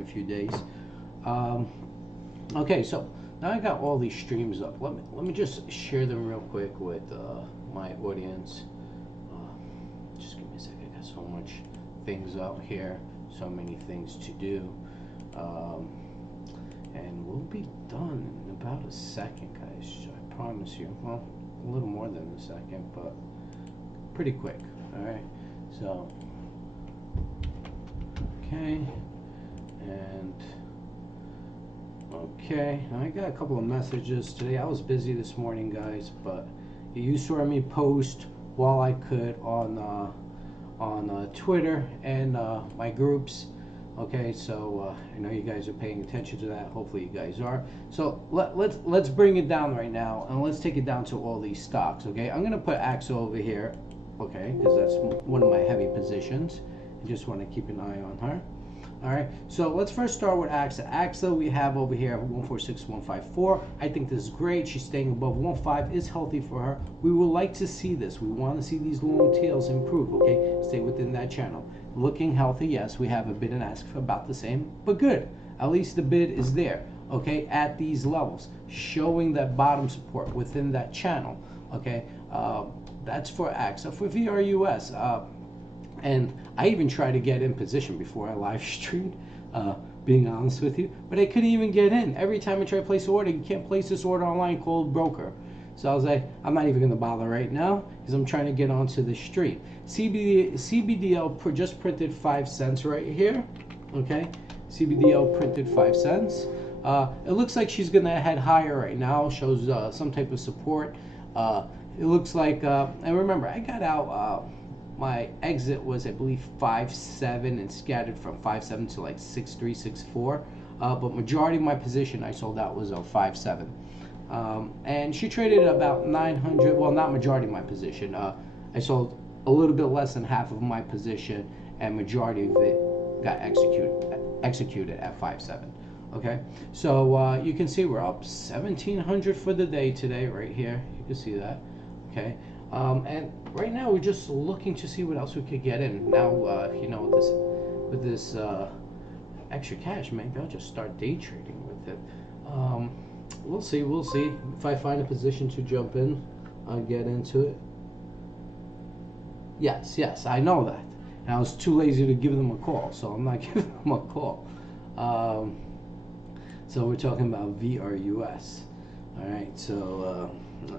a few days. Um, okay, so now I got all these streams up. Let me just share them real quick with my audience. Just give me a second. I got so much things up here, so many things to do, um, and we'll be done in about a second, guys. I promise you. Well, a little more than a second, but pretty quick. All right. So, okay, and okay. I got a couple of messages today. I was busy this morning, guys, but you saw me post while I could on Twitter and my groups. Okay, so I know you guys are paying attention to that. Hopefully, you guys are. So let's bring it down right now, and let's take it down to all these stocks. Okay, I'm gonna put AXA over here. Okay, because that's one of my heavy positions. I just want to keep an eye on her. All right, so let's first start with AXA. AXA we have over here 146,154. I think this is great. She's staying above 1.5 is healthy for her. We would like to see this. We want to see these long tails improve. Okay, stay within that channel. Looking healthy, yes. We have a bid and ask for about the same, but good. At least the bid is there. Okay, at these levels, showing that bottom support within that channel. Okay, that's for AXA. For VRUS. And I even tried to get in position before I live streamed, being honest with you, but I couldn't even get in. Every time I try to place an order, you can't place this order online, called broker. So I was like, I'm not even going to bother right now because I'm trying to get onto the street. CBDL just printed 5 cents right here. Okay, CBDL printed 5 cents. It looks like she's going to head higher right now. Shows some type of support. It looks like, and remember, I got out. My exit was, I believe, 5.7 and scattered from 5.7 to like 6.3, 6.4. But majority of my position I sold out was 5.7. And she traded about 900. Well, not majority of my position. I sold a little bit less than half of my position, and majority of it got executed at 5.7. Okay, so you can see we're up 1,700 for the day today, right here. You can see that. Okay. And right now we're just looking to see what else we could get in. Now, you know, with this extra cash, maybe I'll just start day trading with it. We'll see. If I find a position to jump in, I'll get into it. Yes, I know that. And I was too lazy to give them a call, so I'm not giving them a call. So we're talking about VRUS. All right, so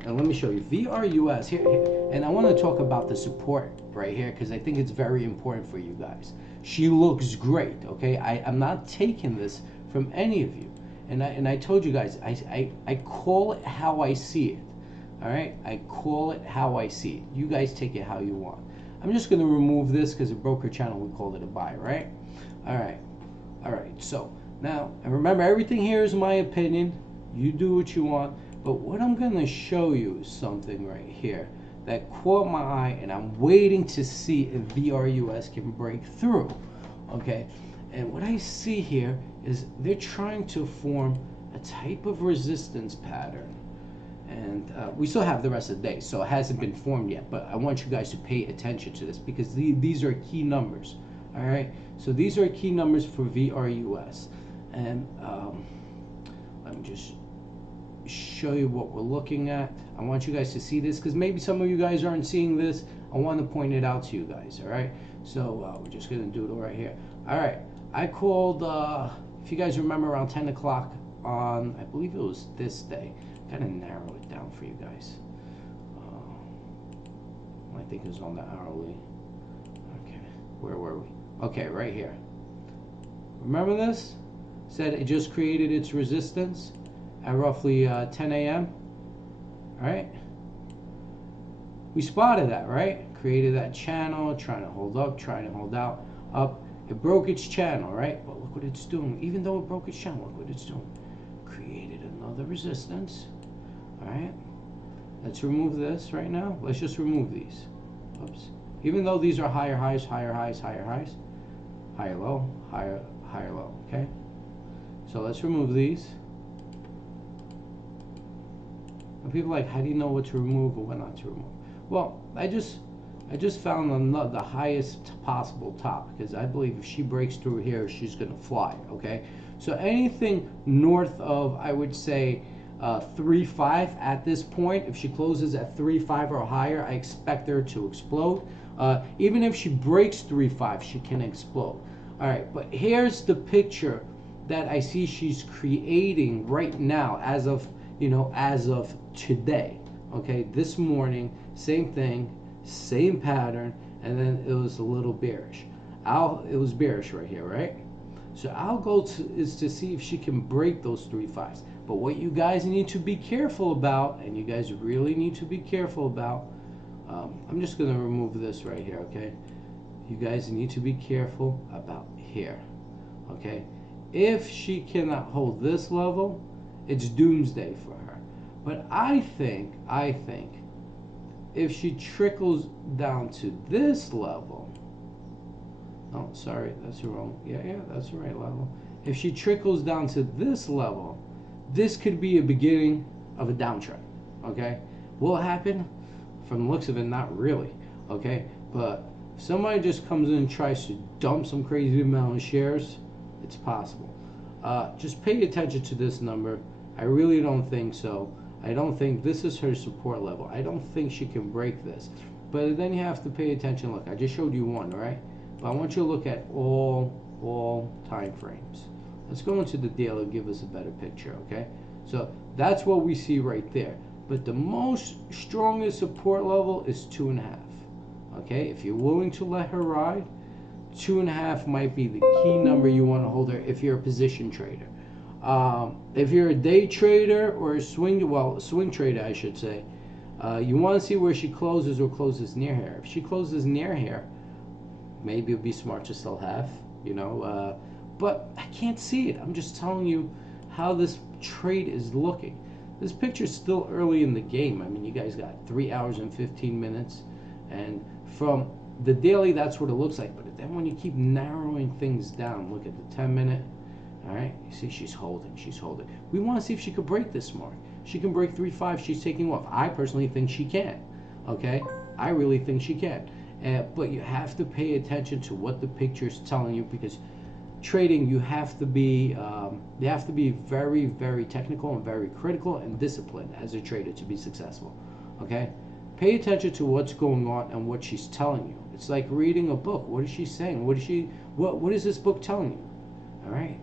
and let me show you VRUS here, and I want to talk about the support right here because I think it's very important for you guys. She looks great. Okay, I'm not taking this from any of you, and I told you guys I call it how I see it. All right, I call it how I see it. You guys take it how you want. I'm just going to remove this because a broker channel we called it a buy, right? All right. So now, and remember, everything here is my opinion. You do what you want. But what I'm going to show you is something right here that caught my eye, and I'm waiting to see if VRUS can break through. Okay, and what I see here is they're trying to form a type of resistance pattern. And we still have the rest of the day, so it hasn't been formed yet. But I want you guys to pay attention to this because these are key numbers. All right, so these are key numbers for VRUS. And let me just show you what we're looking at. I want you guys to see this because maybe some of you guys aren't seeing this. I want to point it out to you guys. All right, so we're just gonna do it right here. All right, I called if you guys remember, around 10 o'clock on, I believe it was this day. Kind of narrow it down for you guys. I think it was on the hourly. Okay, where were we? Okay, right here. Remember this? Said it just created its resistance at roughly 10 a.m. All right, we spotted that, right? Created that channel, trying to hold up, trying to hold out, up. It broke its channel, right? But look what it's doing. Even though it broke its channel, look what it's doing. Created another resistance. All right, let's remove this right now. Let's just remove these. Oops. Even though these are higher highs, higher highs, higher highs, higher low, higher low. Okay, so let's remove these. And people are like, how do you know what to remove or what not to remove? Well, I just I just found the highest possible top, because I believe if she breaks through here, she's going to fly, okay? So anything north of, I would say, 3.5 at this point, if she closes at 3.5 or higher, I expect her to explode. Even if she breaks 3.5, she can explode. All right, but here's the picture that I see she's creating right now, as of, as of today. Okay, this morning, same thing, same pattern, and then it was a little bearish. It was bearish right here, right? So our goal is to see if she can break those 3.5s. But what you guys need to be careful about, and you guys really need to be careful about, I'm just going to remove this right here, okay? You guys need to be careful about here, okay? If she cannot hold this level, it's doomsday for her. But I think if she trickles down to this level, oh, sorry, that's the wrong, yeah, that's the right level. If she trickles down to this level, this could be a beginning of a downtrend, okay? Will it happen? From the looks of it, not really, okay? But if somebody just comes in and tries to dump some crazy amount of shares, it's possible. Just pay attention to this number. I really don't think so. I don't think this is her support level. I don't think she can break this. But then you have to pay attention. Look, I just showed you one, right? But I want you to look at all time frames. Let's go into the daily and give us a better picture, okay? So that's what we see right there. But the most strongest support level is 2.5. Okay, if you're willing to let her ride, 2.5 might be the key number you want to hold her if you're a position trader. If you're a day trader or a swing trader, I should say, you want to see where she closes or closes near here. If she closes near here, maybe it'd be smart to still have, but I can't see it. I'm just telling you how this trade is looking. This picture is still early in the game. I mean, you guys got 3 hours and 15 minutes, and from the daily, that's what it looks like. But then when you keep narrowing things down, look at the 10-minute. All right, you see she's holding. We want to see if she could break this mark. She can break 3.5. She's taking off. I personally think she can. Okay, I really think she can. But you have to pay attention to what the picture is telling you, because trading, you have to be very, very technical and very critical and disciplined as a trader to be successful. Okay, pay attention to what's going on and what she's telling you. It's like reading a book. What is she saying? What is this book telling you? All right,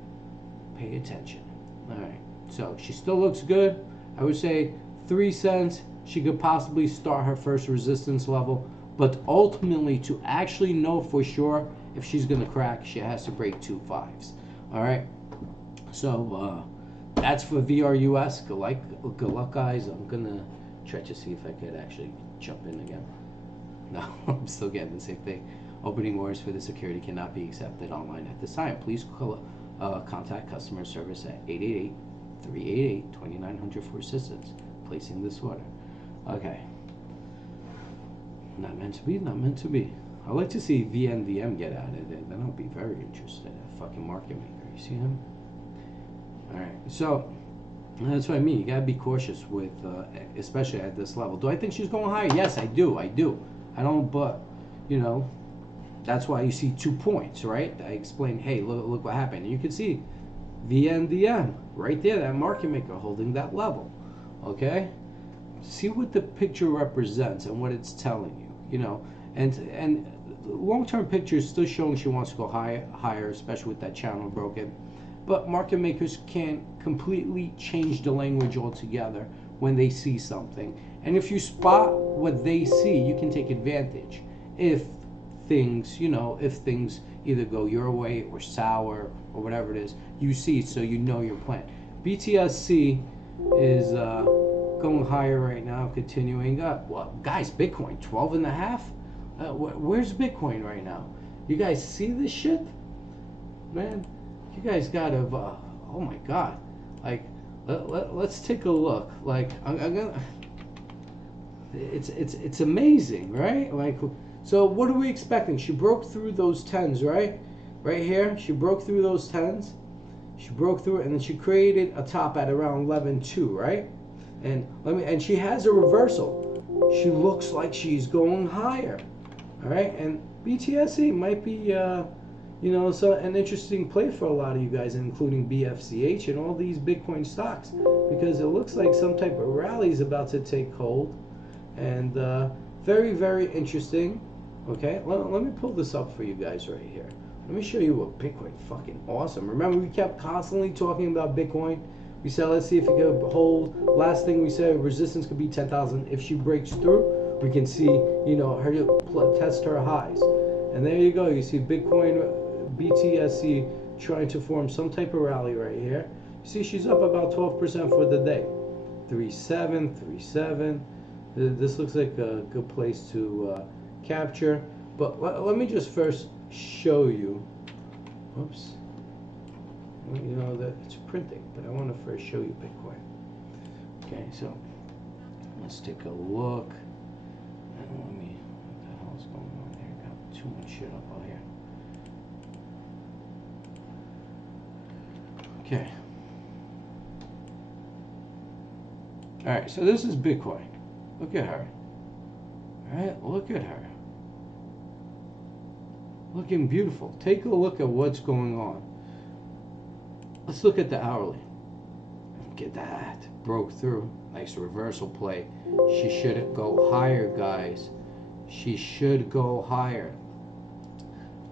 pay attention. All right, so she still looks good. I would say 3 cents. She could possibly start her first resistance level, but ultimately, to actually know for sure if she's going to crack, she has to break 2.5s. All right, so that's for VRUS. Good luck, guys. I'm gonna try to see if I could actually jump in again. No, I'm still getting the same thing. Opening orders for the security cannot be accepted online at this time. Please contact customer service at 888-388-2900 for assistance placing this order. Okay. Not meant to be, not meant to be. I'd like to see VNDM get out of it. Then I'll be very interested. That fucking market maker. You see him? Alright, so that's what I mean. You gotta be cautious with, especially at this level. Do I think she's going higher? Yes, I do. I don't, but, that's why you see 2 points, right? I explained, hey, look what happened. And you can see VNDM right there, that market maker holding that level. Okay? See what the picture represents and what it's telling you, and long-term picture is still showing she wants to go higher, especially with that channel broken. But market makers can't completely change the language altogether when they see something. And if you spot what they see, you can take advantage. If things either go your way or sour or whatever it is, you see, so you know your plan. BTSC is going higher right now, continuing up. Well, guys, Bitcoin 12.5. Where's Bitcoin right now? You guys see this shit, man? You guys gotta. Oh my God! Like, let's take a look. Like, I'm gonna. It's amazing, right? Like, so what are we expecting? She broke through those 10s, right? Right here, she broke through those 10s. She broke through it, and then she created a top at around 11.2, right? And she has a reversal. She looks like she's going higher. All right, and BTSE might be, you know, so an interesting play for a lot of you guys, including BFCH and all these Bitcoin stocks, because it looks like some type of rally is about to take hold, and very, very interesting. Okay, let me pull this up for you guys right here. Let me show you what Bitcoin fucking awesome. Remember, we kept constantly talking about Bitcoin. We said, let's see if it could hold. Last thing we said, resistance could be 10,000. If she breaks through, we can see, you know, her test her highs. And there you go. You see Bitcoin, BTSC trying to form some type of rally right here. You see she's up about 12% for the day. 3.7, 3.7. This looks like a good place to capture. But let me just first show you. Oops. You know that it's printing, but I want to first show you Bitcoin. Okay, so let's take a look. And let me. What the hell is going on here? Got too much shit up out here. Okay. All right, so this is Bitcoin. Look at her. All right, look at her. Looking beautiful. Take a look at what's going on. Let's look at the hourly. Look at that. Broke through. Nice reversal play. She should go higher, guys. She should go higher.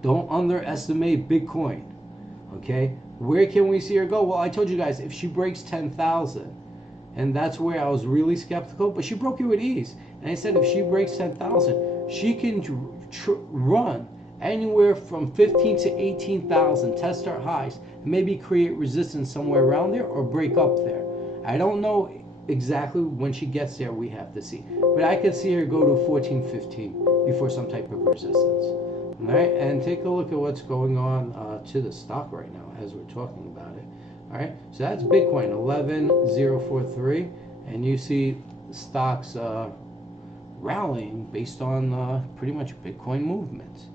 Don't underestimate Bitcoin. Okay? Where can we see her go? Well, I told you guys, if she breaks 10,000, and that's where I was really skeptical, but she broke it with ease. And I said if she breaks 10,000, she can run anywhere from 15 to 18,000, test her highs, and maybe create resistance somewhere around there or break up there. I don't know exactly when she gets there, we have to see. But I could see her go to 14, 15 before some type of resistance. All right, and take a look at what's going on to the stock right now as we're talking about it. All right, so that's Bitcoin 11,043, and you see stocks rallying based on pretty much Bitcoin movements.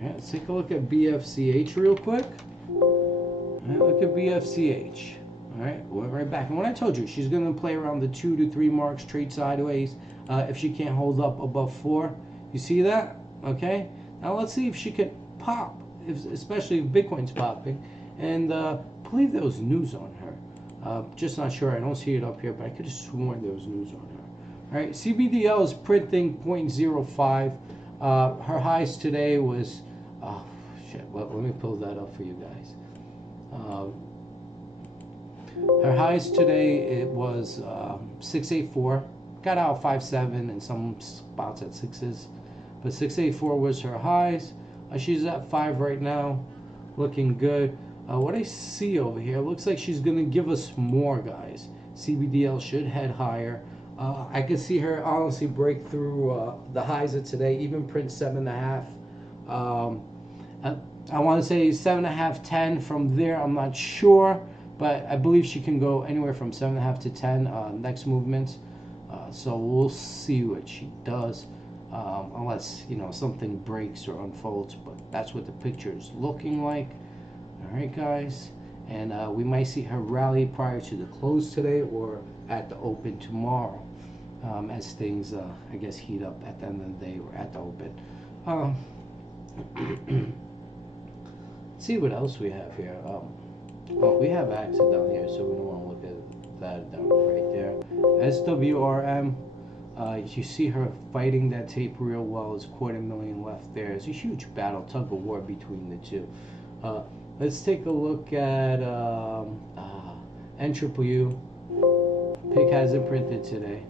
All right, let's take a look at BFCH real quick. All right, look at BFCH. All right, went right back. And what I told you, she's going to play around the 2 to 3 marks, trade sideways if she can't hold up above 4. You see that? Okay. Now let's see if she can pop, especially if Bitcoin's popping. And I believe there was news on her. Just not sure. I don't see it up here, but I could have sworn there was news on her. All right, CBDL is printing 0.05. Her highs today was, oh shit. Well, let me pull that up for you guys. Her highs today, it was 684. Got out 5.7 and some spots at 6s, but 684 was her highs. She's at 5 right now, looking good. What I see over here looks like she's gonna give us more, guys. CBDL should head higher. I could see her honestly break through the highs of today, even print 7.5. I want to say 7.5, 10. From there, I'm not sure, but I believe she can go anywhere from 7.5 to 10 next movements. So we'll see what she does, unless something breaks or unfolds. But that's what the picture is looking like. All right, guys, and we might see her rally prior to the close today or at the open tomorrow, as things I guess heat up at the end of the day or at the open. See what else we have here. We have AXA down here, so we don't want to look at that down right there. SWRM, you see her fighting that tape real well. There's 250,000 left there. It's a huge battle, tug of war between the two. Let's take a look at NWU. Pick hasn't printed today.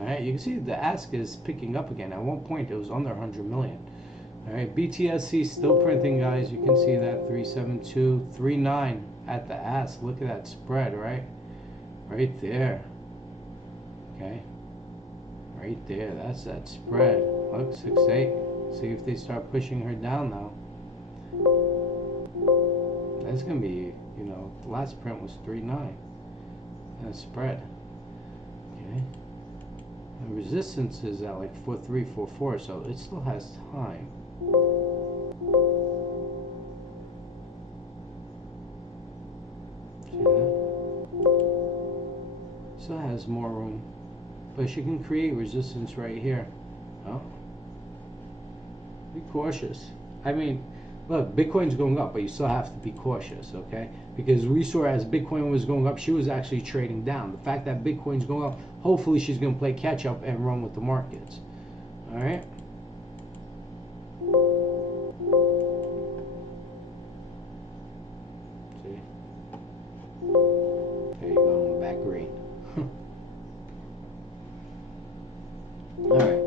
All right, you can see the ask is picking up again. At one point, it was under 100 million. All right, BTSC still printing, guys. You can see that 372, 39 at the ask. Look at that spread, right? Right there. Okay. Right there. That's that spread. Look, 6.8. See if they start pushing her down now. That's gonna be, the last print was 3.9. That spread. Okay. The resistance is at like 4.3, 4.4, so it still has time. See that? Still has more room, but she can create resistance right here. Oh. cautious. I mean, look, Bitcoin's going up, but you still have to be cautious, okay? Because we saw as Bitcoin was going up, she was actually trading down. The fact that Bitcoin's going up, hopefully she's going to play catch up and run with the markets. All right? See? There you go, back green. All right.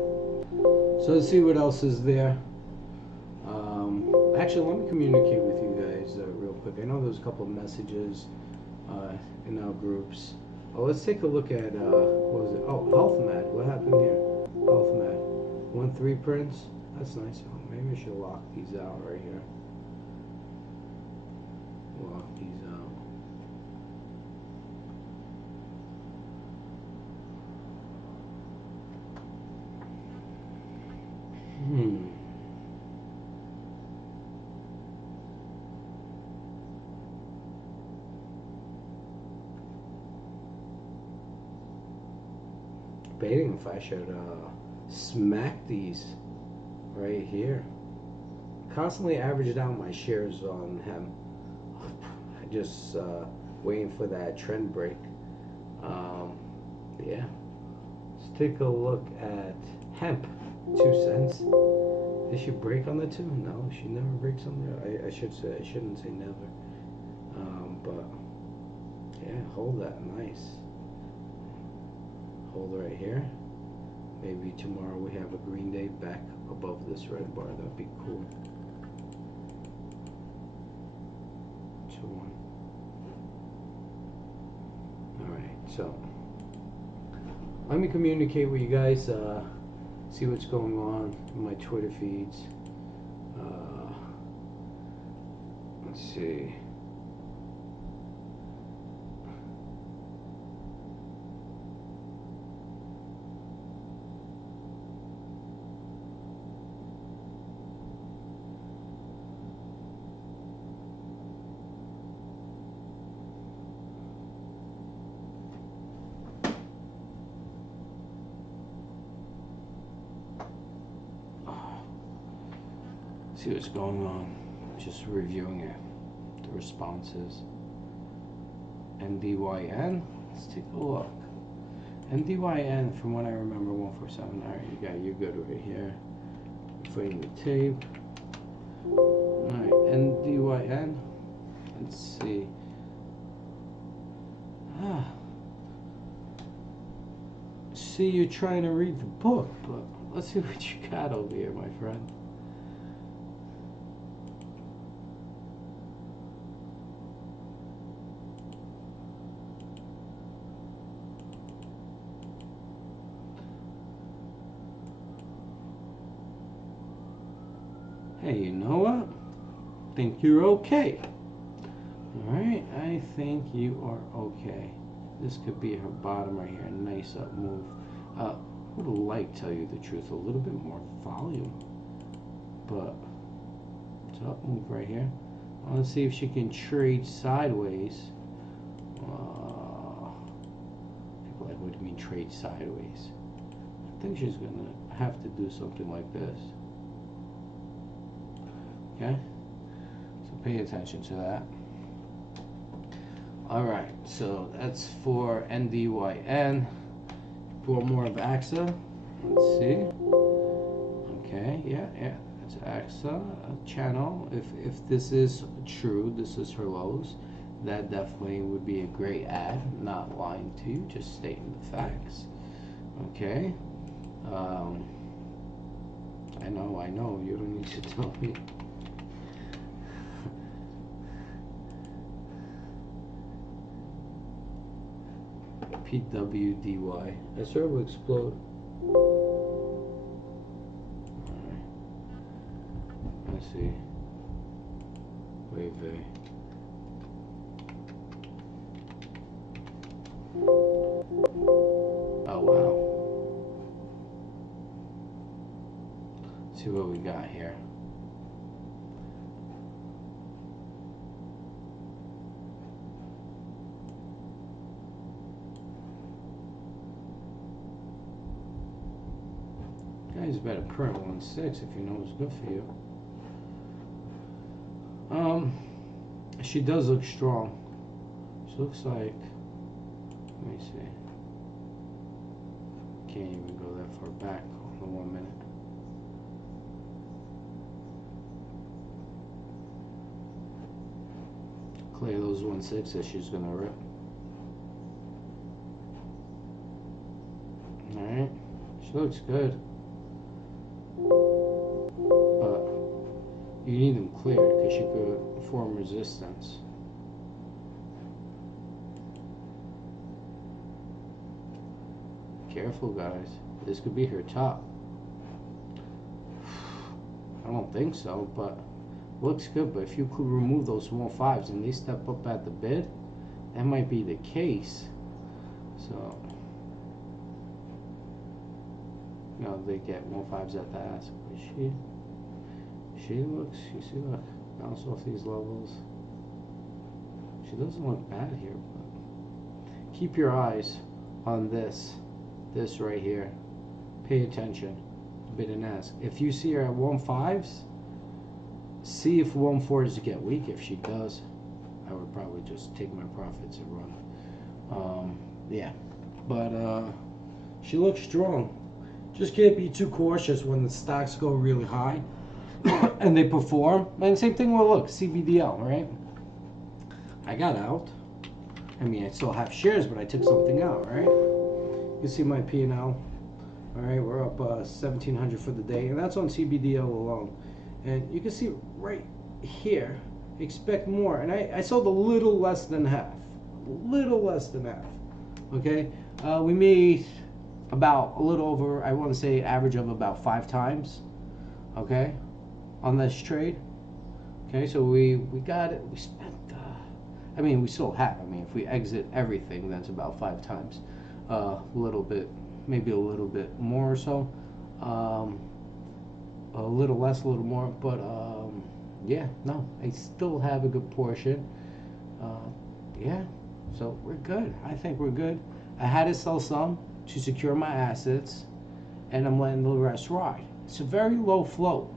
So let's see what else is there. Actually, let me communicate with you guys real quick. I know there's a couple of messages in our groups. Oh, let's take a look at what was it? Oh, HealthMed. What happened here? HealthMed. 1-3 prints. That's nice. Oh, maybe I should lock these out right here. Lock these out. Debating if I should smack these right here. Constantly averaged out my shares on him. I just waiting for that trend break. Yeah. Let's take a look at hemp. 2 cents. Did she break on the 2? No, she never breaks on there. I should say, I shouldn't say never. But yeah, hold that. Nice. Hold right here. Maybe tomorrow we have a green day back above this red bar. That'd be cool. 2-1. Alright, so let me communicate with you guys, see what's going on in my Twitter feeds. Let's see. See what's going on. Just reviewing it. The responses. NDYN. Let's take a look. NDYN, from what I remember, 147. Alright, you got you're good right here. Fighting the tape. Alright, NDYN. Let's see. See, you're trying to read the book, but let's see what you got over here, my friend. Hey, you know what? Think you're okay. Alright, I think you are okay. This could be her bottom right here. Nice up move. Would have liked, tell you the truth, a little bit more volume. But it's an up move right here. I want to see if she can trade sideways. People are like, what do you mean trade sideways? I think she's going to have to do something like this. Okay? So pay attention to that. Alright, so that's for NDYN. For more of AXA. Let's see. Okay, yeah, that's AXA channel. If this is true, this is her lows, that definitely would be a great ad. Not lying to you, just stating the facts. Okay. I know, you don't need to tell me. PWDY. I sure will explode. Alright. Let's see. Wave A. Oh wow. Let's see what we got here. Guys, Always better current 1.6 if you know what's good for you. She does look strong. She looks like, let me see. Can't even go that far back on the 1 minute. Clear those 1.6s she's gonna rip. Alright, she looks good. But you need them cleared because she could form resistance. Careful, guys. This could be her top. I don't think so, but looks good. But if you could remove those 1.5s and they step up at the bid, that might be the case. So, you know, they get 1.5s at the ask. But she looks, you see, look, bounce off these levels. She doesn't look bad here, but keep your eyes on this right here. Pay attention. Bid and ask. If you see her at 1.5s, see if 1.4s get weak. If she does, I would probably just take my profits and run. Yeah, but she looks strong. Just can't be too cautious when the stocks go really high and they perform. And same thing with, look, CBDL, right? I got out. I mean, I still have shares, but I took something out, right? You see my P&L. All right, we're up 1,700 for the day, and that's on CBDL alone. And you can see right here, expect more. And I sold a little less than half. Okay, we made about a little over, I want to say, average of about 5 times. Okay, on this trade. Okay, so we got it. We spent. I mean, we still have. I mean, if we exit everything, that's about 5 times. A little bit, maybe a little bit more or so. A little less, a little more, but yeah, no, I still have a good portion. Yeah, so we're good. I think we're good. I had to sell some to secure my assets, and I'm letting the rest ride. It's a very low float.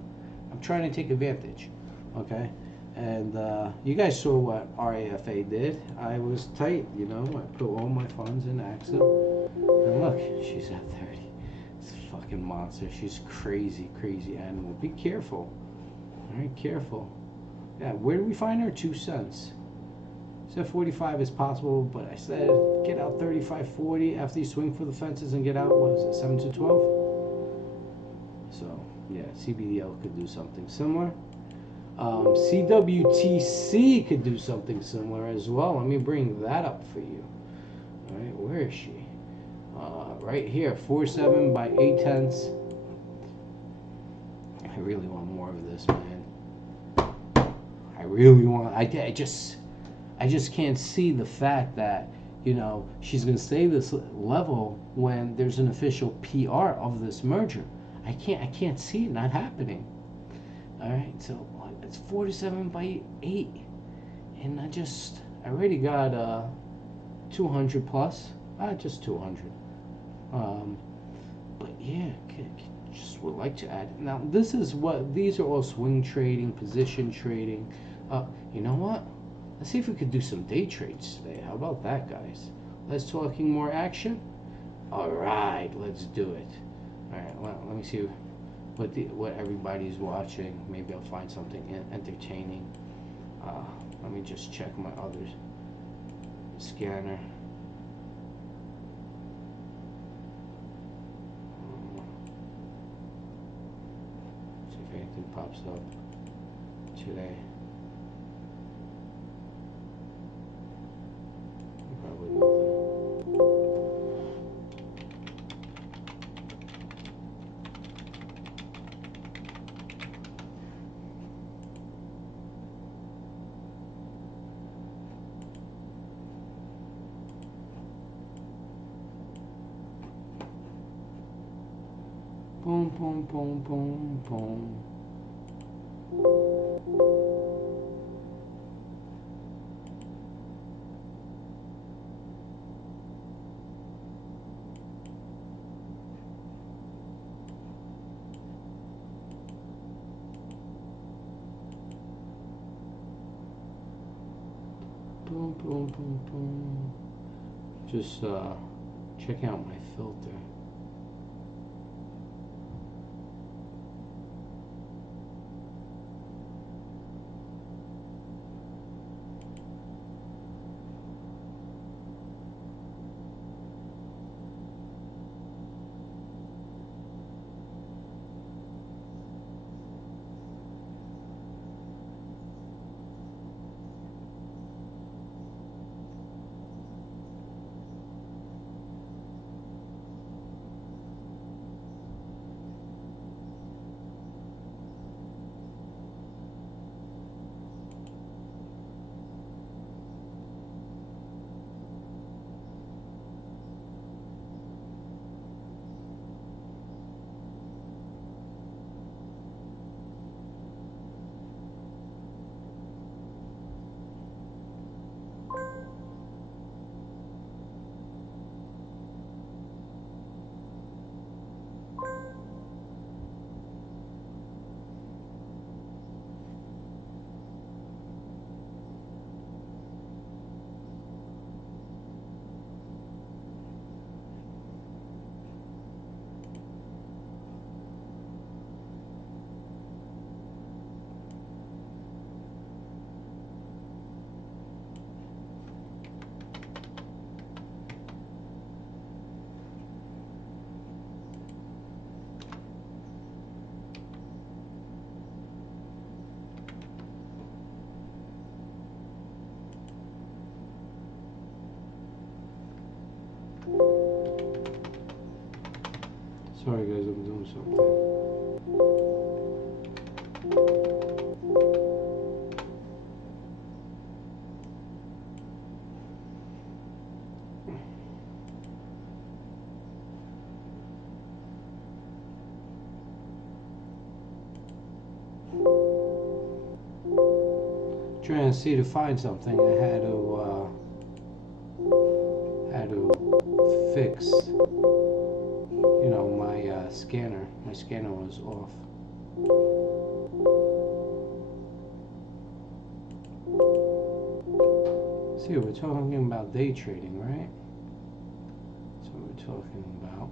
I'm trying to take advantage. Okay, and you guys saw what RAFA did. I was tight, you know. I put all my funds in Axel, and look, she's at 30. It's a fucking monster. She's crazy animal. Be careful. All right, careful. Yeah, where do we find her? 2 cents. Said 45 is possible, but I said get out 35.40 after you swing for the fences and get out. What is it, 7 to 12? So yeah, CBDL could do something similar. CWTC could do something similar as well. Let me bring that up for you. All right, where is she? Right here, 47 by 8 tenths. I really want more of this, man. I really want. I just can't see the fact that, you know, she's gonna stay this level when there's an official PR of this merger. I can't see it not happening. All right, so it's 47 by 8, and I already got 200 plus. Just 200. But yeah, just would like to add. Now these are all swing trading, position trading. You know what? Let's see if we could do some day trades today. How about that, guys? Let's talking more action. All right, let's do it. All right, well, let me see what everybody's watching. Maybe I'll find something entertaining. Let me just check my other scanner. See if anything pops up today. Probably nothing. Boom, boom, boom, boom, boom. Boom, boom, boom. Just check out my filter. Sorry guys, I'm doing something. Trying to see to find something. I had to fix, you know, my scanner. My scanner was off. See, we're talking about day trading, right? That's what we're talking about.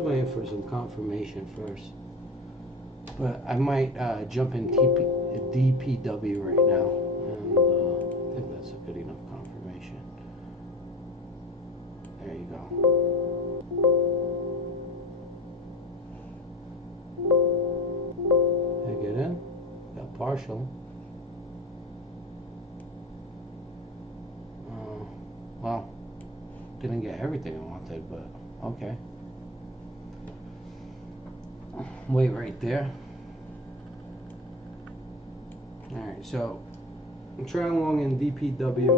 Waiting for some confirmation first, but I might jump in DPW right now, and I think that's a good enough confirmation. There you go. Did I get in? Got partial. Well, didn't get everything I wanted, but okay. Wait right there. Alright, so I'm trying along in DPW.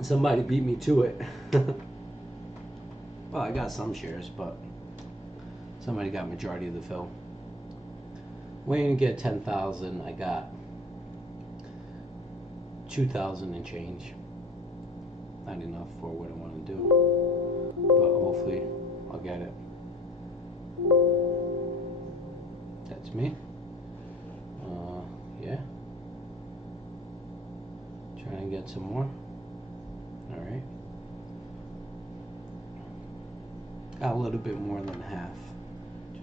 Somebody beat me to it. Well, I got some shares, but somebody got majority of the fill. Waiting to get 10,000. I got 2,000 and change. Not enough for what I want to do, but hopefully I'll get it. That's me. Yeah. Trying to get some more. All right. Got a little bit more than half.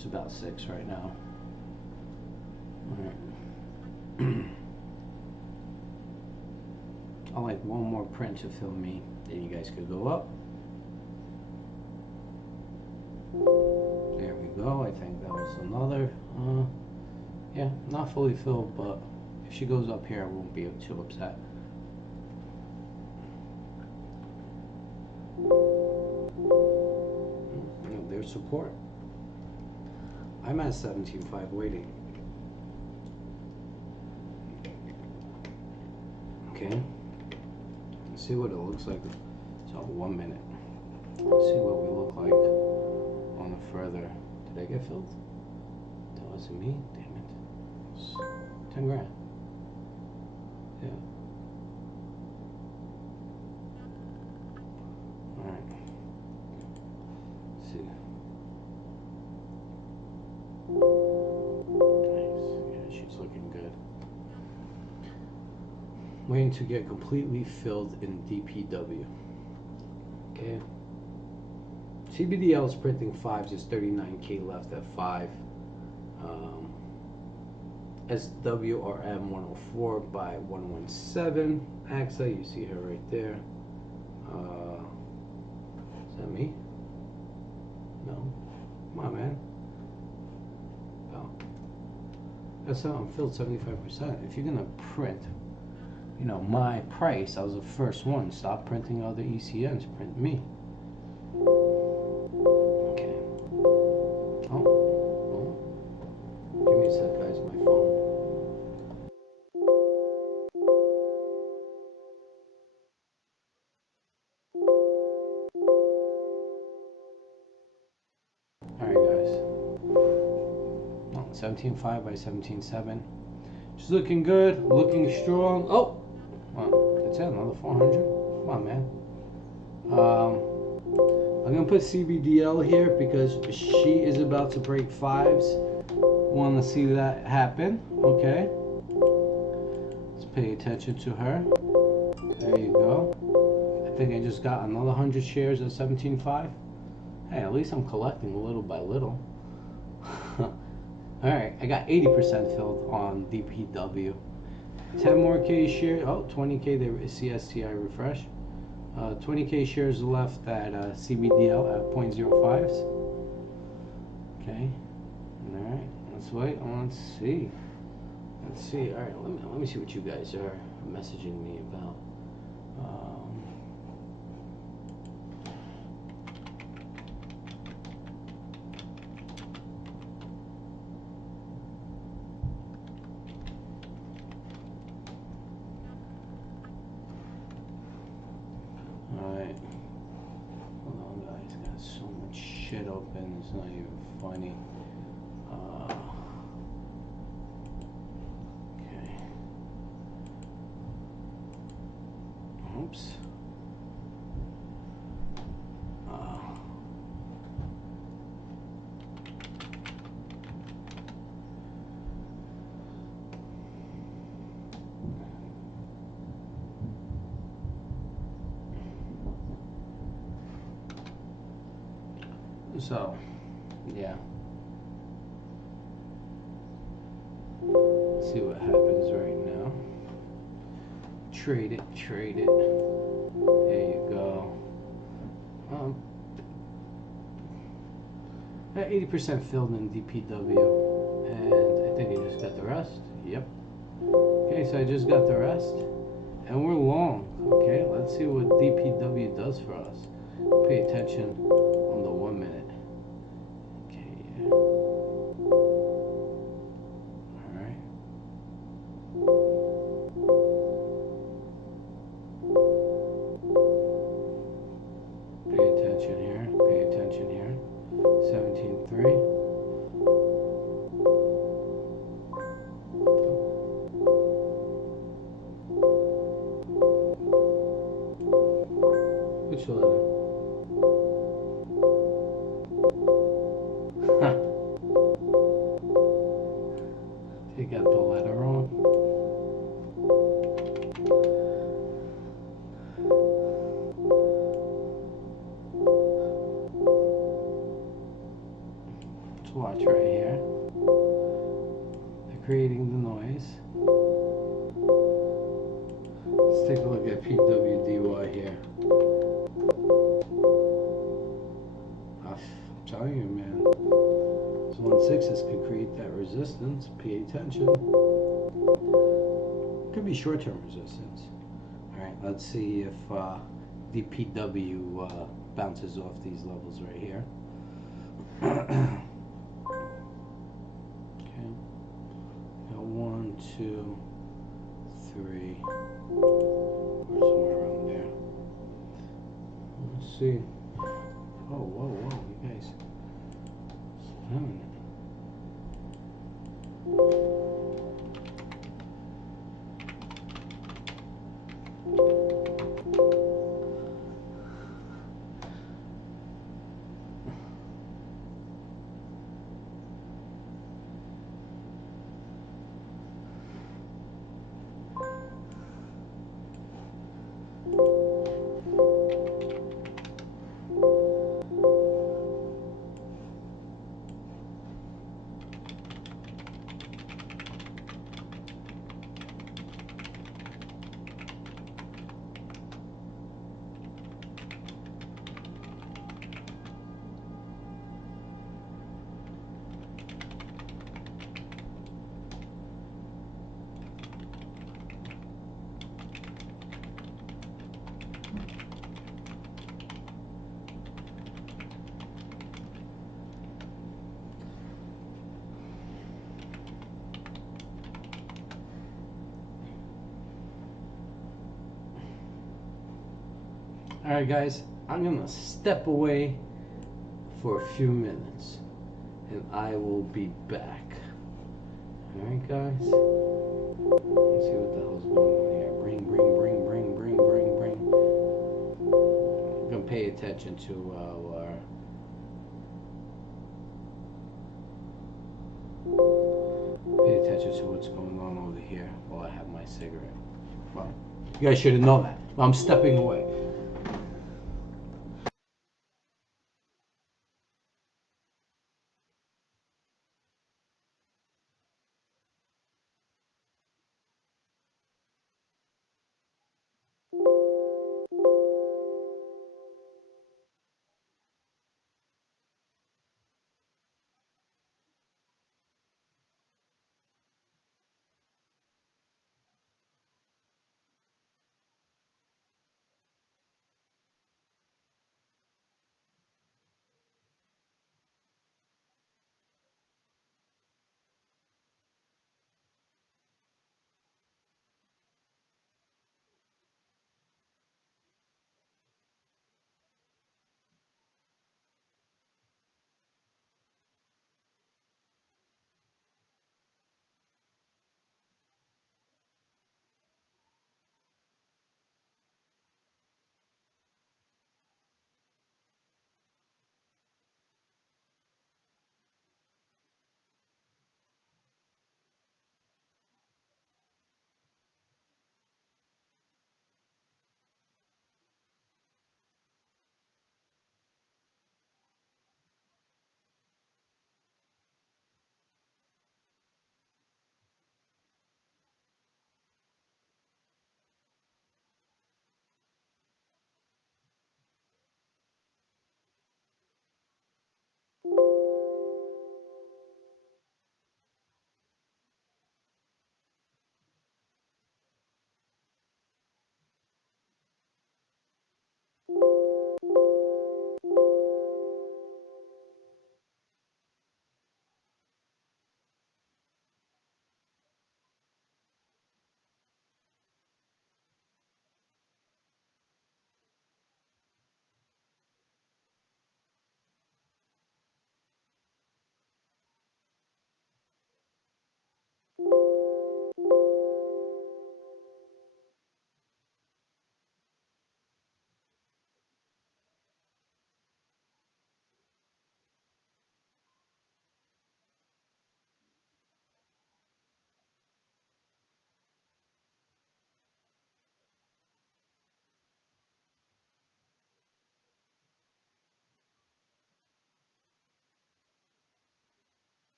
It's about 6 right now. Alright. I'll like one more print to fill me, then you guys could go up. There we go. I think that was another. Yeah, not fully filled, but if she goes up here, I won't be too upset. There's support. I'm at 17.5 waiting. Okay. Let's see what it looks like. So 1 minute. Let's see what we look like on the further. Did I get filled? That wasn't me. Damn it. It's 10 grand. Yeah. Alright. Let's see. Nice. Yeah, she's looking good. Waiting to get completely filled in DPW. Okay. CBDL is printing 5s. There's 39K left at 5. SWRM 104 by 117. AXA, you see her right there. Is that me? No. Come on, man. Oh. That's how I'm filled 75%. If you're gonna print, you know, my price, I was the first one. Stop printing other ECNs, print me. Okay. Oh. Give me a sec, guys, my phone. Alright, guys. 17.5 by 17.7. She's looking good, looking strong. Oh! Wow, that's it, another 400. Come on, man. I'm gonna put CBDL here because she is about to break 5s. Want to see that happen? Okay. Let's pay attention to her. There you go. I think I just got another 100 shares at 17.5. Hey, at least I'm collecting little by little. Alright, I got 80% filled on DPW. 10 more K shares. Oh, 20K, the CSTI refresh. 20K shares left at CBDL at 0.05s. Okay. Alright, let's wait. Let's see. Let's see. Alright, let me see what you guys are messaging me about. Alright. Hold on, guys. Got so much shit open. It's not even funny. Okay. Oops. So, yeah. Let's see what happens right now. Trade it, trade it. There you go. At 80% filled in DPW, and I think I just got the rest. Yep. Okay, so I just got the rest, and we're long. Okay, let's see what DPW does for us. Pay attention on the 1 minute. Okay, yeah. Alright. Pay attention here. Pay attention here. 17.3. Which letter? creating the noise. Let's take a look at PWDY here. I'm telling you, man. Those 1/6s could create that resistance. Pay attention. Could be short-term resistance. Alright, let's see if DPW bounces off these levels right here. Okay. Got 1, 2, 3, or somewhere around there. Let's see. Oh, whoa, you guys. Alright guys, I'm gonna step away for a few minutes and I will be back. Alright guys, let's see what the hell's going on here. Bring. I'm gonna pay attention to what's going on over here while I have my cigarette. Well, you guys should have known that. I'm stepping away.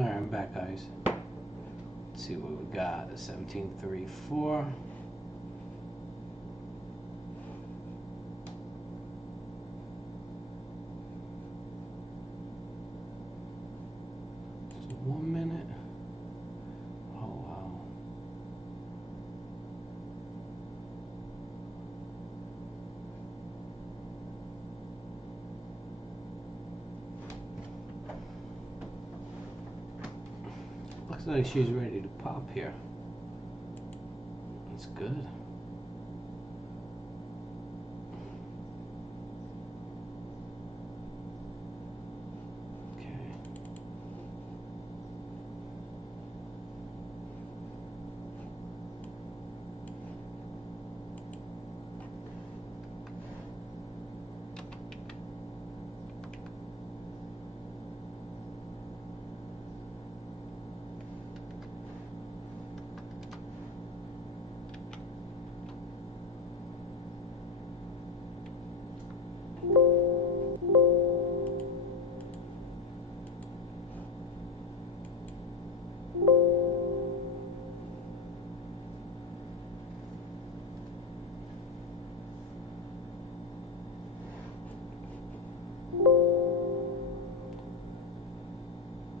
Alright, I'm back, guys. Let's see what we got. 1734. Just 1 minute. Oh wow. Looks like she's ready to pop here. That's good. Okay.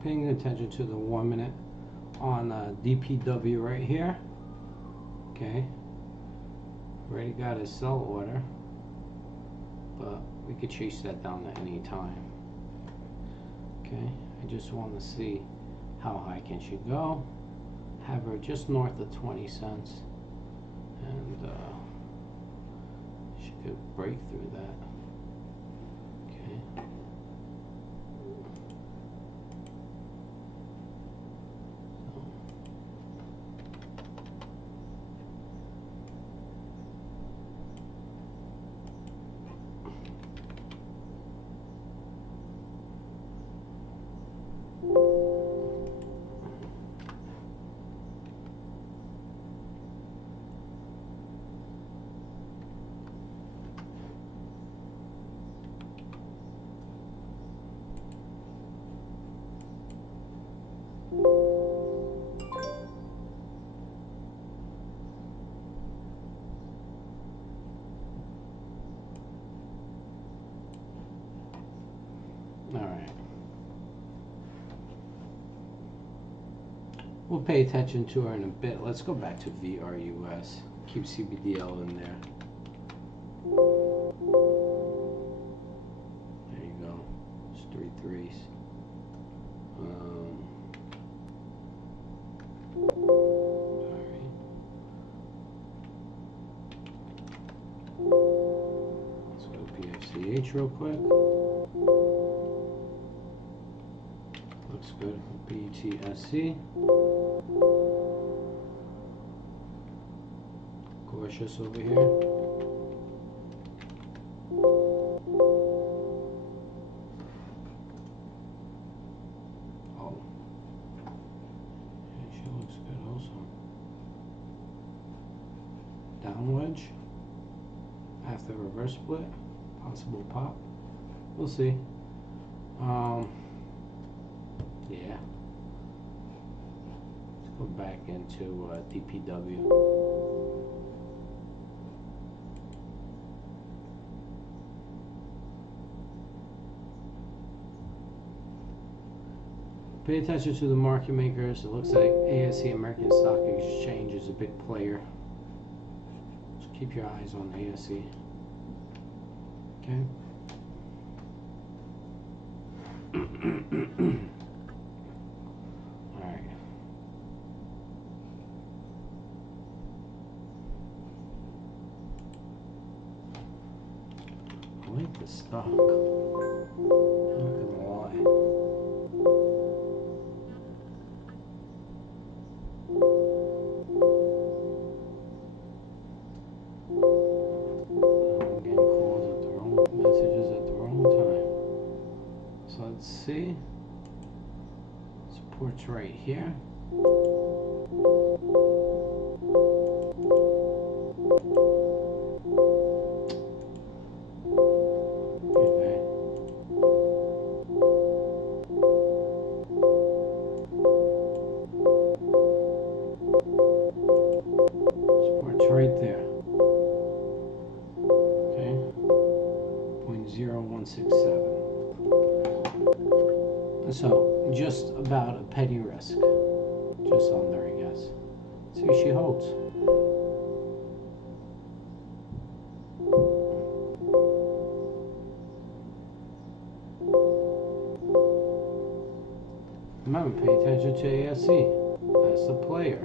Paying attention to the 1 minute on DPW right here. Okay. Already got a sell order, but we could chase that down at any time. Okay. I just want to see how high can she go. Have her just north of 20 cents, and she could break through that. Okay. Alright. We'll pay attention to her in a bit. Let's go back to VRUS. Keep CBDL in there. There you go. It's 3 threes. Sorry. Let's go PFCH real quick. Looks good. BTSC. Gorgeous over here. Oh. Yeah, she looks good also. Down wedge. After reverse split. Possible pop. We'll see. Yeah. Let's go back into DPW. Pay attention to the market makers. It looks like ASE, American Stock Exchange, is a big player. So keep your eyes on ASE. Okay. Alright. I like the stock. I'm not gonna lie. I'm getting calls at the wrong messages at the wrong time. So let's see. Support's right here. Okay. See what she holds. Remember, pay attention to ASC. That's the player.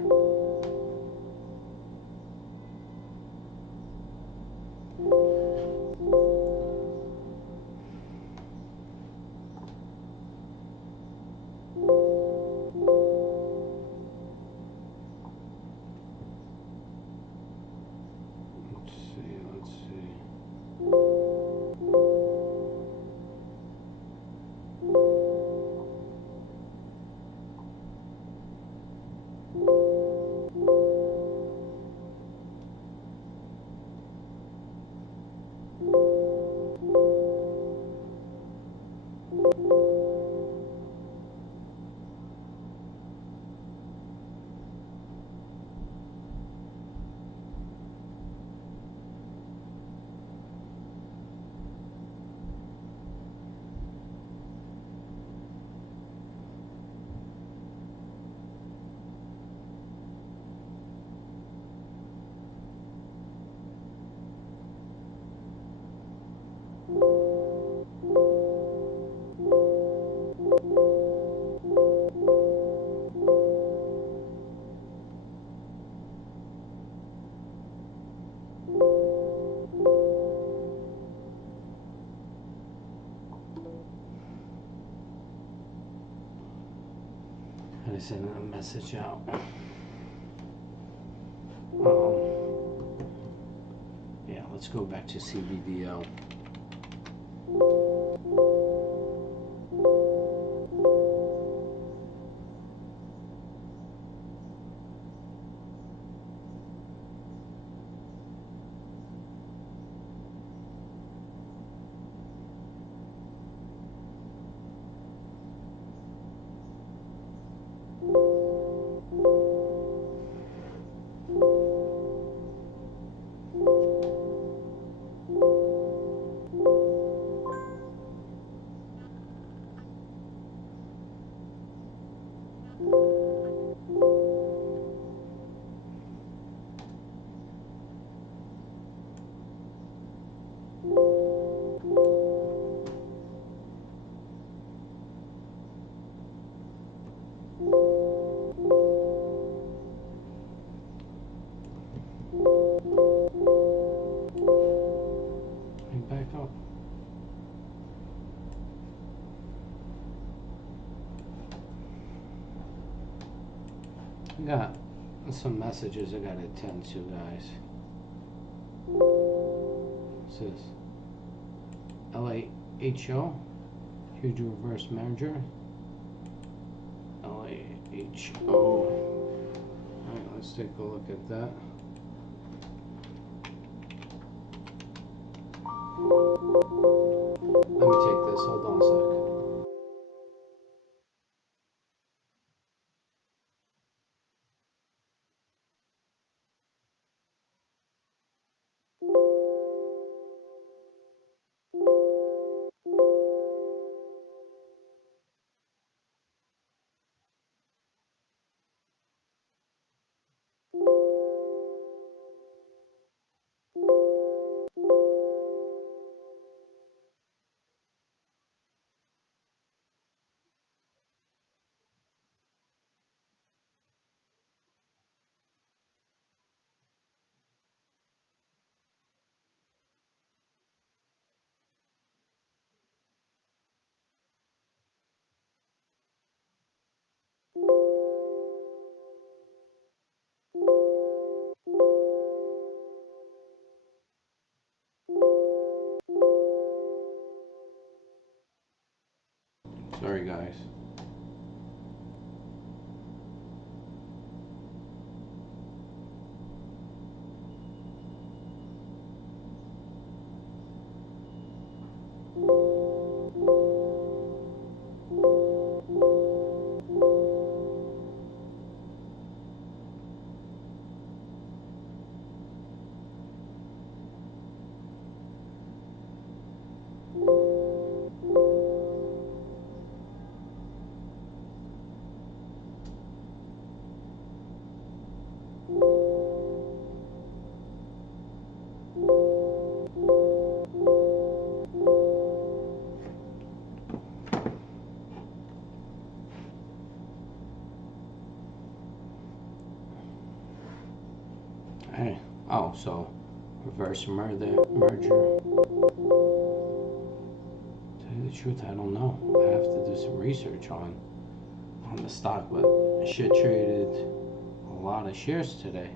Let's see. I sent a message out. Yeah, let's go back to CBDL. And back up. I got some messages I gotta attend to, guys. What's this? LAHO, huge reverse merger. LAHO. Alright, let's take a look at that. Let me take this, hold on a sec. Sorry, guys. Okay. Oh, so reverse merger. To tell you the truth, I don't know. I have to do some research on the stock, but shit traded a lot of shares today.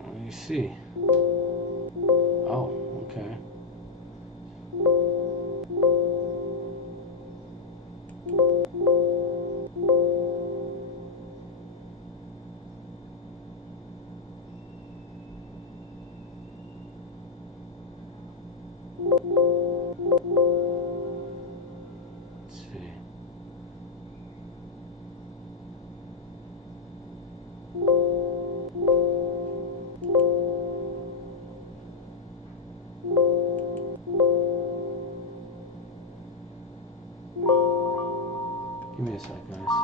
Let me see. Oh, okay. Let's see. Give me a sec, guys.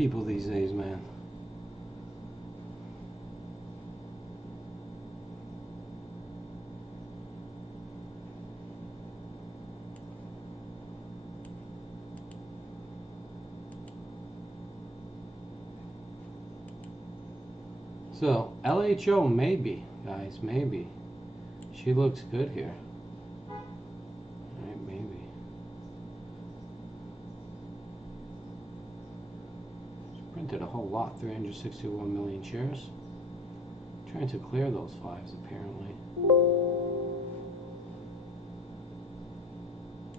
people these days, man. So, LHO, maybe, guys, maybe. She looks good here. Alright, maybe. She printed a whole lot, 361 million shares. Trying to clear those fives, apparently.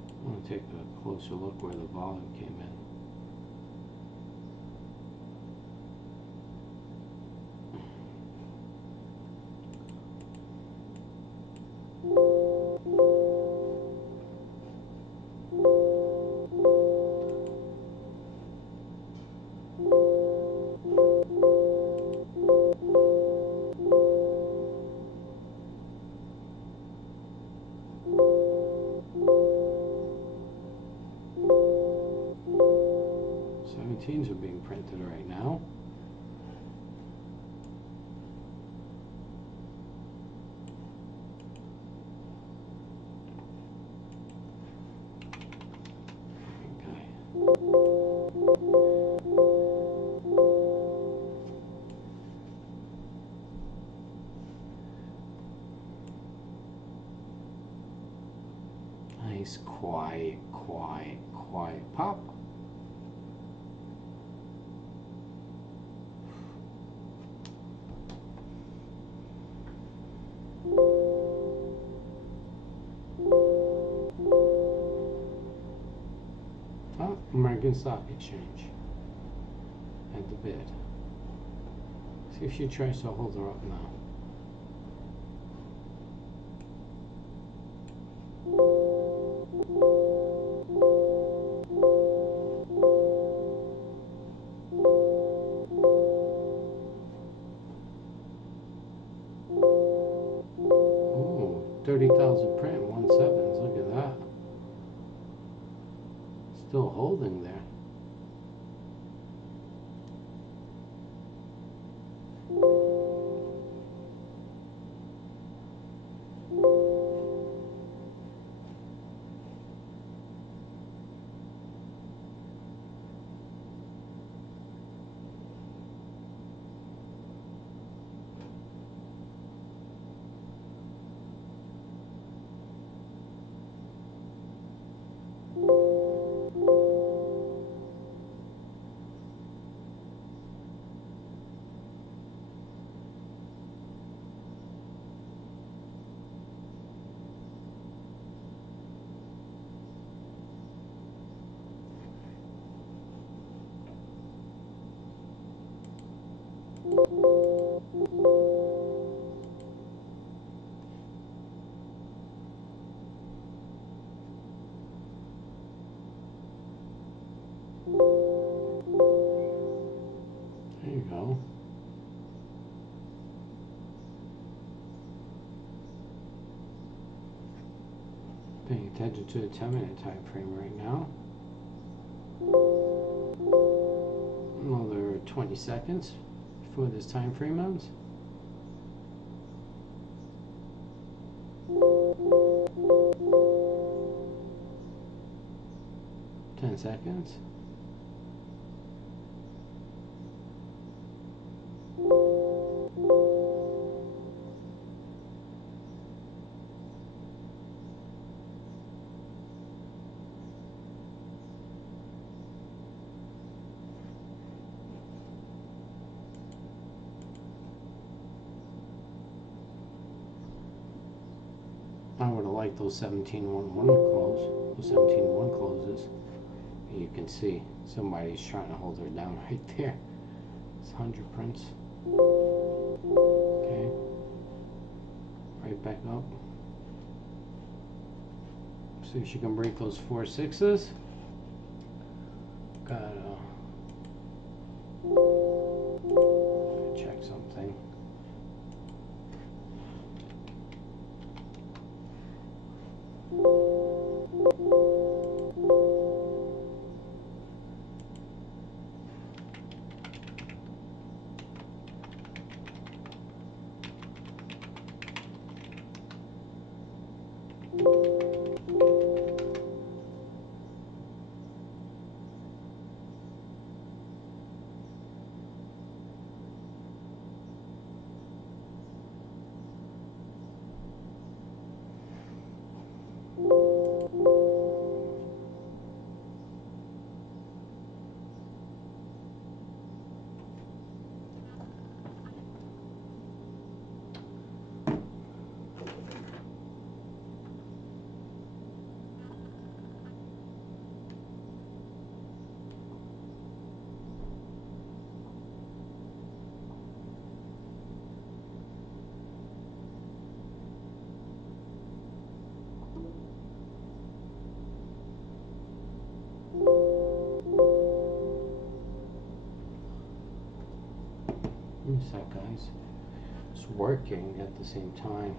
I want to take a closer look where the volume came in. Seventeens are being printed right now. Nice, quiet, quiet, quiet pop. Oh, American Stock Exchange. At the bid. See if she tries to hold her up now. Ooh, 30,000 print, 1/7. Look at that. Still holding there. There you go. Paying attention to the 10-minute time frame right now. Another 20 seconds before this time frame ends. Ten seconds. I would have liked those 17-1-1 close, those 17-1 closes. You can see somebody's trying to hold her down right there. It's 100 prints. Okay. Right back up. See if she can break those 4 6s. Gotta check something. a sec, guys. It's working at the same time.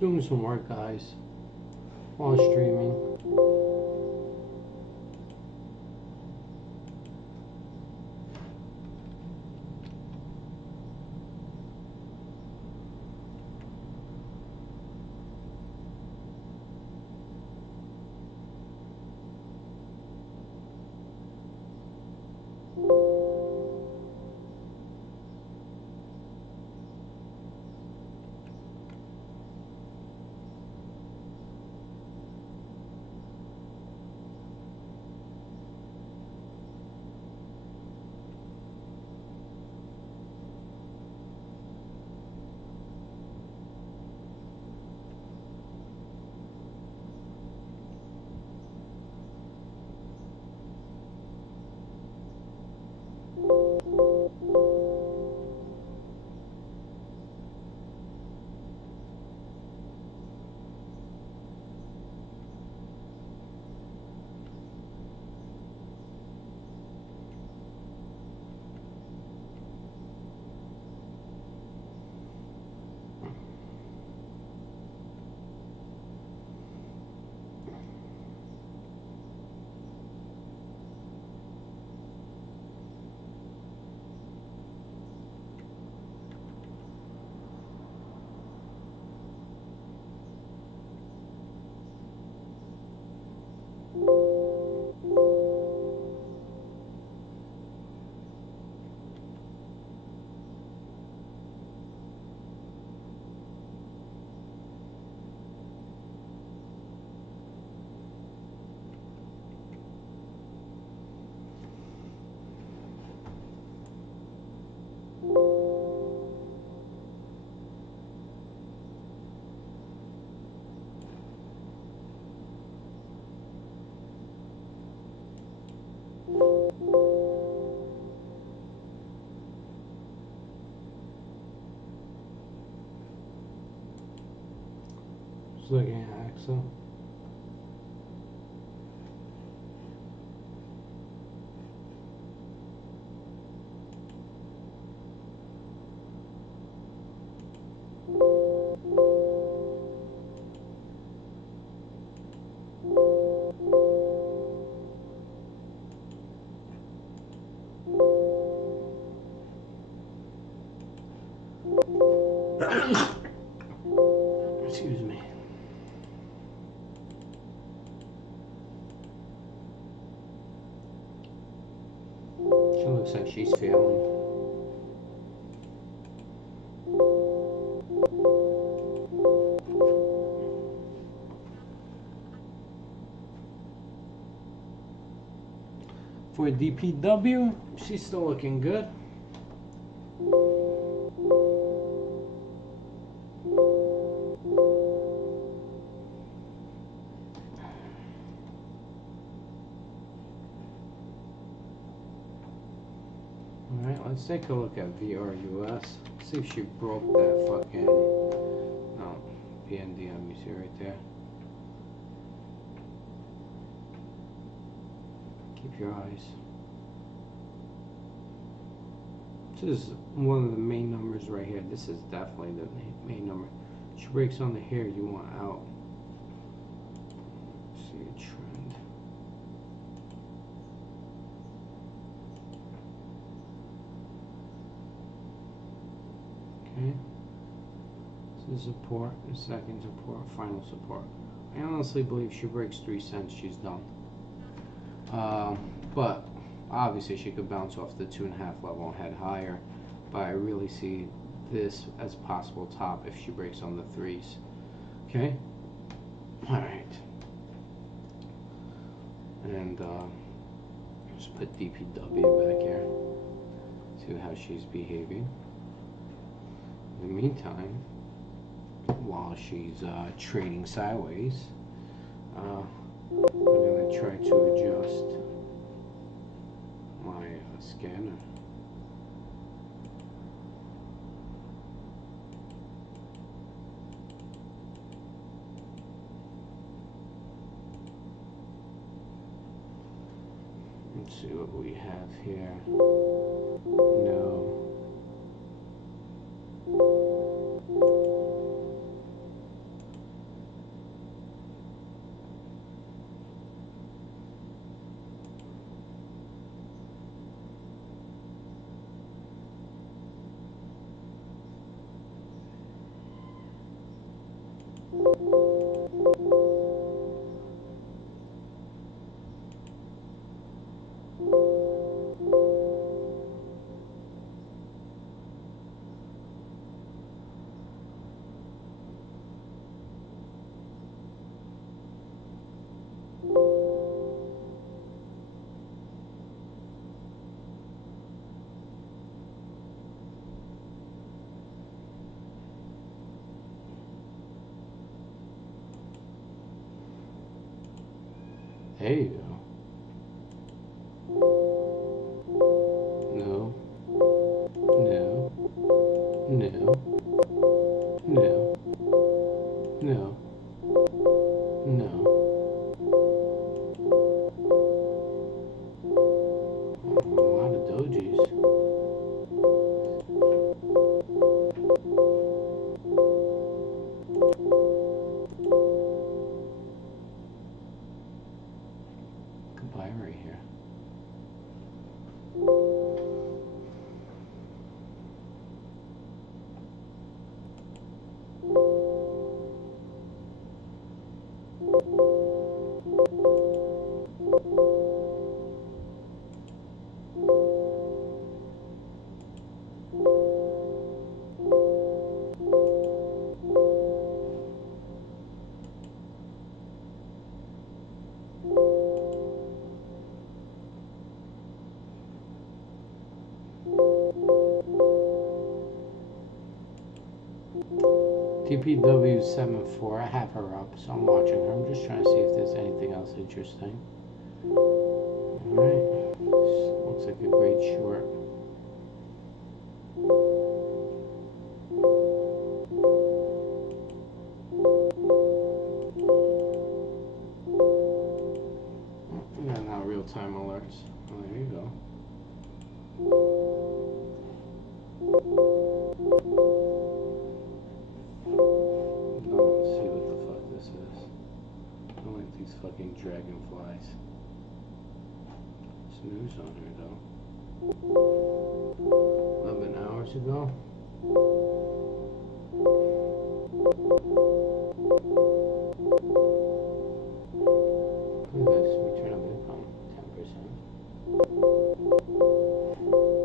Doing some work, guys, while streaming. Just looking at Axel. that she's failing. For DPW, she's still looking good. Alright, let's take a look at VRUS. See if she broke that fucking... No, PNDM, you see right there. Keep your eyes. This is one of the main numbers right here. This is definitely the main number. She breaks on the hair, you want out. See a trend. Okay. This is support, the second support, final support. I honestly believe she breaks 3 cents, she's done. But obviously she could bounce off the 2.5 level and head higher, but I really see this as possible top if she breaks on the 3s. Okay? Alright. And just put DPW back here. See how she's behaving. In the meantime, while she's trading sideways, I'm going to try to adjust my scanner. Let's see what we have here. No. There you go. No. No. No. No. No. No. A lot of dojis. Goodbye right here. DPW 74, I have her up, so I'm watching her. I'm just trying to see if there's anything else interesting. Alright, looks like a great short. And now real-time alerts. Oh, there you go. These fucking dragonflies. Snooze on her though. 11 hours ago. Look at this, return of income, 10%.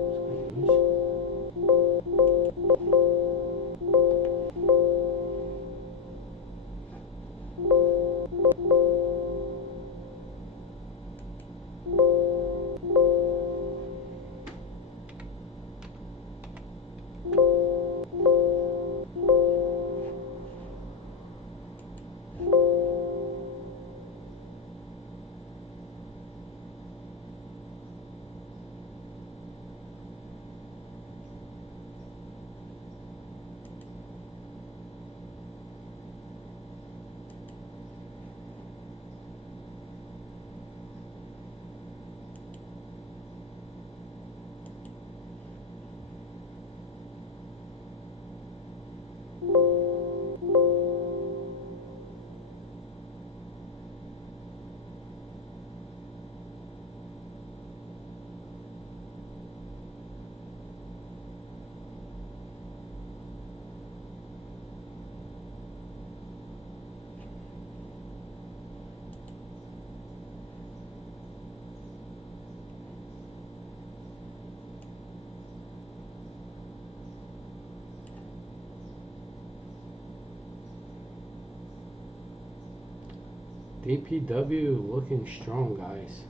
DPW looking strong, guys,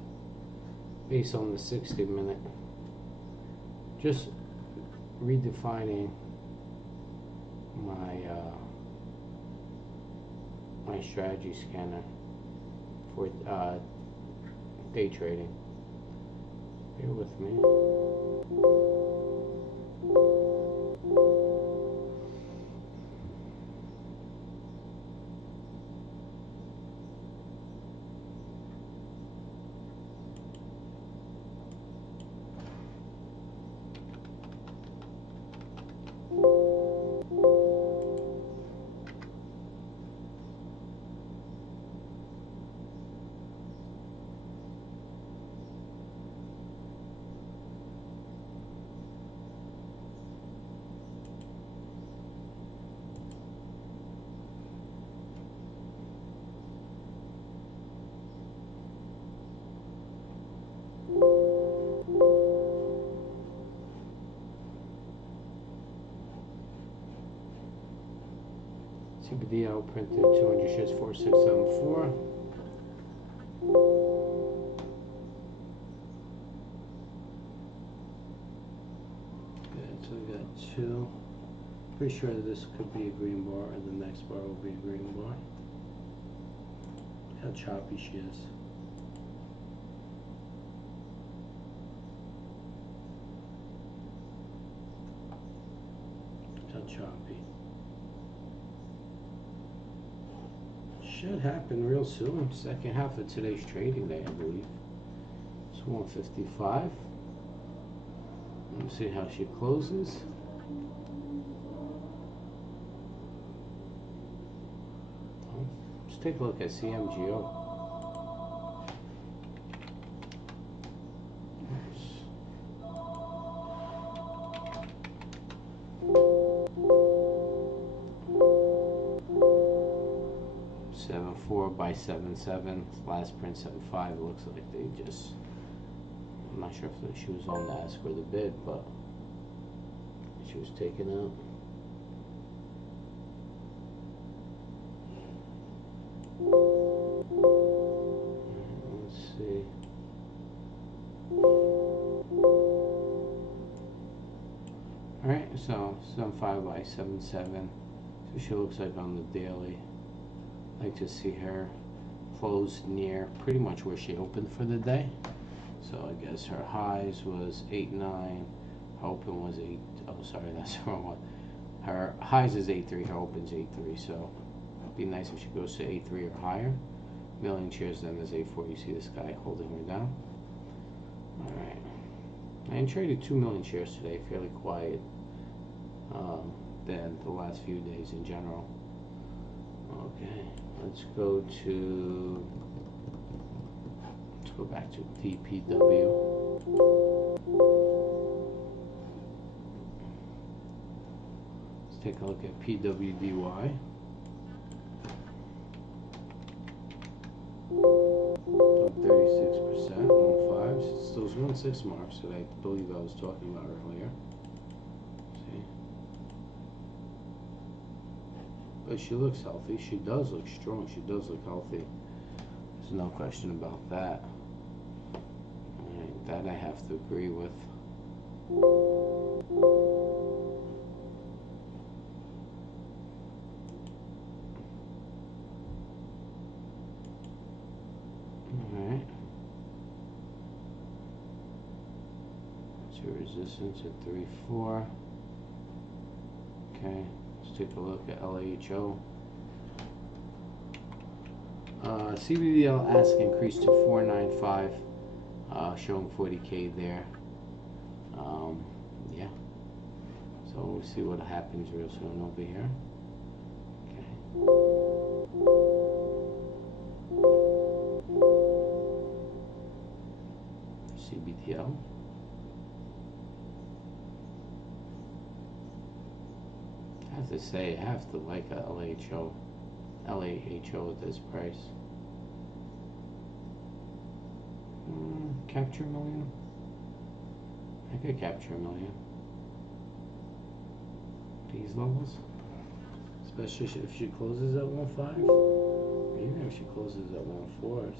based on the 60-minute. Just redefining my my strategy scanner for day trading. Bear with me. CBDL printed 200 shares 4674. Good, so we got two. Pretty sure that this could be a green bar and the next bar will be a green bar. Look how choppy she is. Look how choppy. Should happen real soon. Second half of today's trading day, I believe. It's 155. Let's see how she closes. Let's take a look at CMGO. Oops. 7.4 by 7.7. Last print 7.5. It looks like they just. I'm not sure if she was on the ask or the bid, but she was taken out. Let's see. Alright, so 7.5 by 7.7. So she looks like on the daily. I like to see her close near pretty much where she opened for the day. So I guess her highs was 8.9, her open was 8. Oh, sorry, that's the wrong one. Her highs is 8.3, her open's 8.3. So it'd be nice if she goes to 8.3 or higher. Million shares then is 8.4. You see this guy holding her down. All right, I traded 2 million shares today, fairly quiet than the last few days in general. Okay, let's go back to DPW. Let's take a look at PWDY. Up 36%, 1.5. It's those 1.6 marks that I believe I was talking about earlier. See? But she looks healthy. She does look strong. She does look healthy. There's no question about that. Alright, that I have to agree with. Alright. That's your resistance at 3.4. Okay, let's take a look at LAHO. CBDL ask increased to 495, showing 40K there. Yeah. So we'll see what happens real soon over here. Okay. CBDL. I have to say, I have to like a LAHO at this price. Capture $1 million? I could capture $1 million. These levels? Especially if she closes at 1.5. Maybe if she closes at 1/4.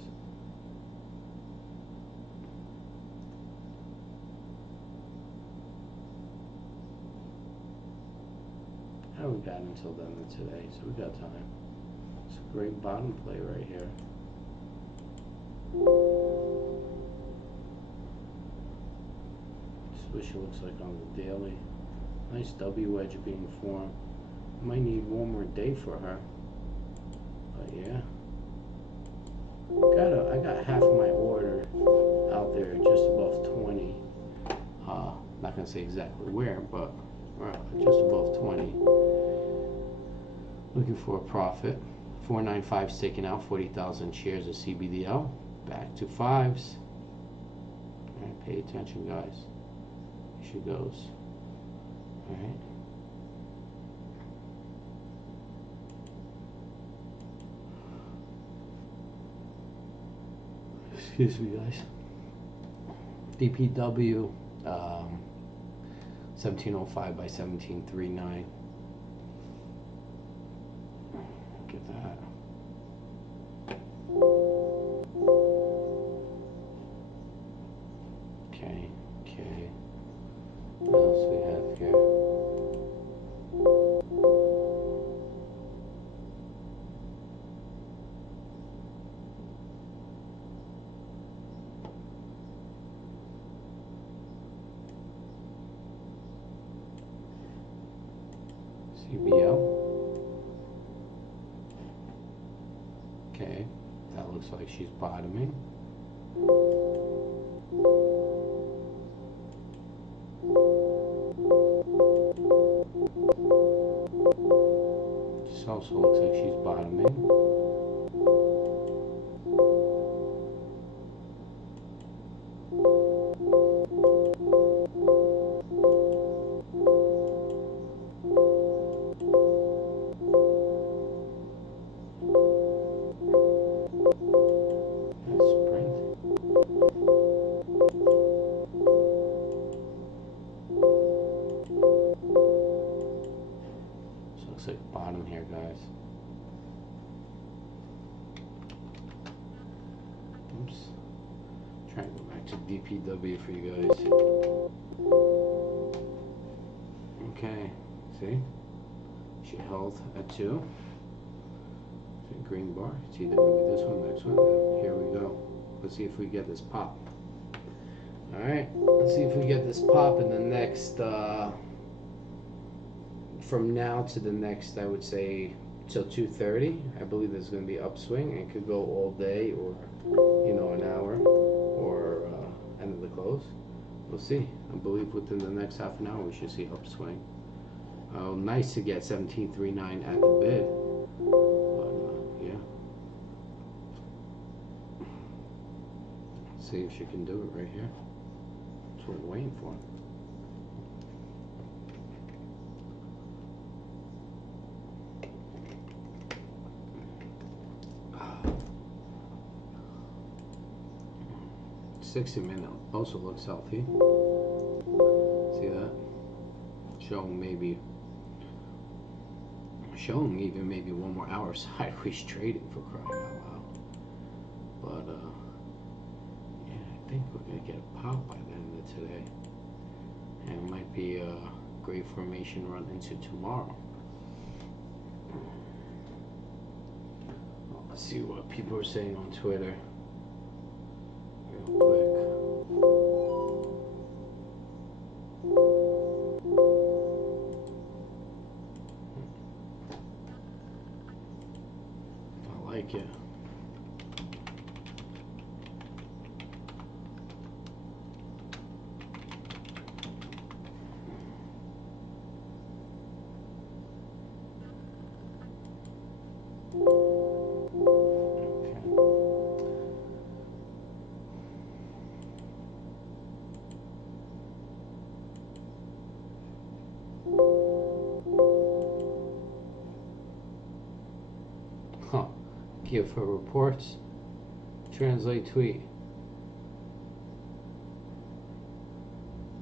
How we got until then today, so we got time. It's a great bottom play right here. This is what she looks like on the daily. Nice W wedge being formed. Might need one more day for her. But yeah. I got half of my order out there just above 20. Not gonna say exactly where, but just above 20. Looking for a profit. 495's taken out, 40,000 shares of CBDL. Back to 5s. Alright, pay attention, guys. Here she goes. Alright. Excuse me, guys. DPW 1705 by 1739. Get that. Okay. What else we have here? CBL. Okay, that looks like she's bottoming. This also looks like she's bottoming. Looks like bottom here, guys. Oops. Try and go back to DPW for you guys. Okay, see? She held at 2. See, green bar. It's either going to be this one, next one, and here we go. Let's see if we get this pop. Alright, let's see if we get this pop in the next, from now to the next, I would say, till 2:30. I believe there's going to be upswing. It could go all day or, an hour or end of the close. We'll see. I believe within the next half an hour we should see upswing. Nice to get 1739 at the bid. But, yeah. See if she can do it right here. That's what we're waiting for. The 60-minute also looks healthy. See that? Showing even maybe one more hour sideways trading, for crying out loud. But yeah, I think we're gonna get a pop by the end of today, and it might be a great formation run into tomorrow. Well, let's see what people are saying on Twitter real quick. I like it. Give her reports. Translate tweet.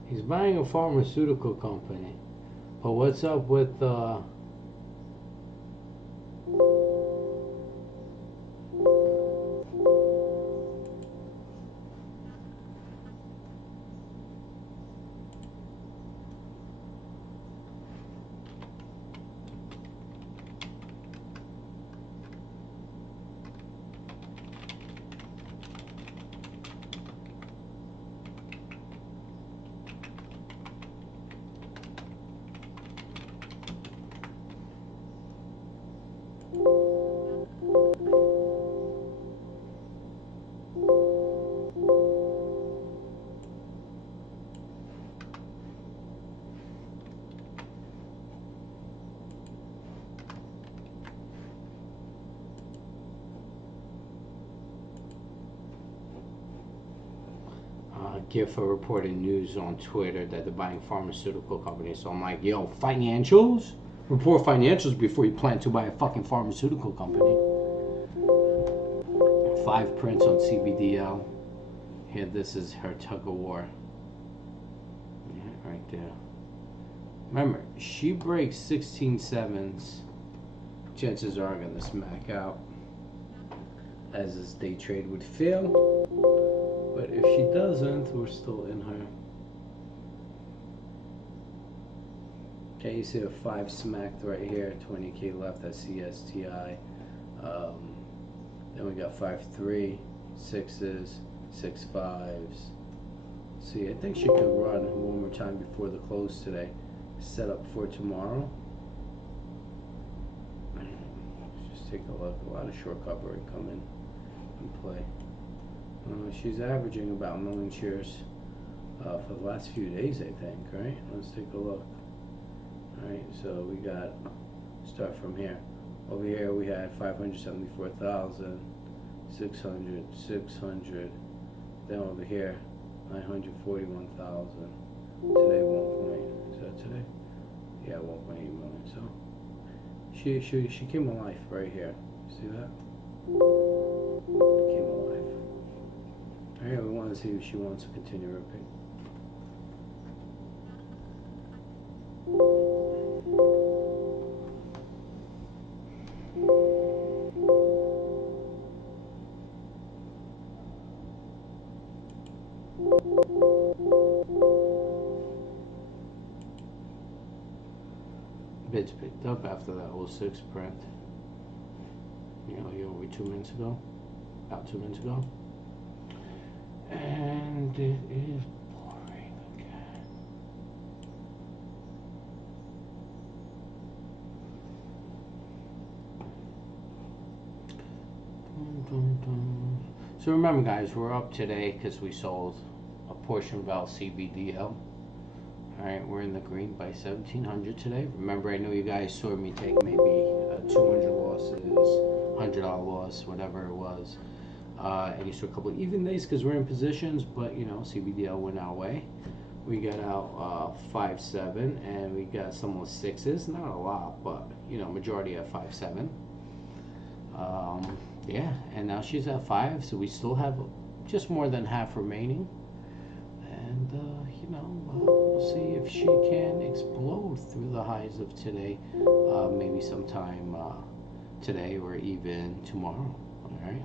He's buying a pharmaceutical company. But what's up with GIFA reported news on Twitter that they're buying pharmaceutical companies. So I'm like, yo, financials? Report financials before you plan to buy a fucking pharmaceutical company. 5 prints on CBDL. Here, this is her tug of war. Yeah, right there. Remember, she breaks 16 sevens. Chances are going to smack out, as this day trade would feel. But if she doesn't, we're still in her. Okay, you see a 5 smacked right here, 20K left, that's CSTI. Then we got 5-3, 6s, 6-5s. See, I think she could run one more time before the close today. Set up for tomorrow. Let's just take a look. A lot of short covering coming in play. She's averaging about 1 million shares for the last few days, I think, right? Let's take a look. Alright, so we got, start from here. Over here we had 574,000, 600, 600. Then over here, 941,000. Today 1 point, is that today? Yeah, 1.8 million. So she came alive right here. See that? Came alive. Alright, we want to see if she wants to continue ripping. Bids picked up after that 06 print. You know, here over 2 minutes ago. About 2 minutes ago. And it is boring again. Dun, dun, dun. So remember, guys, we're up today because we sold a portion of our CBDL. Alright, we're in the green by 1,700 today. Remember, I know you guys saw me take maybe 200 losses, $100 loss, whatever it was. And you saw a couple of even days because we're in positions, but you know, CBDL went our way. We got out 5-7, and we got some with 6s. Not a lot, but you know, majority at 5-7. Yeah, and now she's at 5, so we still have just more than half remaining. And you know, we'll see if she can explode through the highs of today, maybe sometime today or even tomorrow. All right.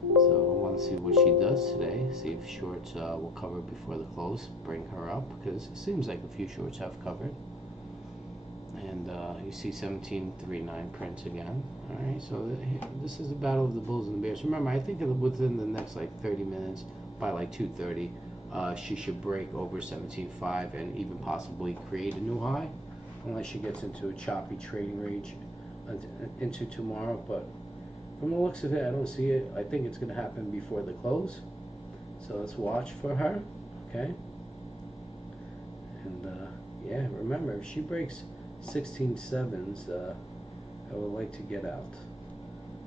So I want to see what she does today. See if shorts will cover before the close, bring her up, because it seems like a few shorts have covered. And you see 1739 prints again. All right. So this is the battle of the bulls and the bears. Remember, I think within the next like 30 minutes, by like 2:30. She should break over 17.5 and even possibly create a new high, unless she gets into a choppy trading range into tomorrow. But from the looks of it, I don't see it. I think it's going to happen before the close. So let's watch for her, okay? And yeah, remember, if she breaks 16 sevens, I would like to get out.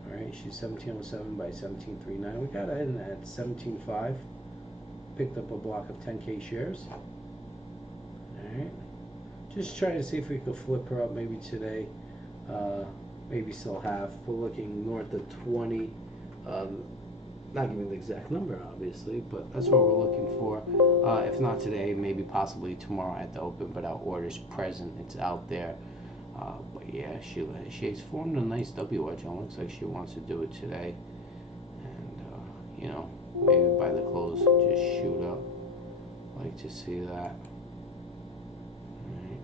All right, she's 1707 by 1739. We got in at 17.5. Picked up a block of 10K shares. Alright. Just trying to see if we could flip her up maybe today. Maybe still have. We're looking north of 20. Not giving the exact number, obviously, but that's what we're looking for. If not today, maybe possibly tomorrow at the open, but our order's present. It's out there. But yeah, she's formed a nice WH. It looks like she wants to do it today. And, you know, maybe by the close, just shoot up. Like to see that. Right.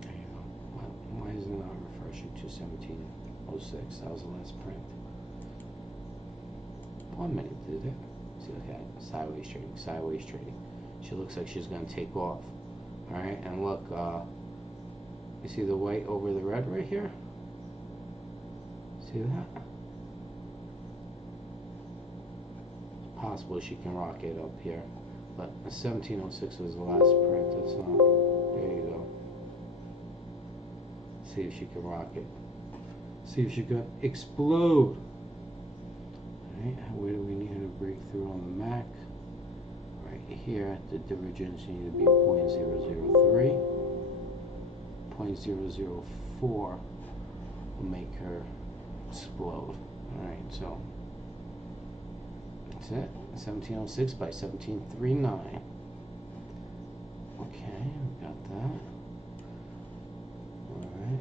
There you go. Why is it not refreshing to 1706? That was the last print. 1 minute, did it? See, look at it. Sideways trading, sideways trading. She looks like she's going to take off. Alright, and look, you see the white over the red right here? See that? It's possible she can rock it up here, but a 1706 was the last print. That's not. There you go. See if she can rock it. See if she can explode. Alright, where do we need her to break through on the Mac? Right here, the divergence need to be 0.003. 0.004 will make her explode. Alright, so that's it. 1706 by 1739. Okay, we got that. Alright.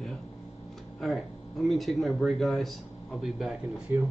Yeah. Alright, let me take my break, guys. I'll be back in a few.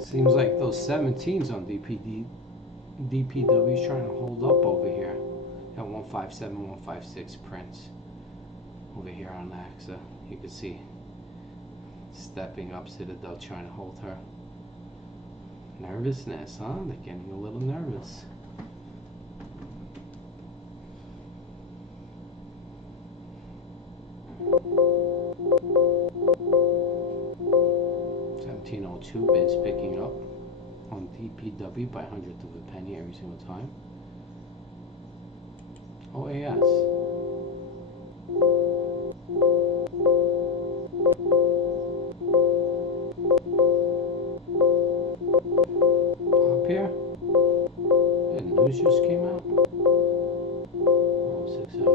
Seems like those 17s on DPW is trying to hold up over here at 157, 156 Prince. Over here on AXA, you can see stepping up Citadel trying to hold her. Nervousness, huh? They're getting a little nervous. $17.02 bids picking up on DPW by 100th of a penny every single time. OAS. Pop here. The news just came out. Oh, 6 hours ago.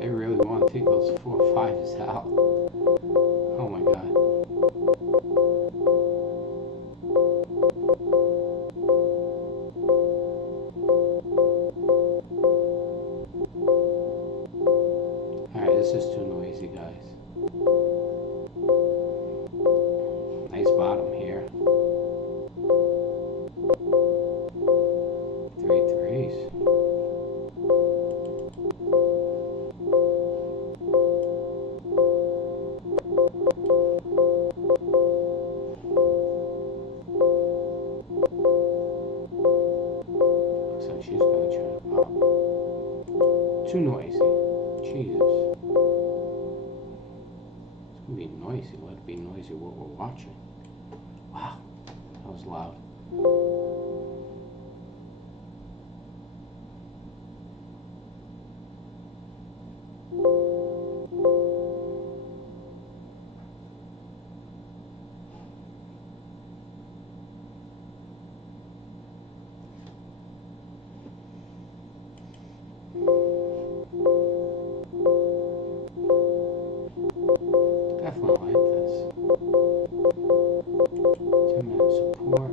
They really want to take those 4 or 5s out. Oh my god. Alright, this is too noisy, guys. Nice bottom here. 3 threes. Looks like she's gonna try to pop. Too noisy. Jesus. It's gonna be noisy. Let it be noisy what we're watching. Wow. That was loud. Definitely like this. 10-minute support.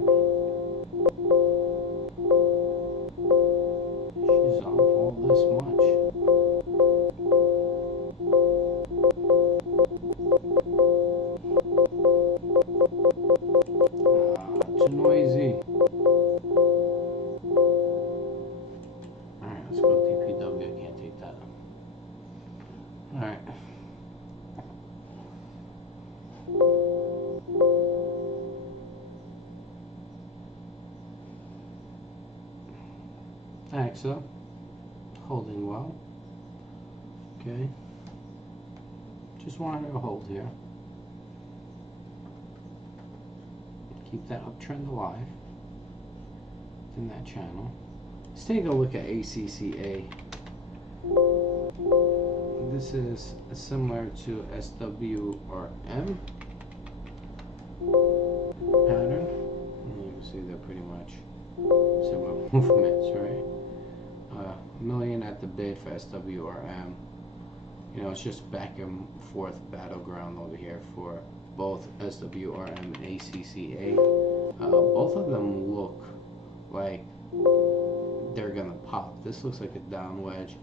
She's off all this much. Too noisy. Alright, let's go DPW. I can't take that. Alright. AXA, holding well. Okay. Just wanted to hold here. Keep that uptrend alive in that channel. Let's take a look at ACCA. This is similar to SW or M pattern. You can see they're pretty much similar movements, right? million at the bid for SWRM. You know, it's just back and forth battleground over here for both SWRM and ACCA. Both of them look like they're gonna pop. This looks like a down wedge.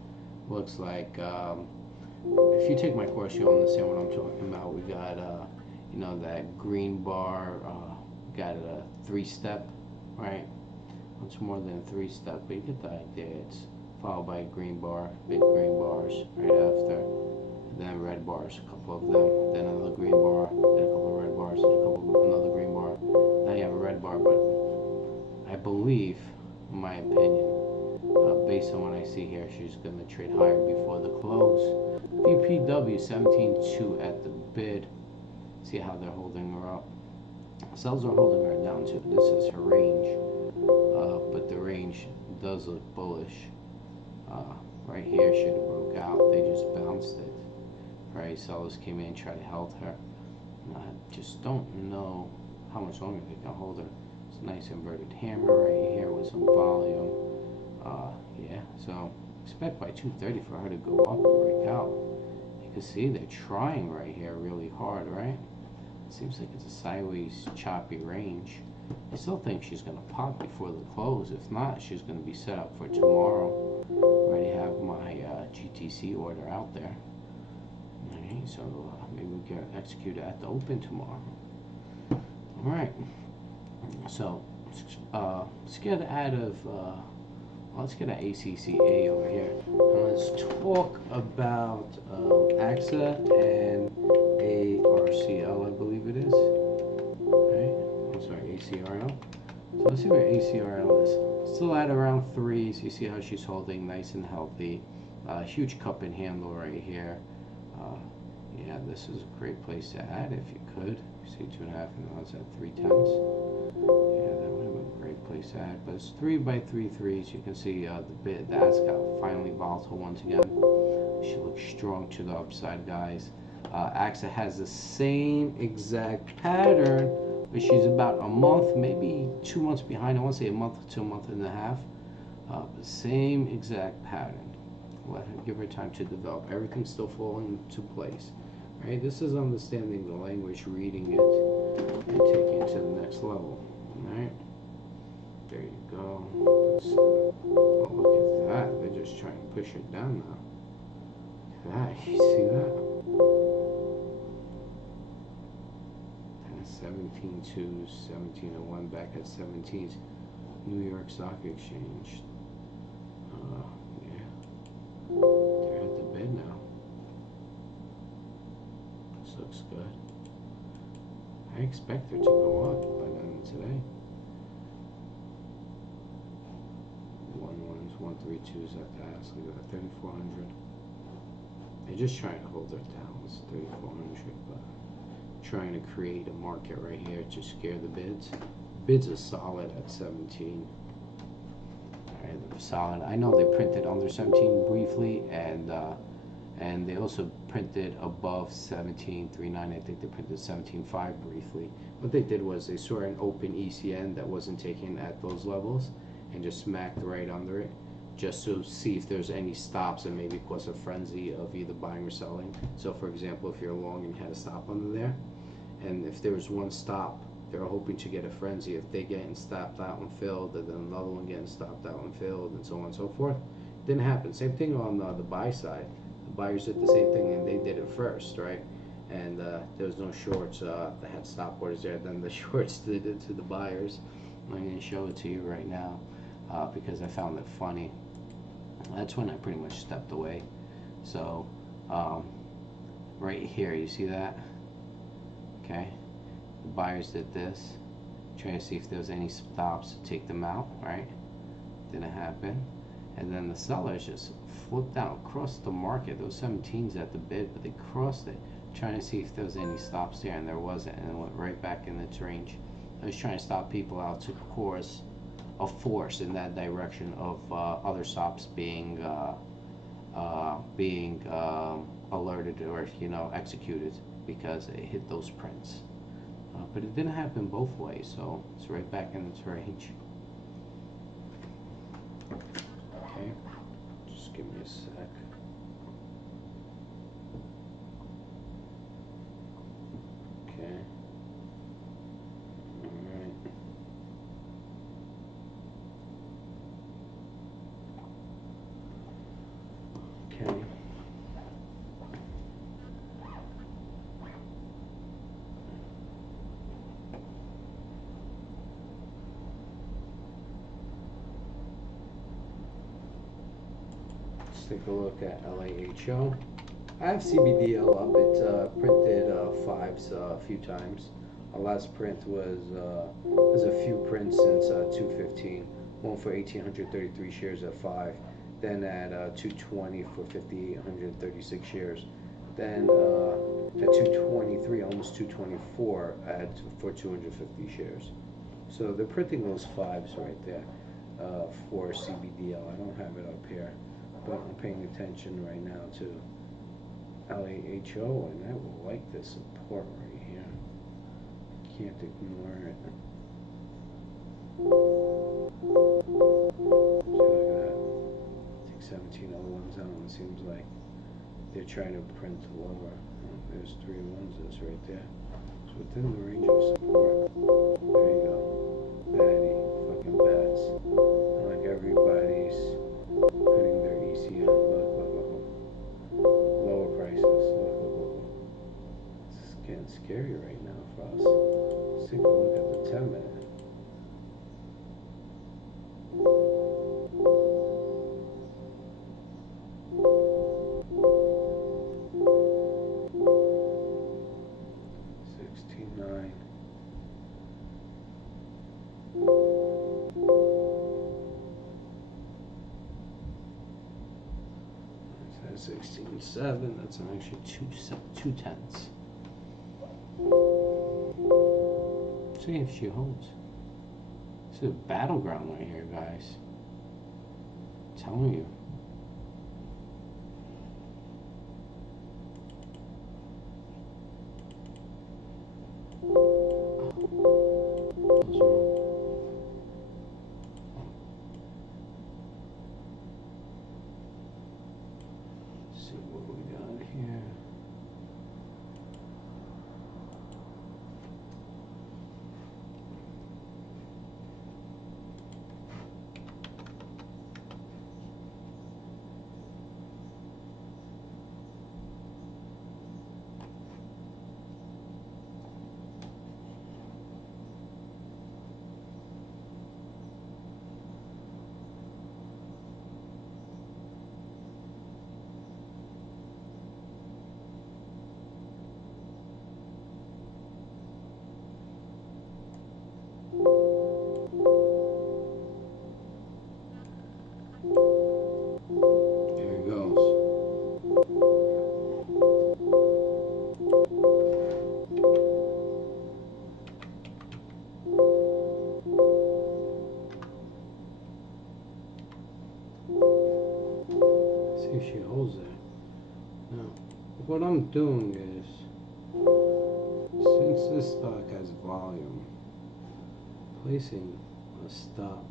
Looks like if you take my course, you'll understand what I'm talking about. We got you know, that green bar. Got a 3-step, right? It's more than a 3-step, but you get the idea. It's followed by a green bar, big green bars right after, and then red bars, a couple of them, then another green bar, then a couple of red bars, then another green bar. Now you have a red bar, but I believe, in my opinion, based on what I see here, she's going to trade higher before the close. BPW 17.2 at the bid. See how they're holding her up. Sells are holding her down too. This is her range, but the range does look bullish. Right here should have broke out. They just bounced it. Right, sellers came in, tried to hold her. I just don't know how much longer they can hold her. It's a nice inverted hammer right here with some volume. Yeah, so expect by 230 for her to go up and break out. You can see they're trying right here really hard, right? Seems like it's a sideways choppy range. I still think she's going to pop before the close. If not, she's going to be set up for tomorrow. Already have my GTC order out there. Alright, so maybe we can execute it at the open tomorrow. Alright, so let's get out of let's get an ACCA over here. Let's talk about AXA and ARCL, I believe it is. Right? I'm sorry, ACRL. So let's see where ACRL is. Still at around 3s. You see how she's holding nice and healthy. Huge cup and handle right here. Yeah, this is a great place to add if you could. You see 2.5 and now it's at 3/10. Yeah, that would have been a great place to add. But it's 3 by 3 threes. You can see the ASCAL finally volatile once again. She looks strong to the upside, guys. AXA has the same exact pattern, but she's about a month, maybe 2 months behind. I want to say a month to a month and a half. Same exact pattern. Let her give her time to develop. Everything's still falling into place. Right? This is understanding the language, reading it, and taking it to the next level. Right? There you go. Oh, look at that. They're just trying to push it down now. Look at that. You see that? And 17.2, 17.01 back at 17s. New York Stock Exchange. Yeah. They're at the bid now. This looks good. I expect her to go up by the end of today. 1-1s, 1-3-2s at the ask. Look at that, 3,400. They're just trying to hold her down. It's 3,400, but trying to create a market right here to scare the bids. Bids are solid at 17. Alright, they're solid. I know they printed under 17 briefly, and they also printed above 17.39. I think they printed 17.5 briefly. What they did was they saw an open ECN that wasn't taken at those levels and just smacked right under it, just to see if there's any stops and maybe cause a frenzy of either buying or selling. So for example, if you're long and you had a stop under there, and if there was one stop, they're hoping to get a frenzy. If they getting stopped, that one filled, and then another one getting stopped, that one filled, and so on and so forth. Didn't happen. Same thing on the buy side. The buyers did the same thing, and they did it first, right? And there was no shorts. They had stop orders there. Then the shorts did it to the buyers. I'm going to show it to you right now because I found it funny. That's when I pretty much stepped away. So right here, you see that? Okay. The buyers did this, trying to see if there was any stops to take them out, right? Didn't happen. And then the sellers just flipped out across the market. Those 17s at the bid, but they crossed it, trying to see if there was any stops there, and there wasn't, and it went right back in its range. I was trying to stop people out to cause a force in that direction of other stops being alerted or executed because it hit those prints. But it didn't happen both ways, so it's right back in its range. Okay, give me a sec. Okay. Alright. Okay. Let's take a look at LAHO. I have CBDL up. It printed fives a few times. Our last print was there's a few prints since 215. One for 1,833 shares at 5. Then at 220 for 5,836 shares. Then at 223, almost 224 for 250 shares. So they're printing those fives right there for CBDL. I don't have it up here, but I'm paying attention right now to LAHO, and I will like this support right here. Can't ignore it. See, look at that. Take 1701s out, and it seems like they're trying to print lower. Oh, there's 3 ones that's right there. It's within the range of support. There you go. Batty. Fucking bats. Like everybody's putting their ECN. Look. Lower prices. Look. It's getting scary right now for us. Let's take a look at the 10-minute. That's 16.7. That's an extra 2/10. See if she holds. This is a battleground right here, guys. I'm telling you. See what we got here. If she holds there. Now, what I'm doing is, since this stock has volume, placing a stop.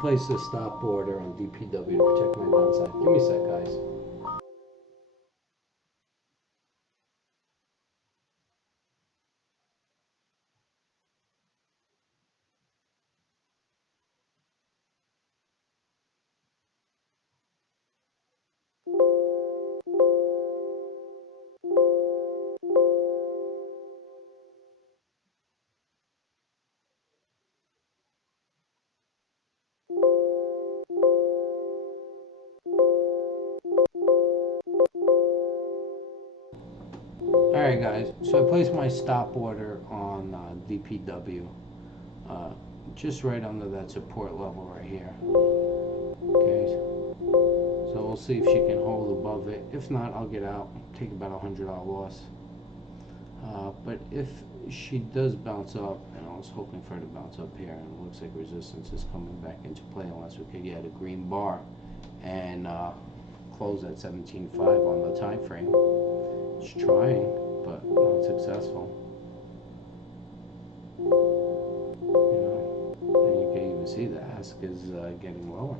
place a stop order on DPW to protect my downside. Give me a sec, guys. Alright, guys, so I placed my stop order on DPW, just right under that support level right here. Okay, so we'll see if she can hold above it. If not, I'll get out, take about $100 loss. But if she does bounce up, and I was hoping for her to bounce up here, and it looks like resistance is coming back into play unless we could get a green bar and close at 17.5 on the time frame. It's trying, but not successful. You know, and you can even see the ask is getting lower.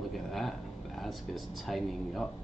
Look at that. The ask is tightening up.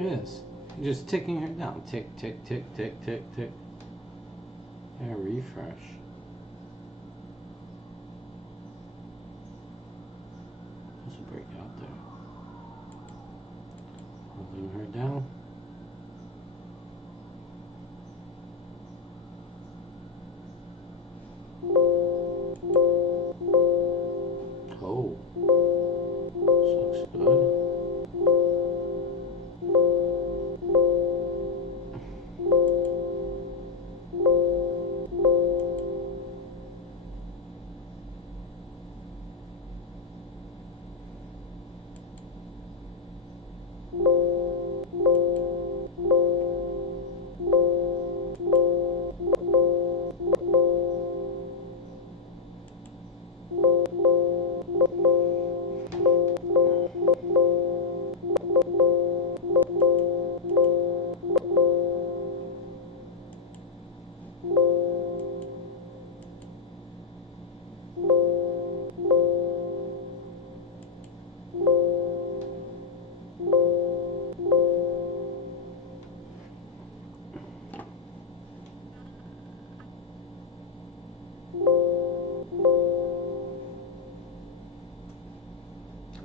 Yes, just ticking her down. Tick, tick, tick, tick, tick, tick. And refresh. There's a break out there. Holding her down. Oh, this looks good.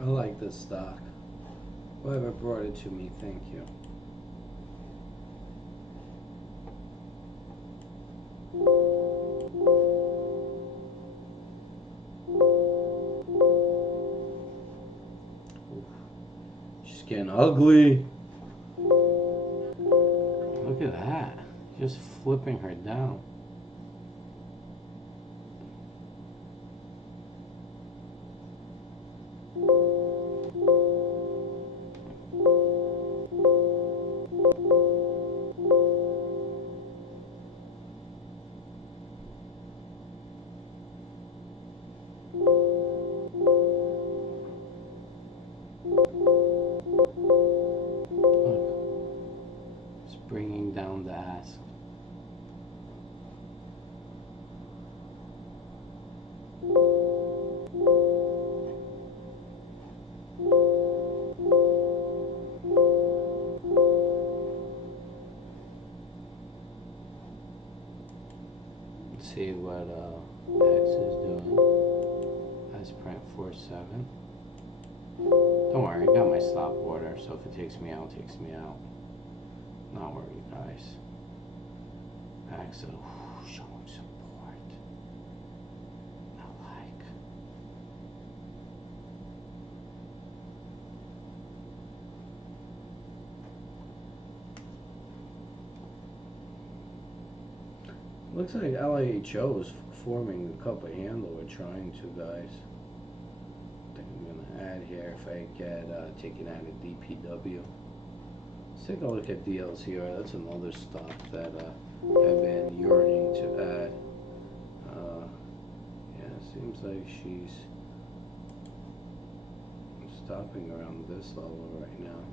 I like this stock. Whoever brought it to me, thank you. She's getting ugly. Look at that. Just flipping her down. Look, it's bringing down the ask. see what X is doing. That's print 47. Don't worry, I got my stop order, so if it takes me out, it takes me out. Not worry, guys. Axel showing support. I like. Looks like LIHO is forming a cup of handle or trying to, guys. I think I'm gonna add here if I get taken out of DPW. Let's take a look at DLCR. That's another stock that I've been yearning to add. Yeah, it seems like she's stopping around this level right now.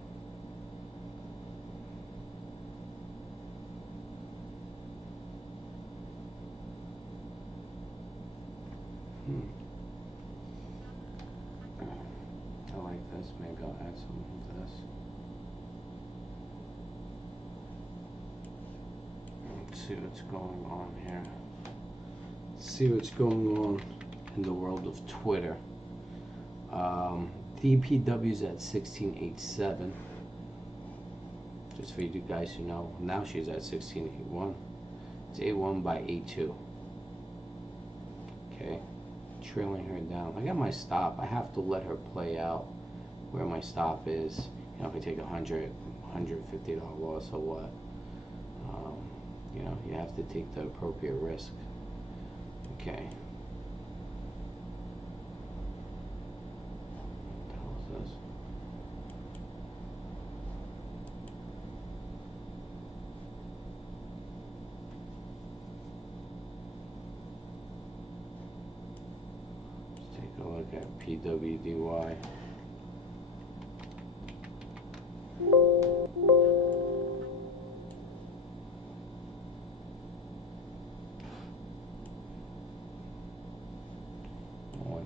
I like this. Maybe I'll add some of this. Let's see what's going on here. Let's see what's going on in the world of Twitter. DPW's at 1687. Just for you guys who know, now she's at 1681. It's A1 by A2. Okay, trailing her down. I got my stop. I have to let her play out where my stop is. You know, if I take $150 loss or what, you know, you have to take the appropriate risk. Okay. What the hell is this? Let's take a look at PWDY.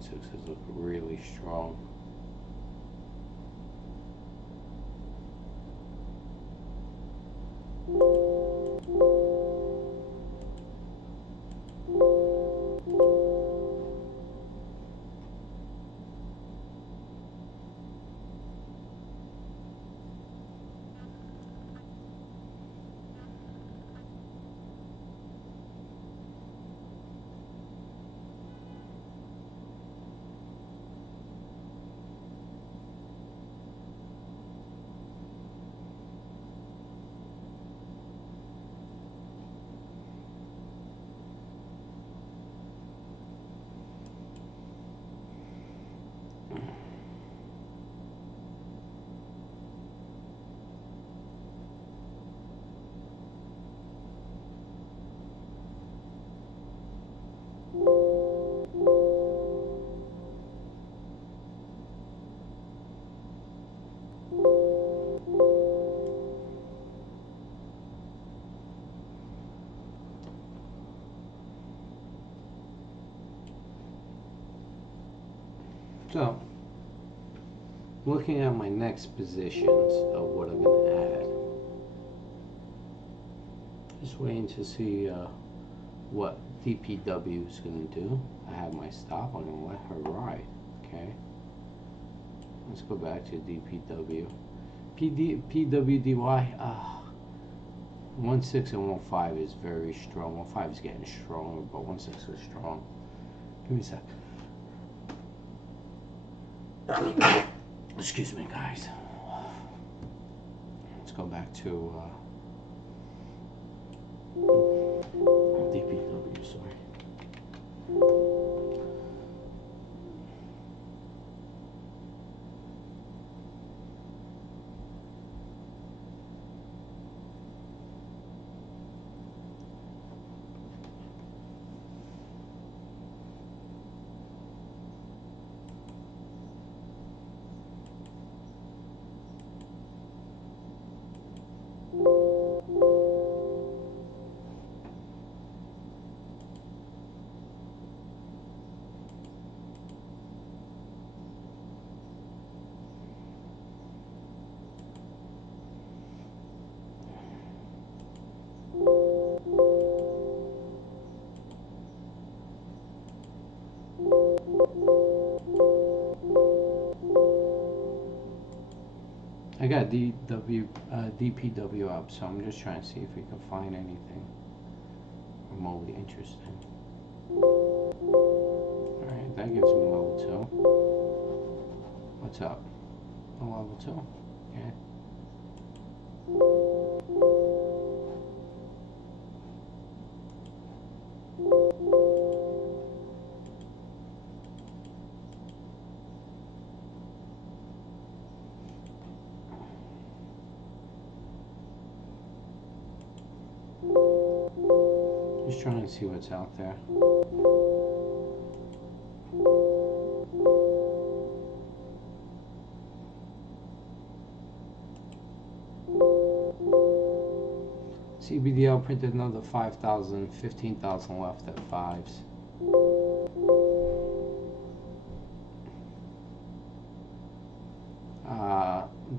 Sixes look really strong. So, looking at my next positions of what I'm going to add. Just waiting to see what DPW is going to do. I have my stop. I'm going to let her ride. Okay. Let's go back to DPW. PWDY. 16 and 15 is very strong. 15 is getting stronger, but 16 is strong. Give me a sec. Excuse me, guys. Let's go back to DPW, sorry. DPW up, so I'm just trying to see if we can find anything remotely interesting. Alright, that gives me level 2. What's up? Oh, level 2? Okay. Just trying to see what's out there. CBDL printed another 5,000, 15,000 left at 5s.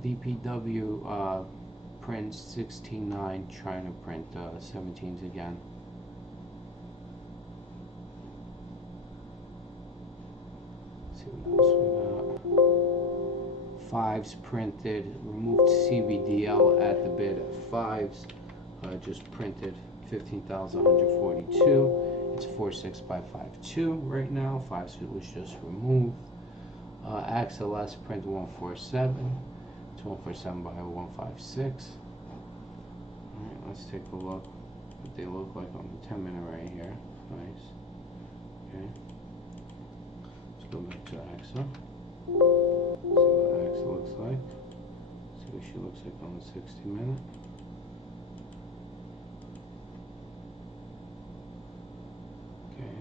DPW prints 16.9, trying to print 17s again. Let's see what else we got. 5s printed, removed CBDL at the bid at 5s. Just printed 15,142. It's 46 by 52 right now. 5s was just removed. XLS print 147. It's 147 by 156. Alright, let's take a look what they look like on the 10-minute right here. Nice. Okay. Let's go back to AXA. See what AXA looks like. See what she looks like on the 60-minute. Okay.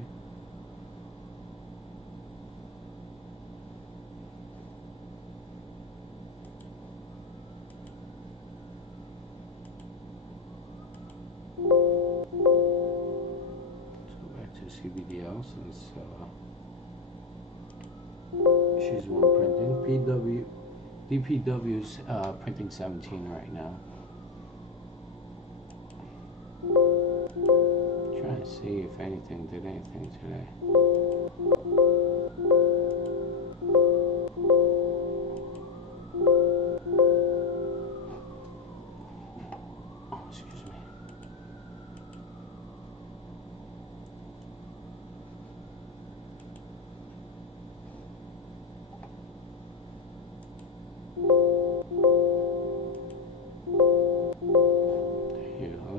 Let's go back to CBDL since she's one printing. DPW's printing 17 right now. Trying to see if anything did anything today. Oh, excuse me.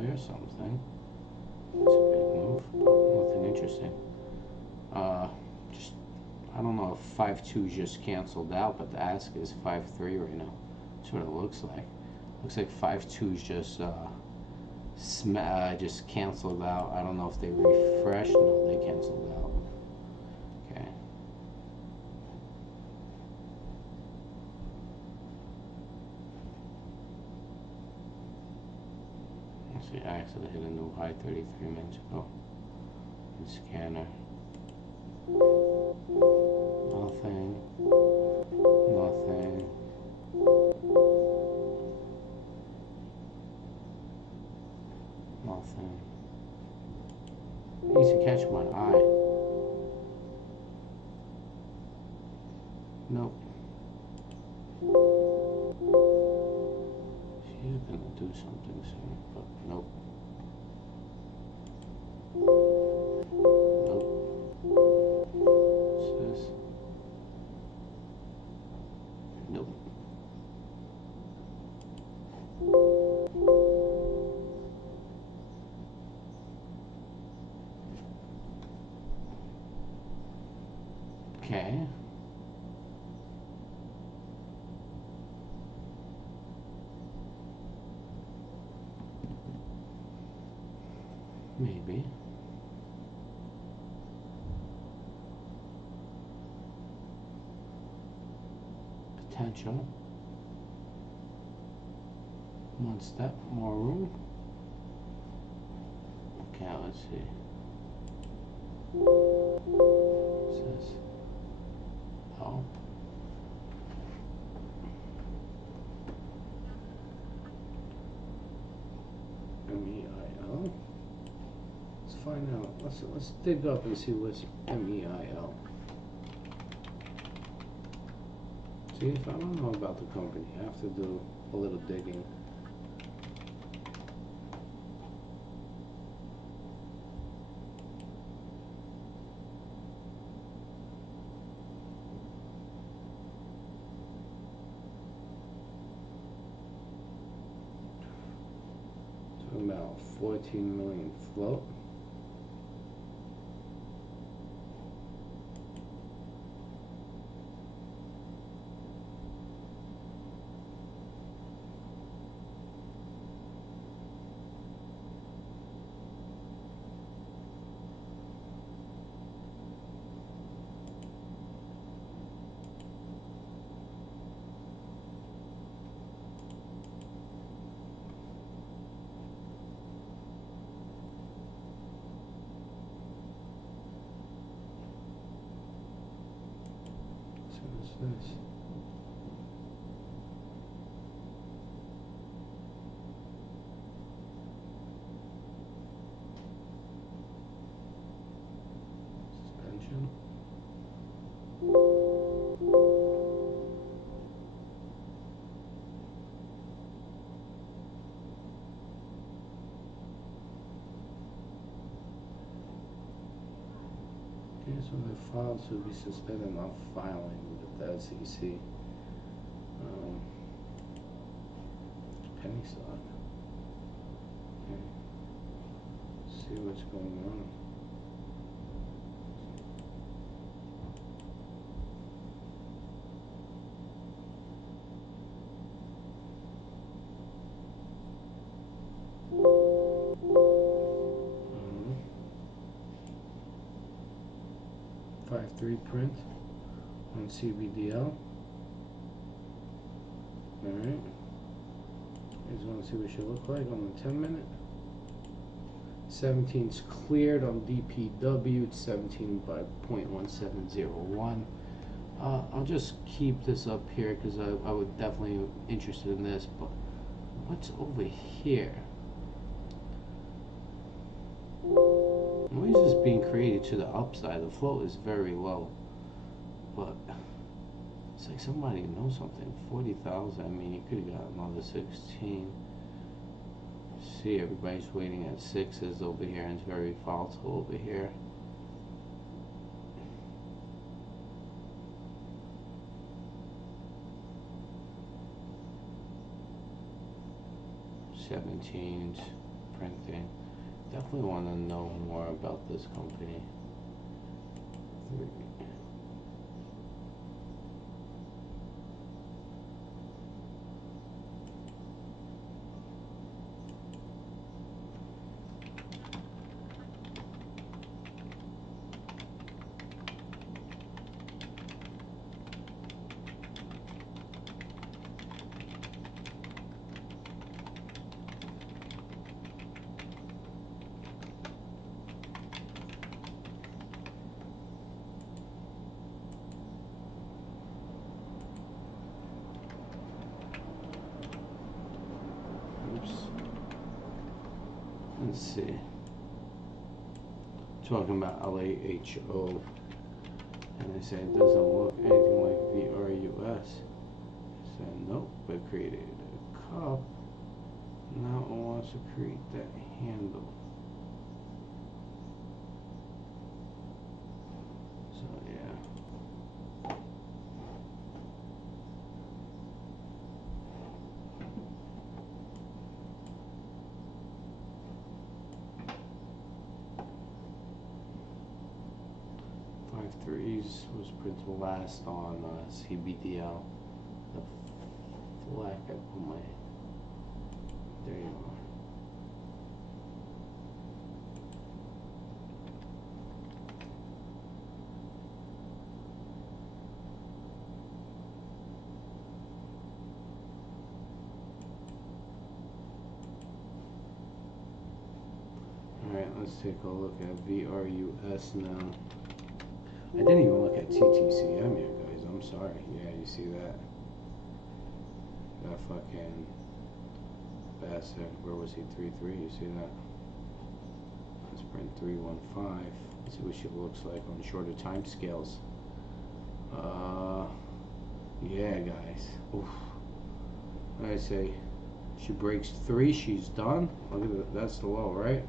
There's something. It's a big move, but nothing interesting. Just, I don't know if 5.2 just canceled out, but the ask is 5.3 right now. That's what it looks like. Looks like 5.2's just just canceled out. I don't know if they refreshed. No, they canceled out. Okay. See, I actually hit a new high 33 minutes ago. And scanner. Nothing. Nothing. Nothing. It needs to catch my eye. Nope. She's gonna do something soon, but nope. Nope. What's this? Nope. Okay. Maybe. Potential. One step, more room. Okay, let's see. What's this? Oh. MEIL. Let's find out. Let's dig up and see what's MEIL. See, if I don't know about the company, I have to do a little digging. Talking about 14 million float. What's this? Suspension. Okay, so the files will be suspended, not filing with the SEC. Penny stock. Okay. See what's going on. Um, 5.3 print on CBDL. Alright. You guys want to see what it should look like on the 10-minute? 17's cleared on DPW. It's 17 by 0.1701. I'll just keep this up here because I would definitely be interested in this. But what's over here? Noise is being created to the upside. The float is very low, but it's like somebody knows something. 40,000. I mean, you could have got another 16. See, everybody's waiting at sixes over here, and it's very volatile over here. Seventeens printing. Definitely want to know more about this company. 3. Let's see. Talking about LAHO, and they say it doesn't look anything like VRUS. I said nope, but created a cup. Now it wants to create that handle. So yeah. Threes was printed last on CBDL. The flag I put my. There you are. Alright, let's take a look at VRUS now. I didn't even look at TTCM here, guys. I'm sorry. Yeah, you see that? That fucking bastard. Where was he? 3-3. You see that? Let's print 315. Let's see what she looks like on shorter time scales. Yeah, guys. Oof. I say, she breaks 3, she's done. Look at that. That's the low, right?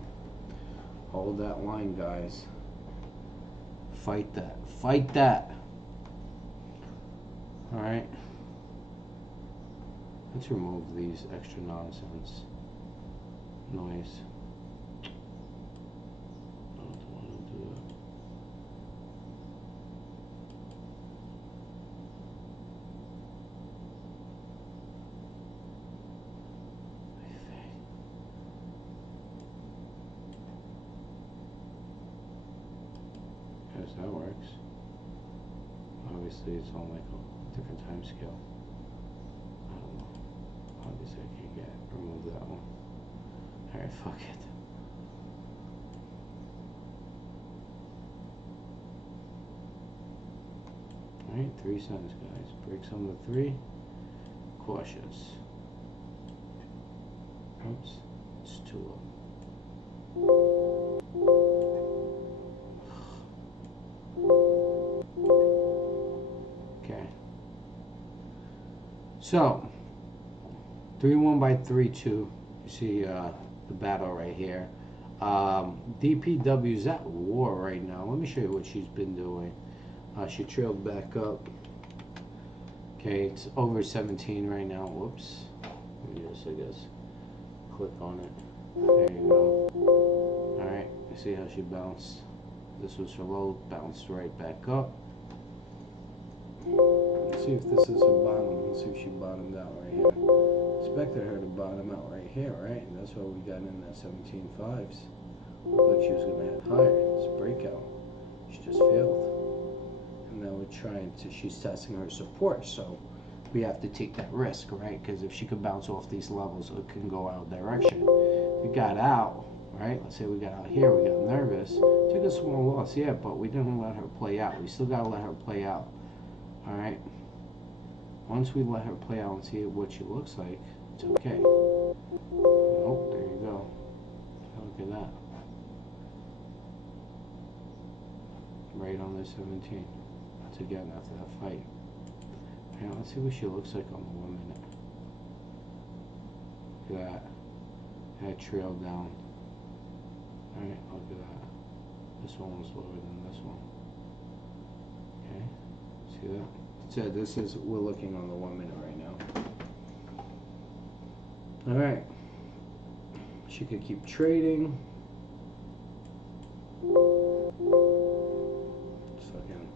Hold that line, guys. Fight that. Fight that. All right. Let's remove these extra nonsense noise. I don't want to do that. Yes, that works. Obviously, it's on like a different time scale. I don't know. Obviously, I can't remove that one. Alright, fuck it. Alright, 3 cents, guys. Breaks on the 3. Cautious. Oops. It's too low. Okay. So, 3-1 by 3-2. You see the battle right here. DPW's at war right now. Let me show you what she's been doing. She trailed back up. Okay, it's over 17 right now. Whoops. Let me just, I guess, click on it. There you go. Alright, you see how she bounced? This was her low, bounced right back up. Let's see if this is her bottom. Let's see if she bottomed out right here. Expected her to bottom out right here, right? And that's why we got in that 17.5s. Looked like she was going to head higher. It's a breakout. She just failed. And now we're trying to, she's testing her support, so we have to take that risk, right? Because if she could bounce off these levels, it can go out direction. If we got out, right? Let's say we got out here, we got nervous. Took a small loss, yeah, but we didn't let her play out. We still got to let her play out. Alright? Once we let her play out and see what she looks like, it's okay. Oh, there you go. Look at that. Right on the 17. That's again after that fight. Alright, let's see what she looks like on the 1 minute. Look at that. That trail down. Alright, look at that. This one was lower than this one. Okay. See that? So this is, we're looking on the 1 minute right now. Alright. She could keep trading. Just looking,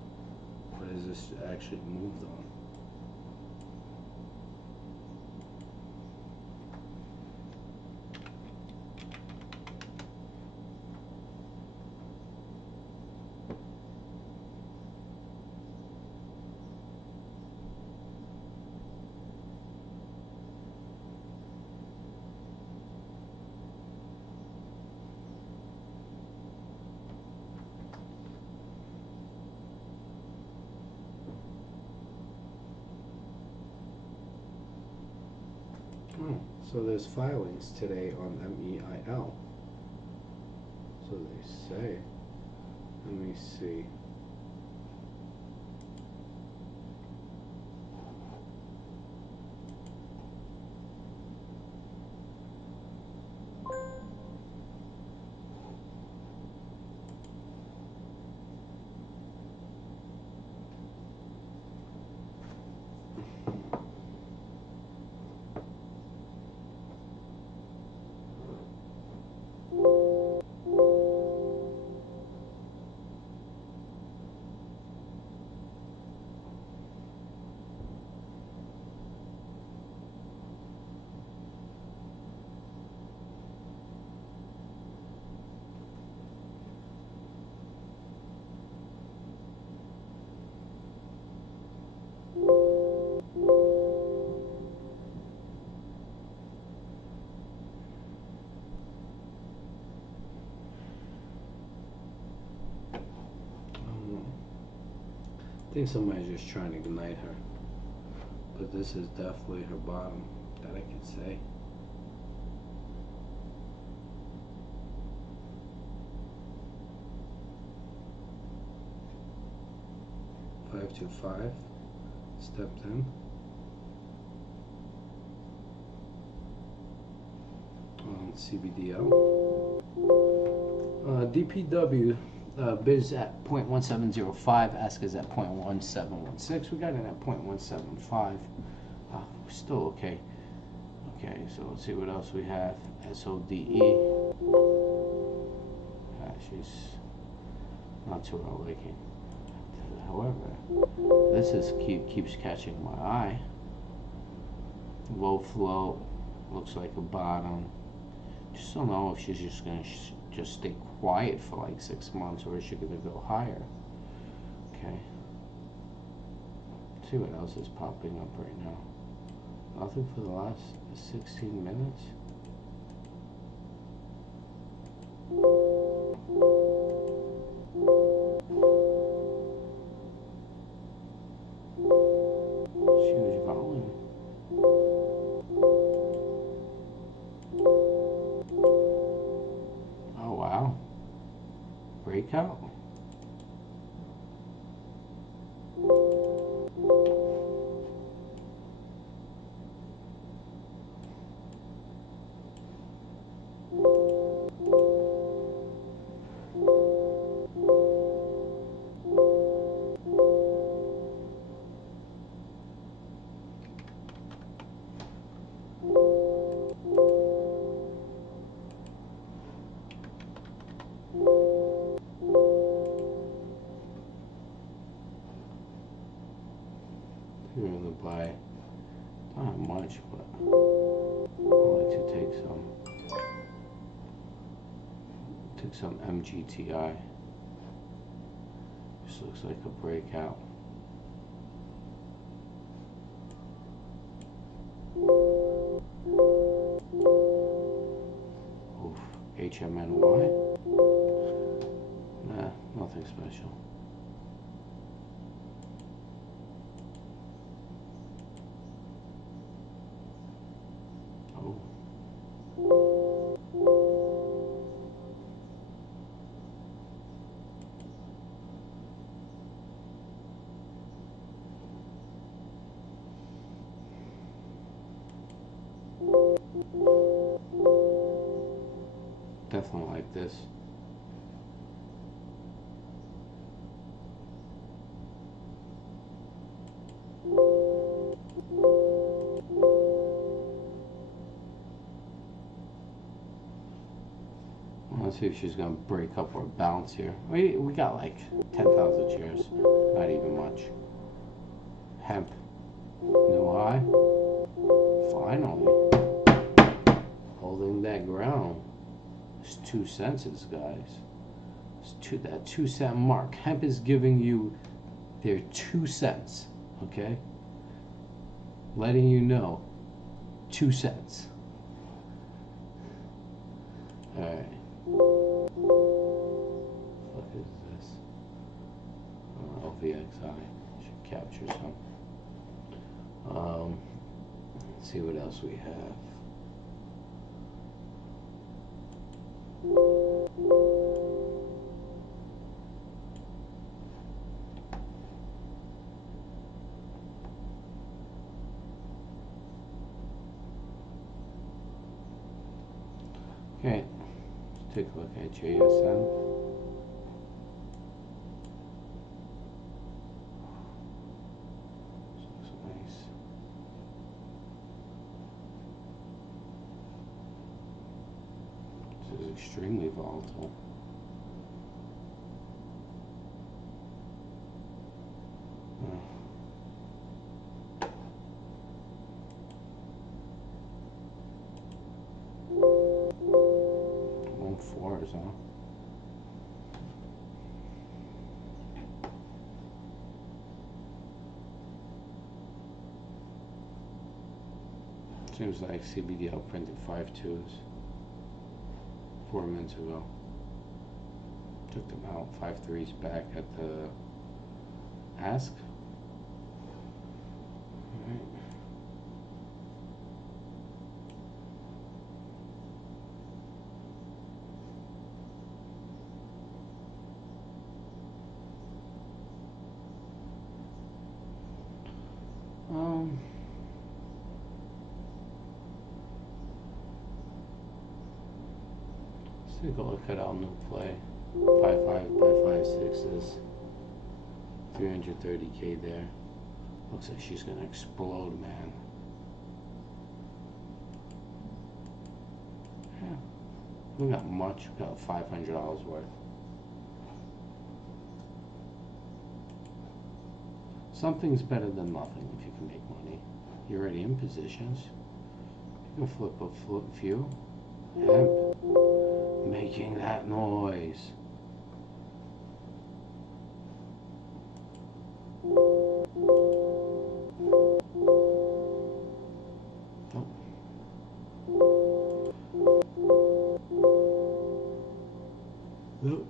what is this actually moved on? Oh, so there's filings today on MEIL. So they say. Let me see. I think somebody's just trying to ignite her. But this is definitely her bottom, that I can say. $525. Step 10. CBDL. DPW bids at 0.1705, ask is at 0.1716. We got it at 0.175. We're still okay. Okay, so let's see what else we have. SODE. She's not to our liking. However, this is keeps catching my eye. Low flow, looks like a bottom. Just don't know if she's just gonna just stay quiet for like 6 months, or is she gonna go higher? Okay. Let's see what else is popping up right now. Nothing for the last 16 minutes. Huge volume. Oh wow. Breakout. Here in the buy, not much, but I like to take some MGTI. This looks like a breakout. Oof, HMNY. Nah, nothing special. Oh. Definitely like this. Let's see if she's gonna break up or bounce here. We got like 10,000 shares, not even much. Hemp, new high. Finally, holding that ground. It's 2 cents, guys. It's that 2 cent mark. Hemp is giving you their 2 cents. Okay, letting you know, 2 cents. All right. What is this? LVXI. Should capture some. Let's see what else we have. Okay, let's take a look at JSM. This is extremely volatile. Fours, huh? Seems like CBDL printed 5 2s 4 minutes ago. Took them out, 5 3s back at the ask. All right. Let's take a look at our new play. 5.5 by 5.6s. 330K there. Looks like she's gonna explode, man. Yeah. We got much. We got $500 worth. Something's better than nothing if you can make money. You're already in positions. You can flip a few. Hemp. Making that noise. Nope.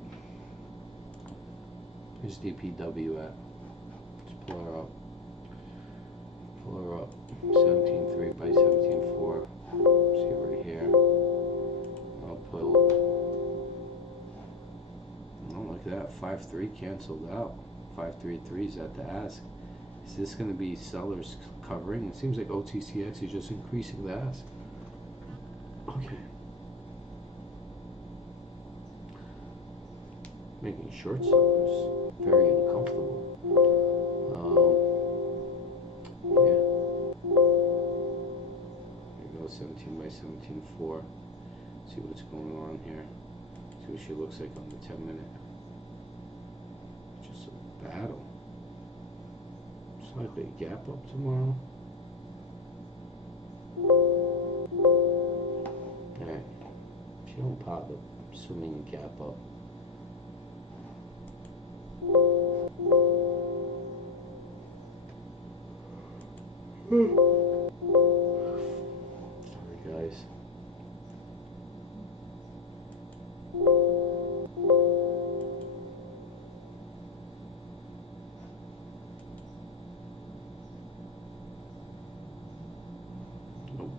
Where's DPW at? Let's pull her up. Pull her up. 17.3 by 17.4. See right here. I'll put. Oh, look at that. 5.3 canceled out. 5.33 is at the ask. Is this going to be sellers covering? It seems like OTCX is just increasing the ask. Okay. Making short sellers very uncomfortable. Yeah. There you go, 17 by 17.4. See what's going on here. See what she looks like on the 10-minute. Just a battle. It's likely a gap up tomorrow. Alright. She don't pop it. Assuming a gap up. Sorry guys. Nope.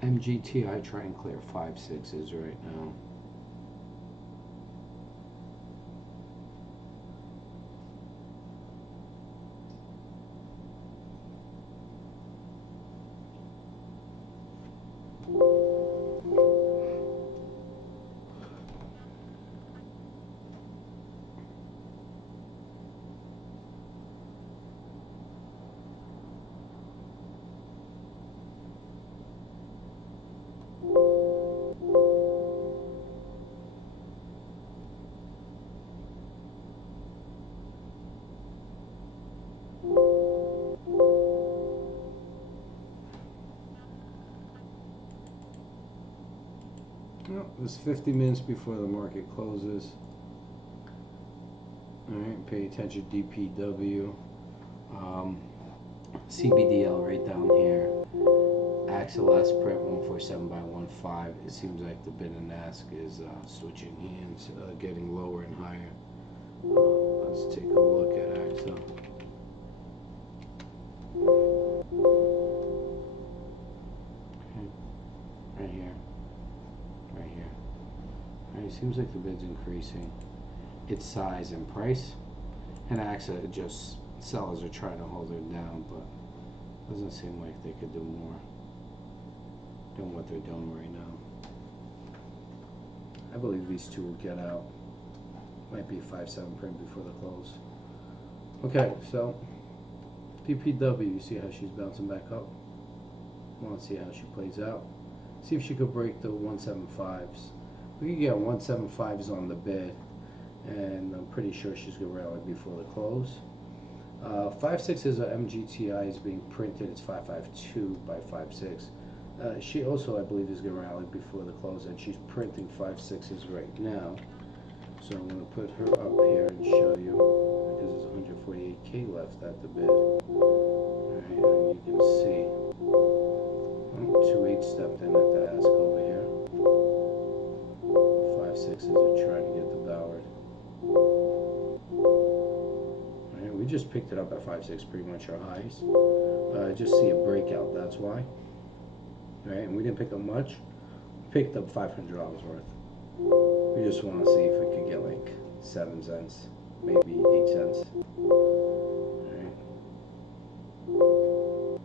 MGTI try and clear 5.6s right now. Well, it's 50 minutes before the market closes. Alright, pay attention to DPW. CBDL right down here. Axel last print 147 by 1.5. It seems like the bid and ask is switching hands, getting lower and higher. Let's take a look at Axel. Okay. Right here. Right here. Alright, seems like the bid's increasing. Its size and price. And AXA just sellers are trying to hold it down, but doesn't seem like they could do more than what they're doing right now. I believe these two will get out. Might be 5.7 print before the close. Okay, so DPW, you see how she's bouncing back up? Want to see how she plays out. See if she could break the 175s. We could get 175s on the bid, and I'm pretty sure she's gonna rally before the close. 5.6 is a MGTI is being printed. It's 5.52 by 5.6. She also, I believe, is going to rally before the close, and she's printing 5.6s right now. So I'm going to put her up here and show you, because there's 148K left at the bid. Alright, and you can see 2.8 stepped in at the ask over here. 5.6s are trying to get devoured. Alright, we just picked it up at 5.6, pretty much our highs. Just see a breakout, that's why. Alright, and we didn't pick up much. We picked up $500 worth. We just want to see if we could get like 7 cents, maybe 8 cents. Alright.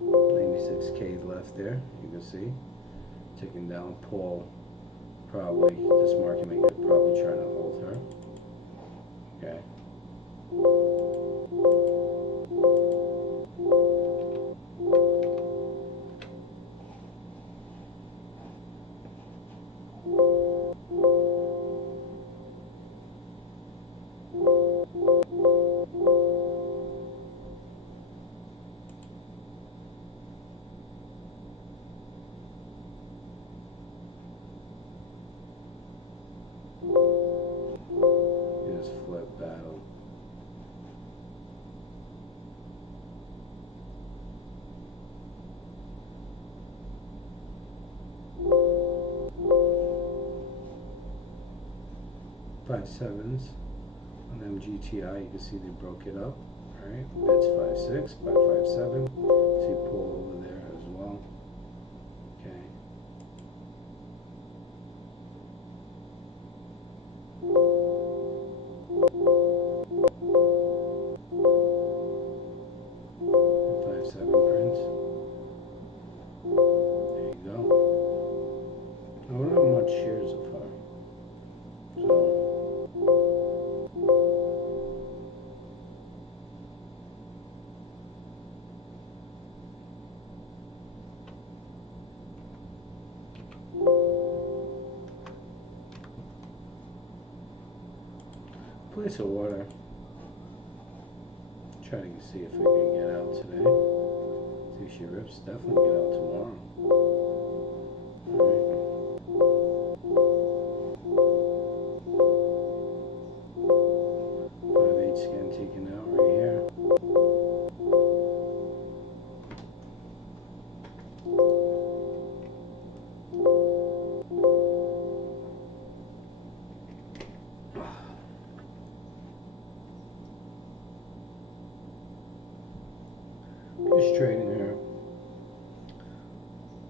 96K left there, you can see. Ticking down. Paul, probably, this market maker, probably trying to hold her. Okay. Just flip battle. Five sevens on MGTI. You can see they broke it up. All right, bids 5.6 by 5.7. See Paul over there as well. Okay. Place of water. Try to see if we can get out today. See if she rips. Definitely get out tomorrow. Alright. 5.8 scan taken out right here. Just trading her.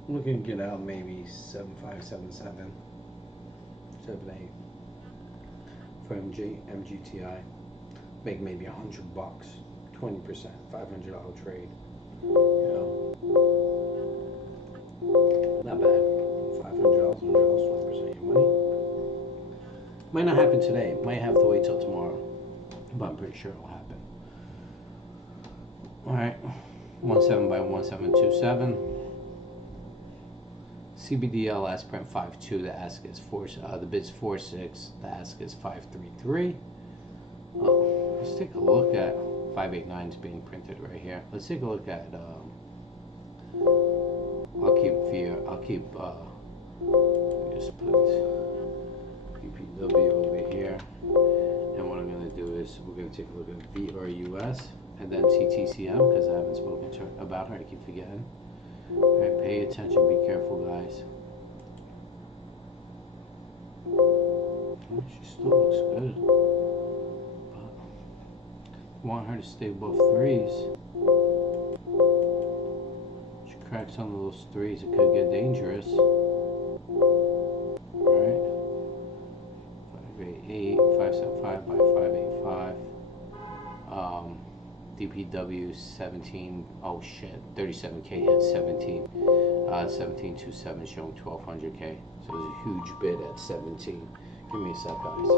Looking to get out maybe 7.5, 7.7, 7.8 for MGTI. Make maybe $100, 20%, $500 trade. You know, not bad. $500, $100, 20% of your money. Might not happen today. It might have to wait till tomorrow, but I'm pretty sure it'll happen. All right. 17 by 1727. CBDL last print 5.2. The ask is the bid's 4.6. The ask is 5.33. Let's take a look at 5.89 is being printed right here. Let's take a look at. I'll keep. Just put PPW over here, and what I'm going to do is we're going to take a look at VRUS. And then TTCM, because I haven't spoken to her about her, I keep forgetting. Alright, pay attention, be careful, guys. Well, she still looks good. But I want her to stay above 3s. She cracks some of those 3s, it could get dangerous. Alright. 5.88, 5.75 by 5.85. DPW 17, oh shit, 37K hit 17, 1727 showing 1200K. So it was a huge bid at 17. Give me a sec, guys.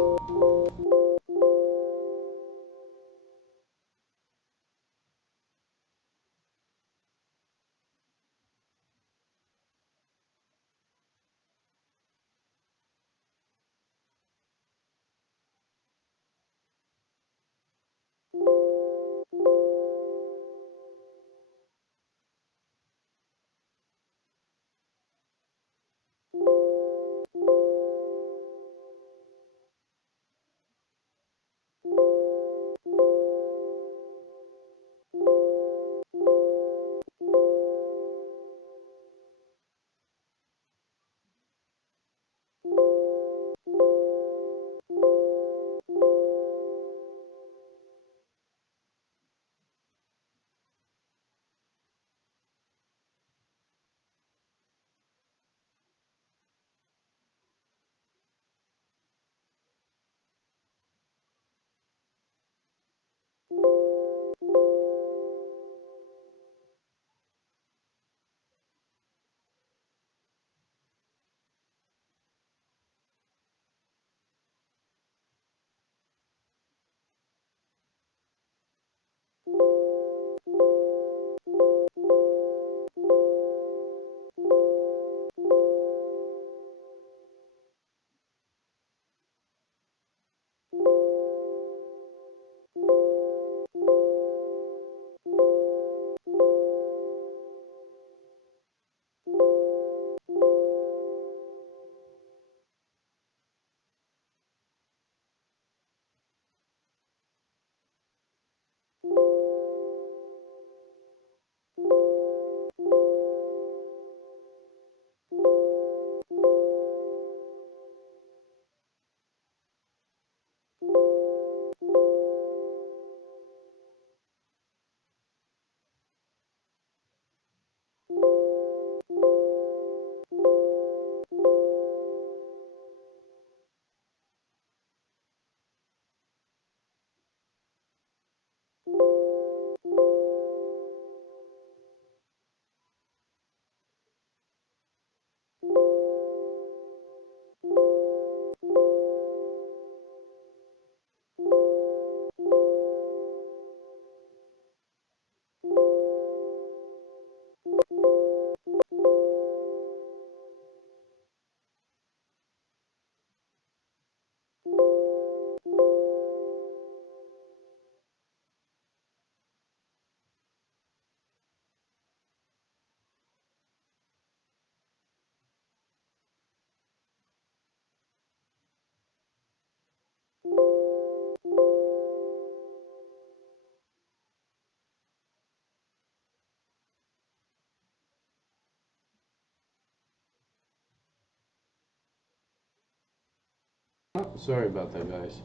Sorry about that, guys.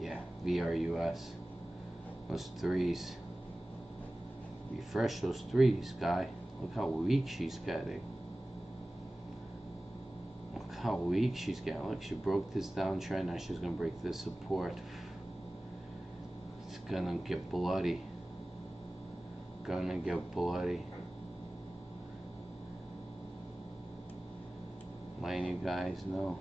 Yeah, VRUS. Those threes. Refresh those threes, guy. Look how weak she's getting. Look how weak she's getting. Look, she broke this downtrend. Now she's gonna break this support. It's gonna get bloody. Gonna get bloody. Letting you guys know.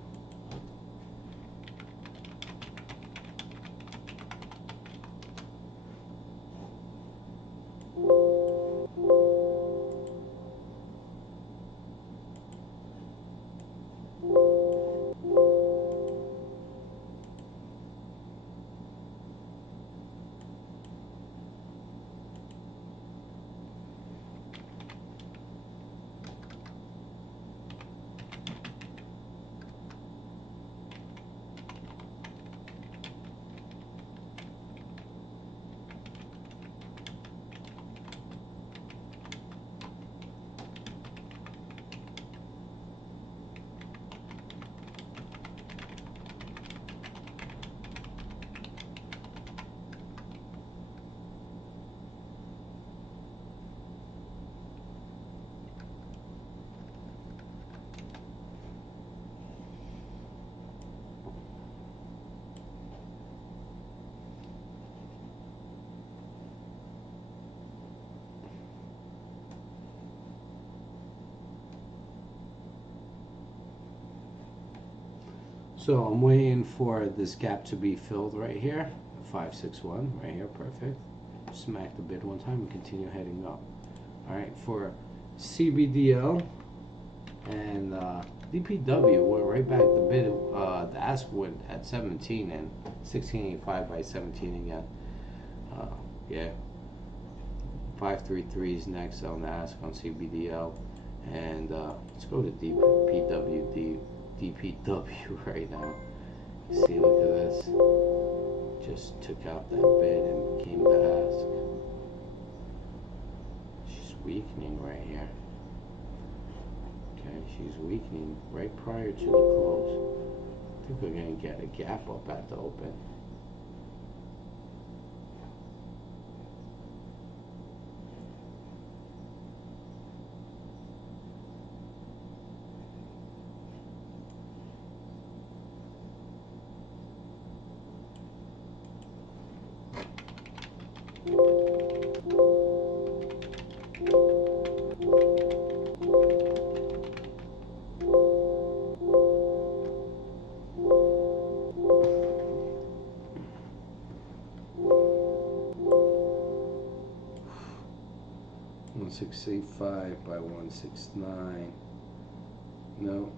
So I'm waiting for this gap to be filled right here. 561 right here, perfect. Smack the bid one time and continue heading up. All right, for CBDL and DPW, we're right back. The bid, the ask went at 17 and 1685 by 17 again. Yeah, 533 is next on the ask on CBDL, and let's go to DPW right now. See, look at this. Just took out that bid and came to ask. She's weakening right here. Okay, she's weakening right prior to the close. I think we're going to get a gap up at the open. $168.5 by 169. No.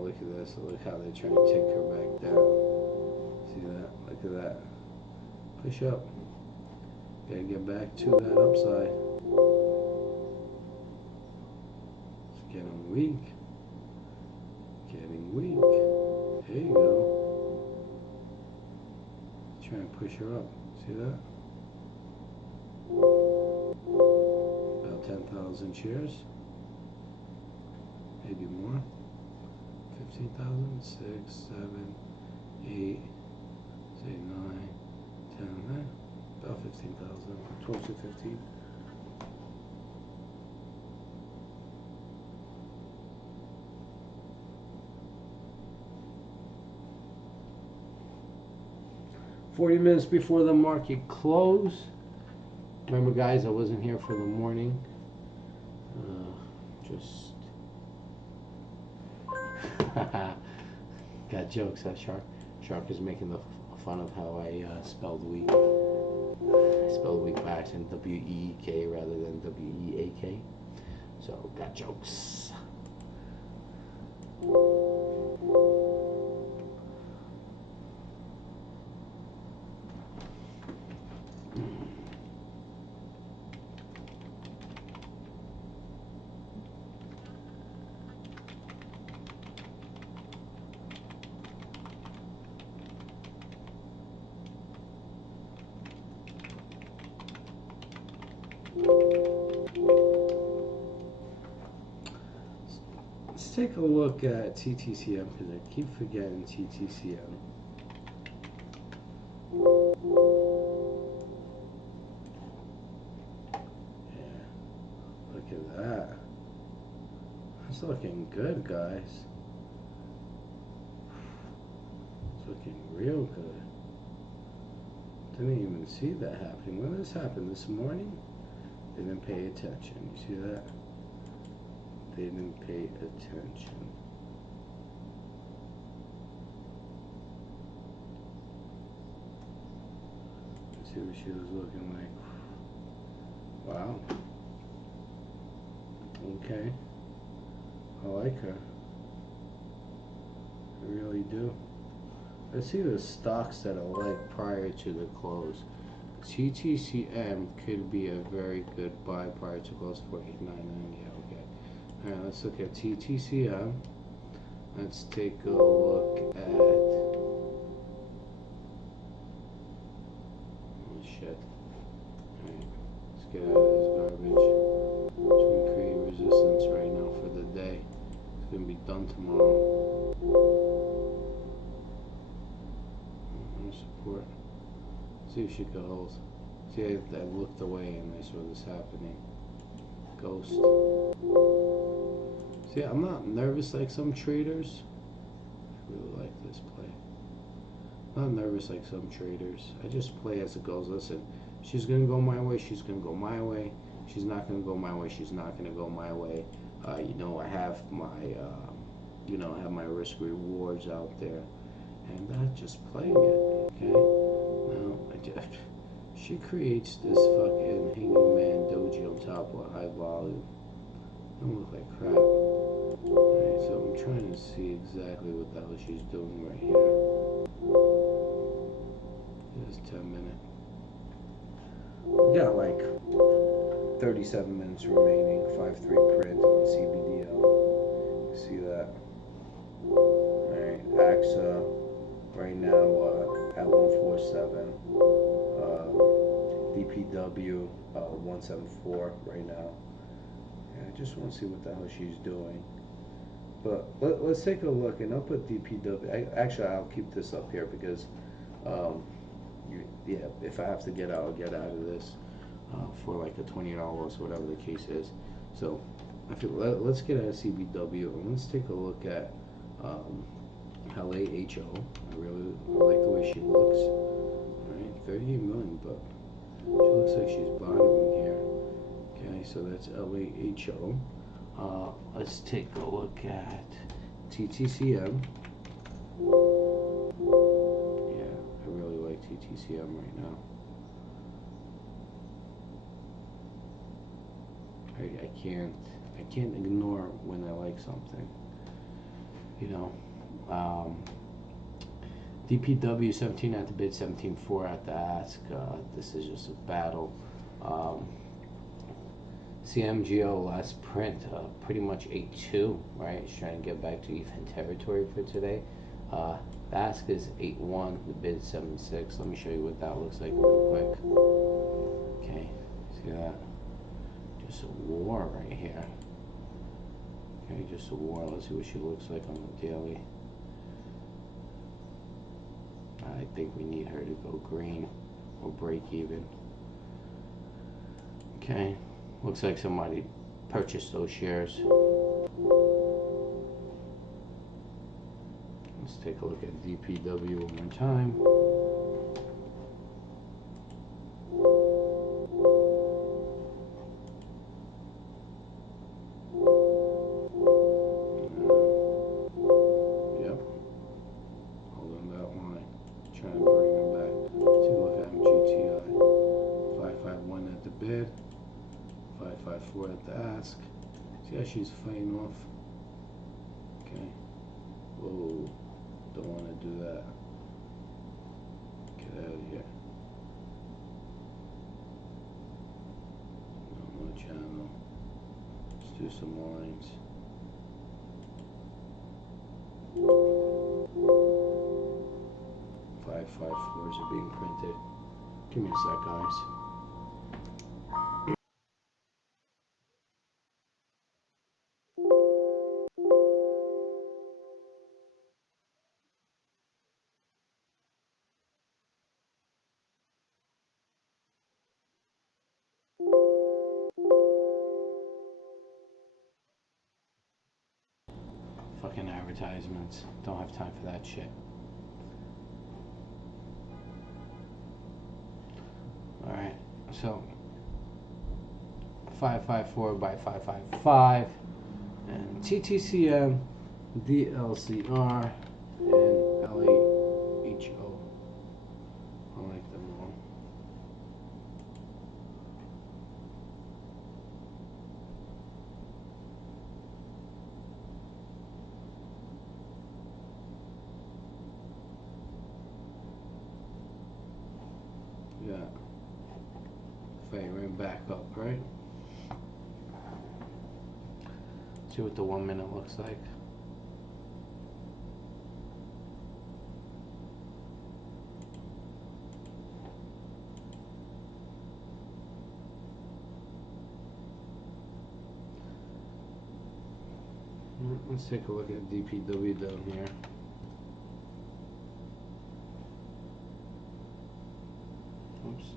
Look at this. Look how they're trying to take her back down. See that? Look at that. Push up. Gotta get back to that upside. It's getting weak. Getting weak. There you go. Try and push her up. See that? About 10,000 shares. Maybe more. 15,000, 6, 7, 8, say 9, 10, about 15,000, 12 to 15. $40 before the market close. Remember, guys, I wasn't here for the morning. Just got jokes, huh, Shark? Shark is making the fun of how I spelled week. I spelled week by accident, W-E-E-K rather than W-E-A-K. So, got jokes. take a look at TTCM because I keep forgetting TTCM. Yeah, look at that. It's looking good, guys. It's looking real good. Didn't even see that happening. When did this happen? This morning? They didn't pay attention. You see that? They didn't pay attention. Let's see what she was looking like. Wow. Okay. I like her. I really do. Let's see the stocks that I like prior to the close. TTCM could be a very good buy prior to close for 899. Yeah, okay. Alright, let's look at TTCM. Let's take a look at. Oh shit. Alright, let's get out of this garbage. Just gonna create resistance right now for the day. It's gonna be done tomorrow. Support. See if she could hold. See, I looked away and I saw this happening. Ghost. See, I'm not nervous like some traders. I really like this play. I'm not nervous like some traders. I just play as it goes. Listen, she's gonna go my way. She's gonna go my way. She's not gonna go my way. She's not gonna go my way. You know, I have my, I have my risk rewards out there, and that's just playing it. Okay. Now she creates this fucking hanging man doji on top of high volume. Don't look like crap. Alright, so I'm trying to see exactly what the hell she's doing right here. This 10-minute. We got like 37 minutes remaining. 5-3 print on CBDL. See that? Alright, AXA right now at 147. DPW 174 right now. Yeah, I just want to see what the hell she's doing. But let's take a look, and I'll put DPW. Actually, I'll keep this up here because, yeah, if I have to get out, I'll get out of this for like a $20 loss, whatever the case is. So, let's get out of CBW and let's take a look at LAHO. I really like the way she looks. All right, 38 million, but she looks like she's bottoming here. Okay, so that's LAHO. Let's take a look at TTCM. Yeah, I really like TTCM right now. I can't ignore when I like something. You know, DPW 17 at the bid, 17.4 at the ask. This is just a battle. CMGO last print, pretty much 8.2, right? It's trying to get back to even territory for today. The ask is 8.1, the bid 7.6. Let me show you what that looks like real quick. Okay, see that? Just a war right here. Okay, just a war. Let's see what she looks like on the daily. I think we need her to go green or break even. Okay, looks like somebody purchased those shares. Let's take a look at DPW one more time. Yep, holding that line, trying to bring them back. Take a look at MGTI. 551 at the bid, 554 at the ask. See how she's fighting off? Okay. Whoa, don't want to do that. Get out of here. No channel. Let's do some lines. Five floors are being printed. Give me a sec, guys. advertisements. Don't have time for that shit. Alright, so 554 by 555 and TTCM, DLCR, and LAHO. I like them all. Yeah. Firing back up, right? See what the 1 minute looks like. Let's take a look at DPW down here. Oops.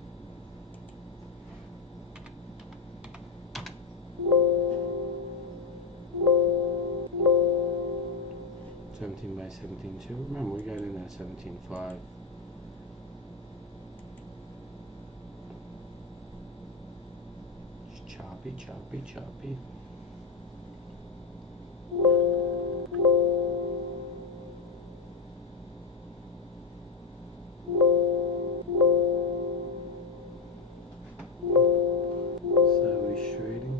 By 17.2. Remember, we got in at 17.5. It's choppy, choppy, choppy. Sideways trading.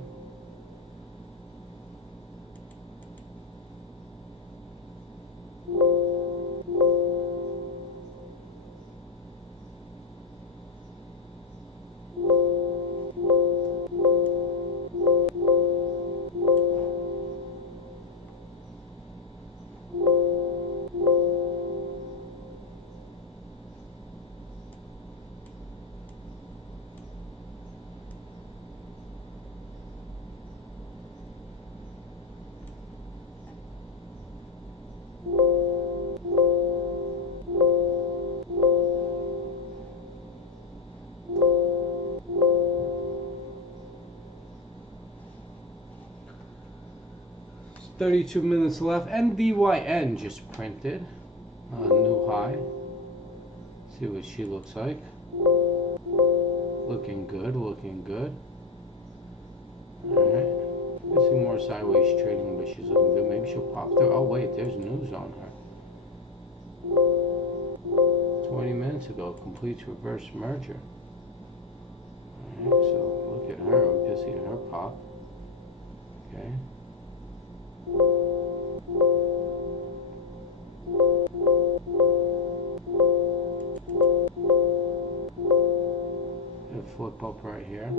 It's 32 minutes left, and DYN just printed a new high. See what she looks like. Looking good, looking good. Alright. I see more sideways trading, but she's looking good. Maybe she'll pop through. Oh wait, there's news on her. 20 minutes ago, completes reverse merger. Alright, so look at her. We can see her pop. Okay. Flip up right here.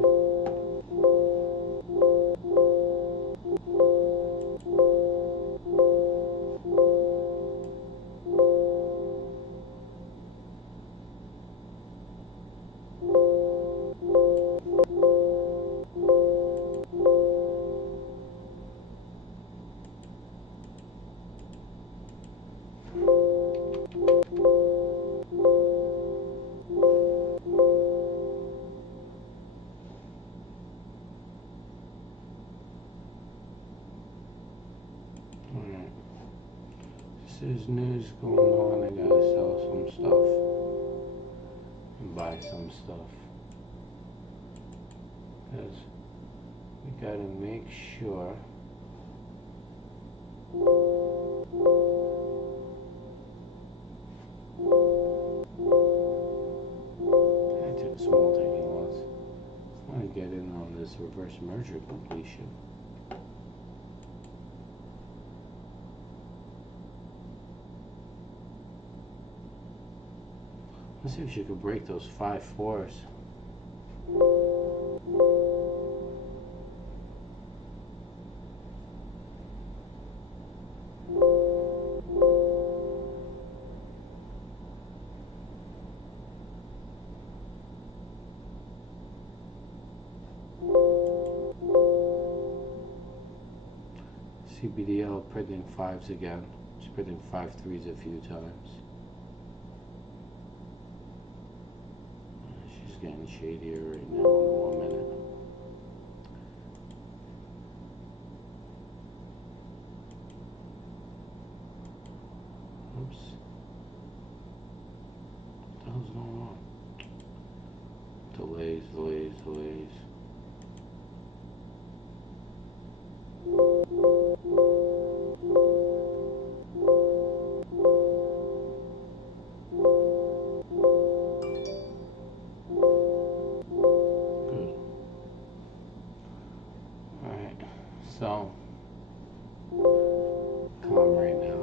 There's news going on. I gotta sell some stuff and buy some stuff, because we gotta make sure I took small tiny lots. I want to get in on this reverse merger completion. Let's see if she could break those 5 4s. CBDL printing 5s again. It's printing 5 3s a few times. Getting shadier right now in 1 minute. times. What the hell's going on? Delays. Good. Alright, so calm right now.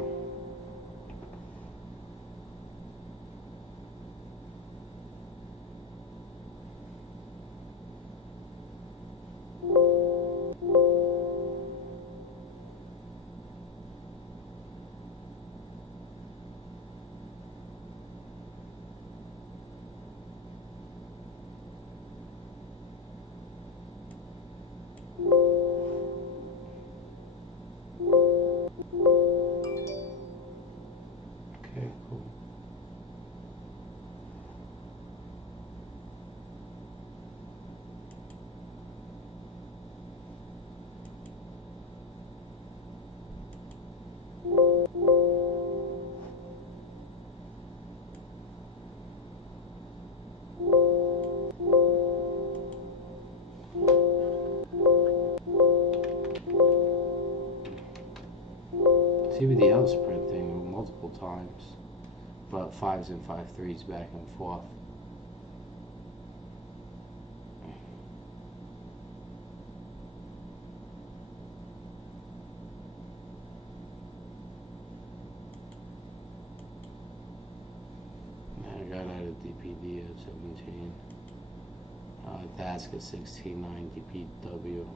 Okay, cool. CBDL is printing multiple times, but 5s and 5-3s back and forth. I got out of DPD at 17. Task at 16, 9 DPW.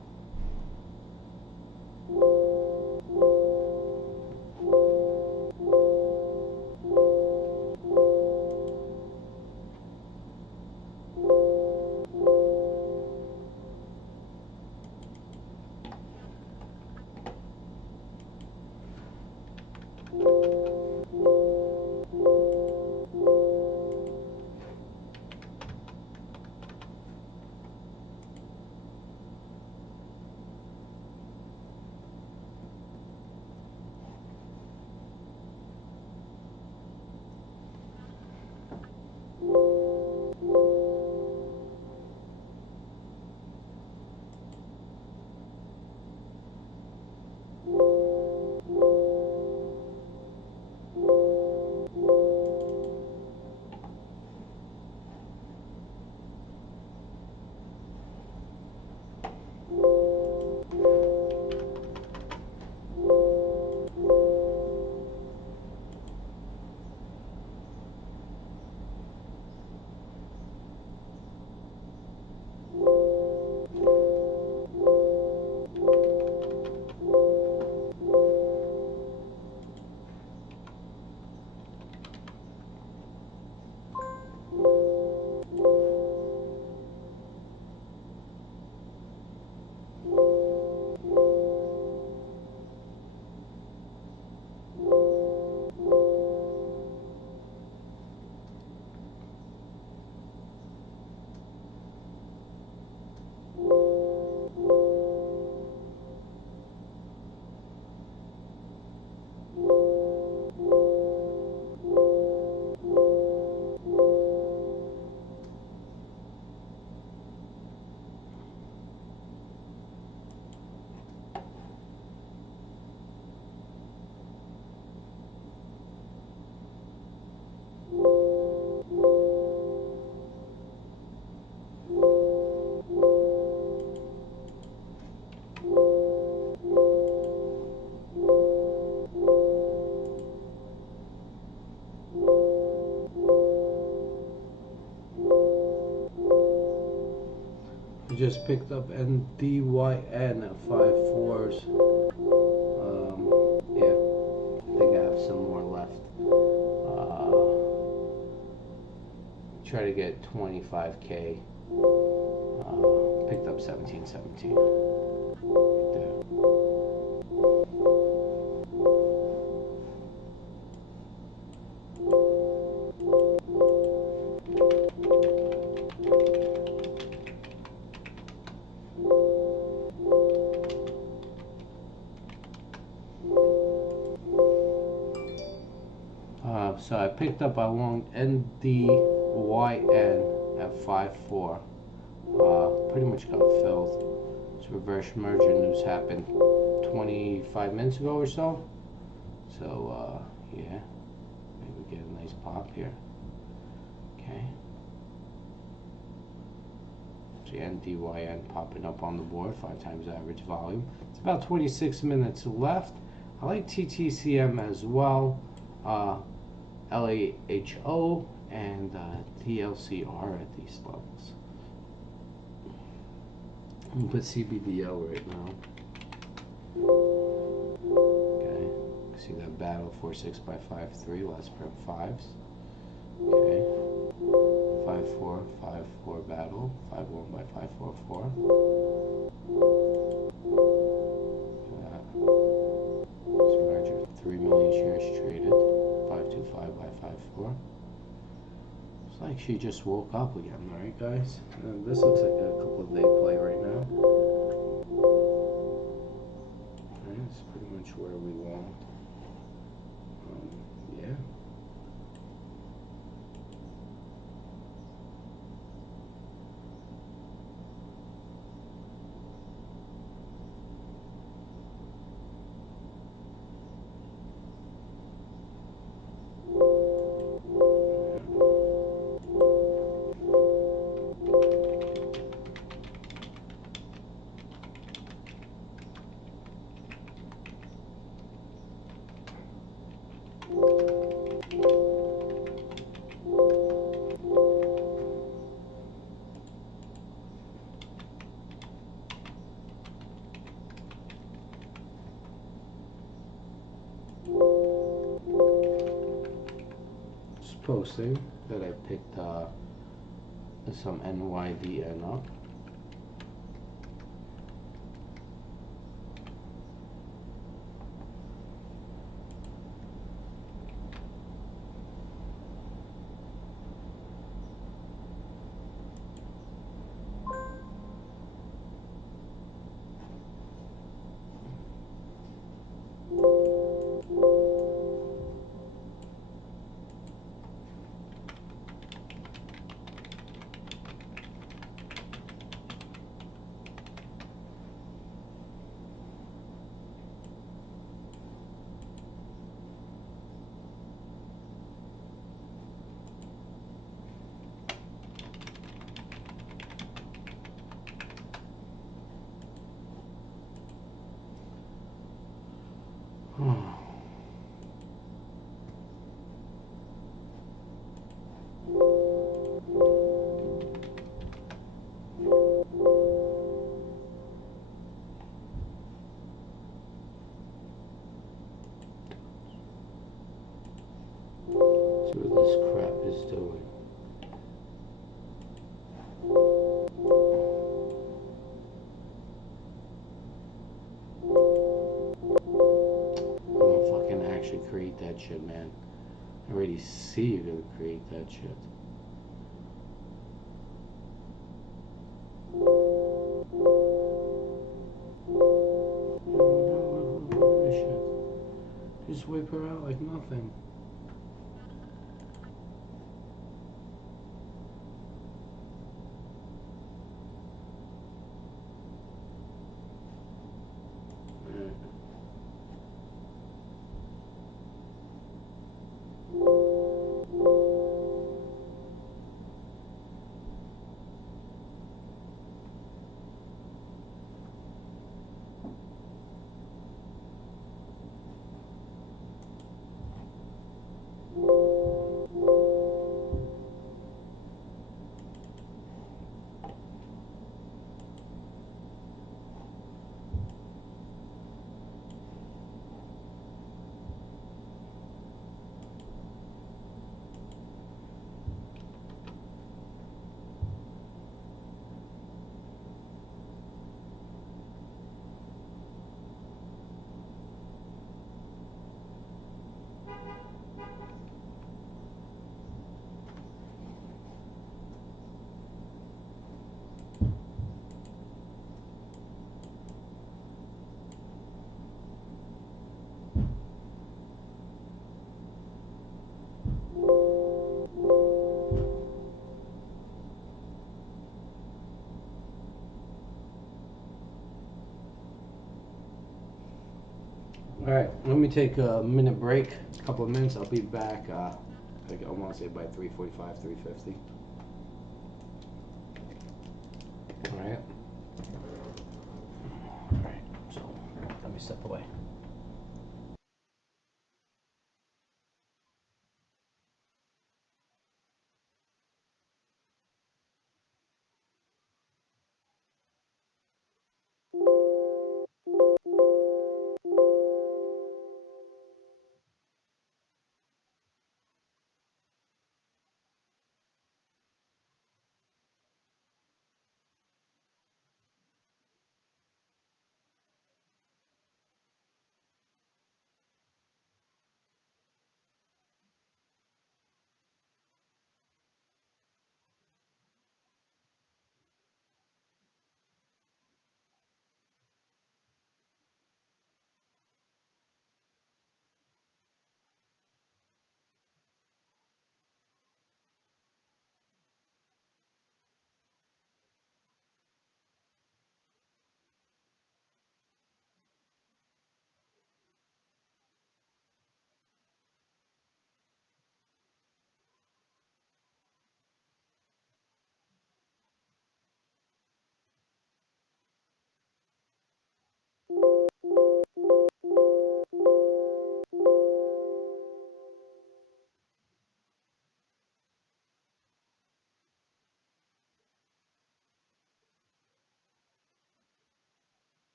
I just picked up NDYN at 5-4s. Yeah, I think I have some more left. Try to get 25K. Picked up 1717. So I picked up a long NDYN at 5.4. Pretty much got filled. This reverse merger news happened 25 minutes ago or so. So yeah, maybe get a nice pop here. Okay. So NDYN popping up on the board, 5 times average volume. It's about 26 minutes left. I like TTCM as well. LAHO and TLCR at these levels. I'm gonna put CBDL right now. Okay, see that battle 4-6 by 5-3, last pair of 5s. Okay, 5-4, 5-4 battle, 5-1 by 5-4-4. This merger, 3 million shares traded, 525 by 54. It's like she just woke up again, right, guys? And this looks like a couple of day play right now. Alright, it's pretty much where we want. Yeah. Posting that I picked some NYDN up. See what this crap is doing. I'm gonna fucking actually create that shit, man. I already see you're gonna create that shit. Just wipe her out like nothing. All right, let me take a minute break, a couple of minutes. I'll be back. I want to say by 3:45, 3:50. All right. All right. So let me step away.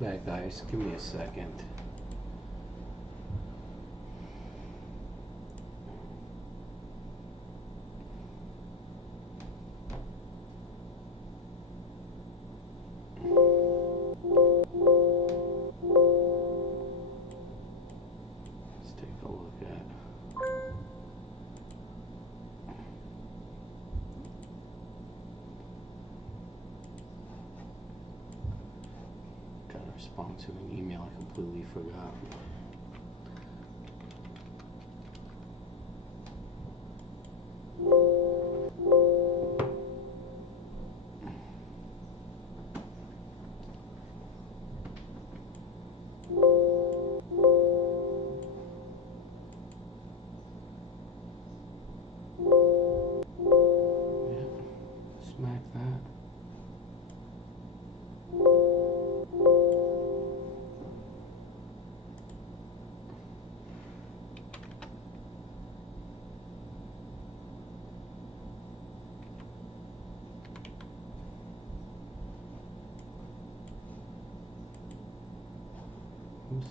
Back, guys. Give me a second. Let's take a look at. Gotta respond to an email I completely forgot. Yeah, smack that. Oops.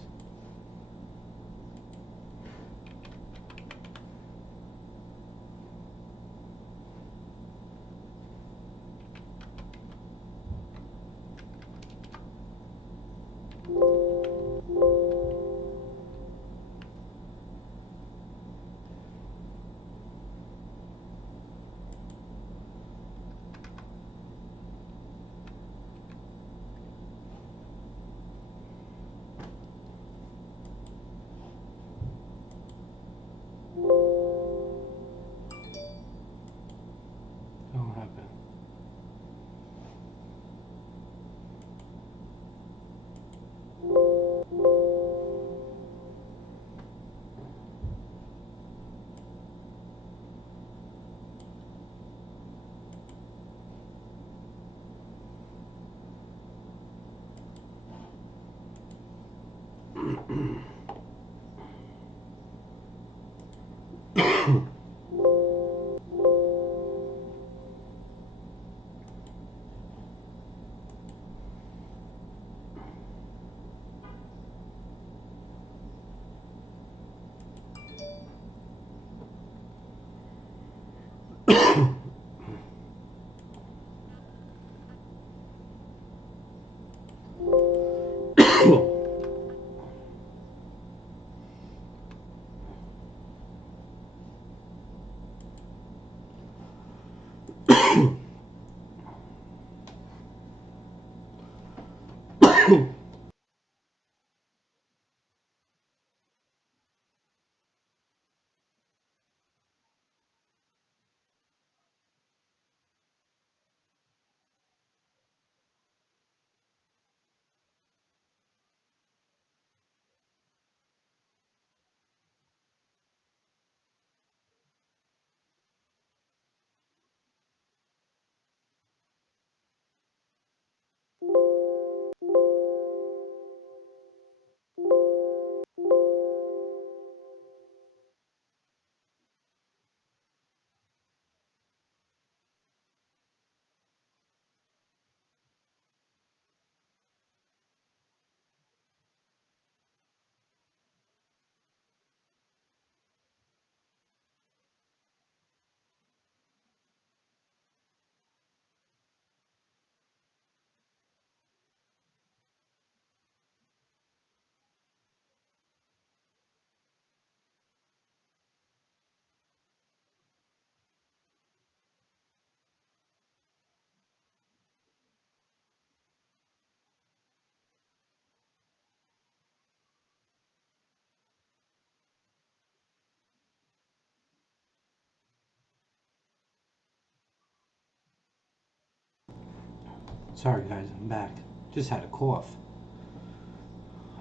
Sorry guys, I'm back. Just had a cough.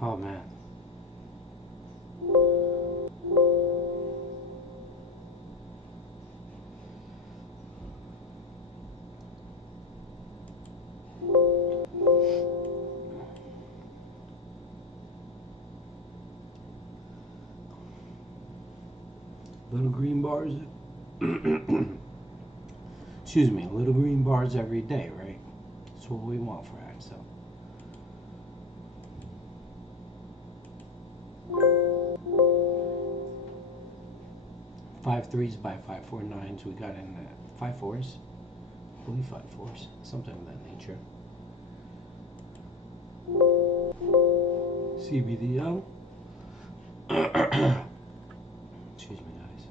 Oh man. Little green bars. Excuse me, little green bars every day, right? That's what we want for Axel. Five threes by 5 4 9s. We got in 5 4s. I believe 5 4s. Something of that nature. CBDO. Excuse me, guys.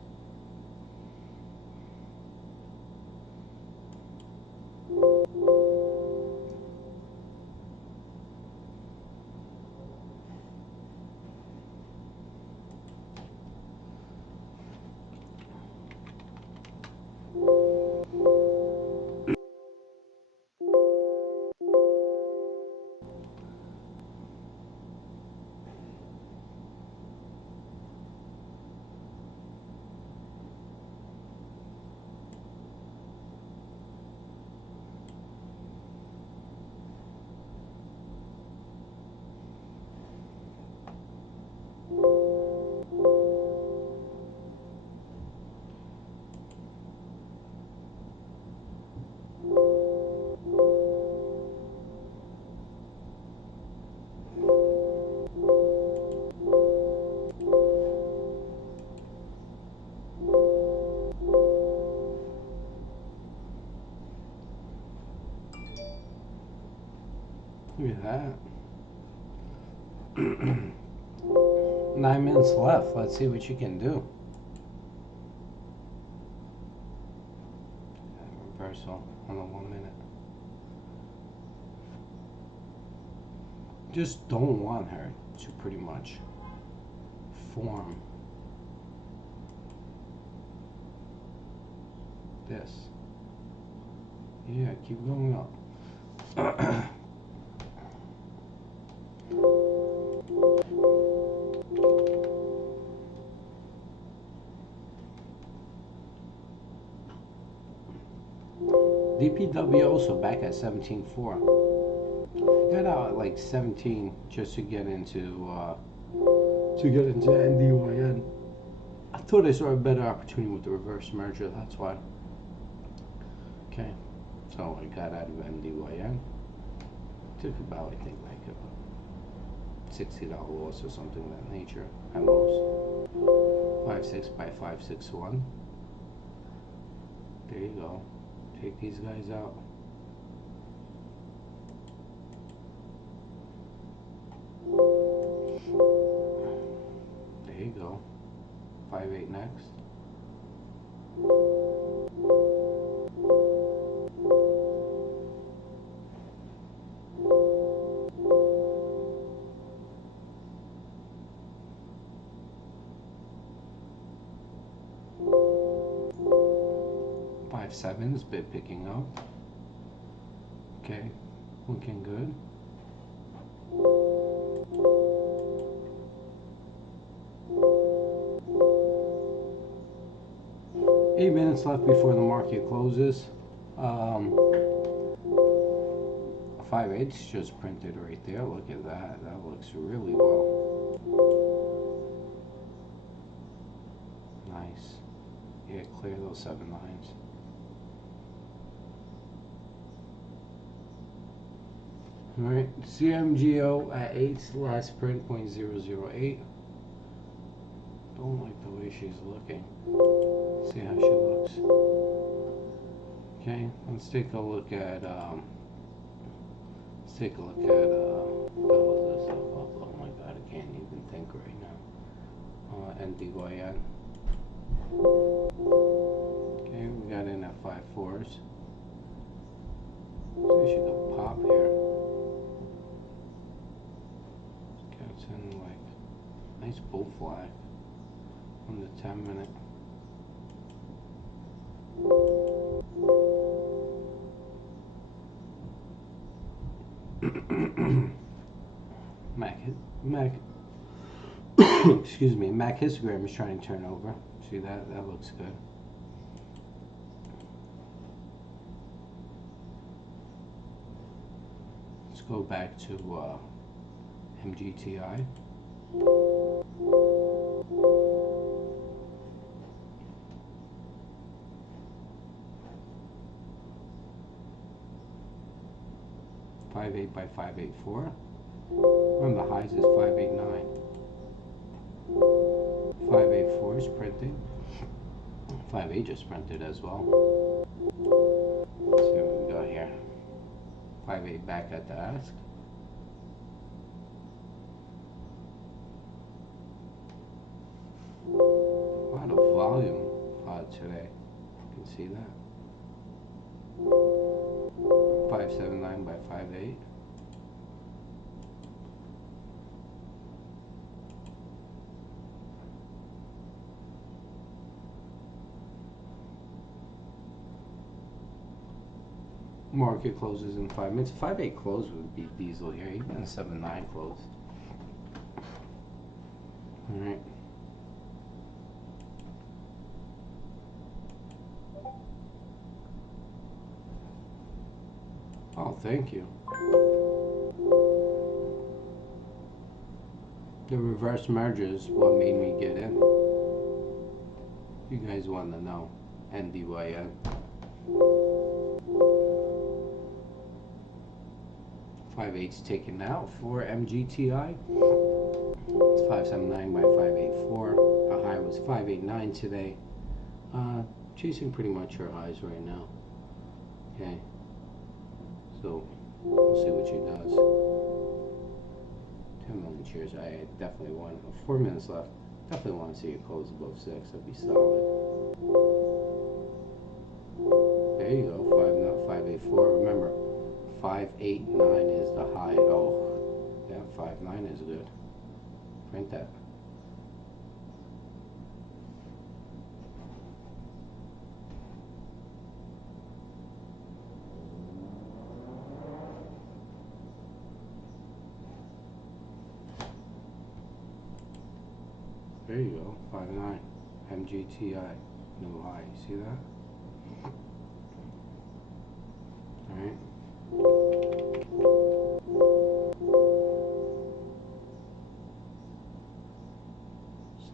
Look at that. 9 minutes left. Let's see what you can do. Reversal on the 1 minute. Just don't want her to pretty much form this. Yeah, keep going up. DPW also back at 17.4. Got out at like 17 just to get into to get into NDYN. I thought I saw a better opportunity with the reverse merger, that's why. Okay, so I got out of NDYN. Took about, I think, like a $60 loss or something of that nature at most. 5.6 by 5.61. There you go. Take these guys out. There you go. 5.8 next. Sevens, bit picking up. Okay, looking good. Eight minutes left before the market closes. 5/8 just printed right there. Look at that. That looks really well. Nice. Yeah, clear those 7 lines. Alright, CMGO at 8, last print 0.008. Don't like the way she's looking. See how she looks. Okay, let's take a look at what was this? Oh my god, I can't even think right now. NDYN. Okay, we got in at 5.4s. So we should go pop here. It's in like nice bull flag on the 10-minute. Excuse me, Mac histogram is trying to turn over. See that? That looks good. Let's go back to MGTI. $5.8 by 5.84. One of the highs is 5.89. 5.84 is printing. 5.8 just printed as well. Let's see what we got here. 5.8 back at the ask. A lot of volume today. You can see that. 5.79 by 5.8. Market closes in 5 minutes. 5.8 close would be diesel here, even a 7.9 close. Alright. Oh, thank you. The reverse merger is what made me get in. You guys want to know. NDYN. 5.8's taken out for MGTI. It's 5.79 by 5.84. Our high was 5.89 today. Chasing pretty much her highs right now. Okay. So we'll see what she does. 10 million shares. I definitely want 4 minutes left. Definitely want to see it close above 6. That'd be solid. There you go. 5.84. Remember, 5.89 is the high. Oh, yeah, 5.9 is good. Print that. There you go. 5.9. MGTI. New high. See that? Alright.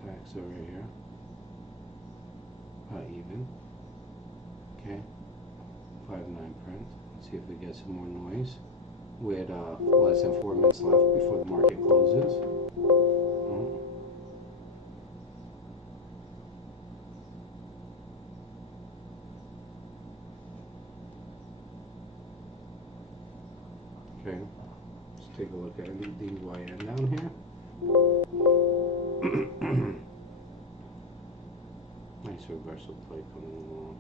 Tax over here. Even. Okay. 5-9 print. Let's see if we get some more noise. With less than 4 minutes left before the market closes. Okay, let's take a look at DYN down here. Nice reversal play coming along.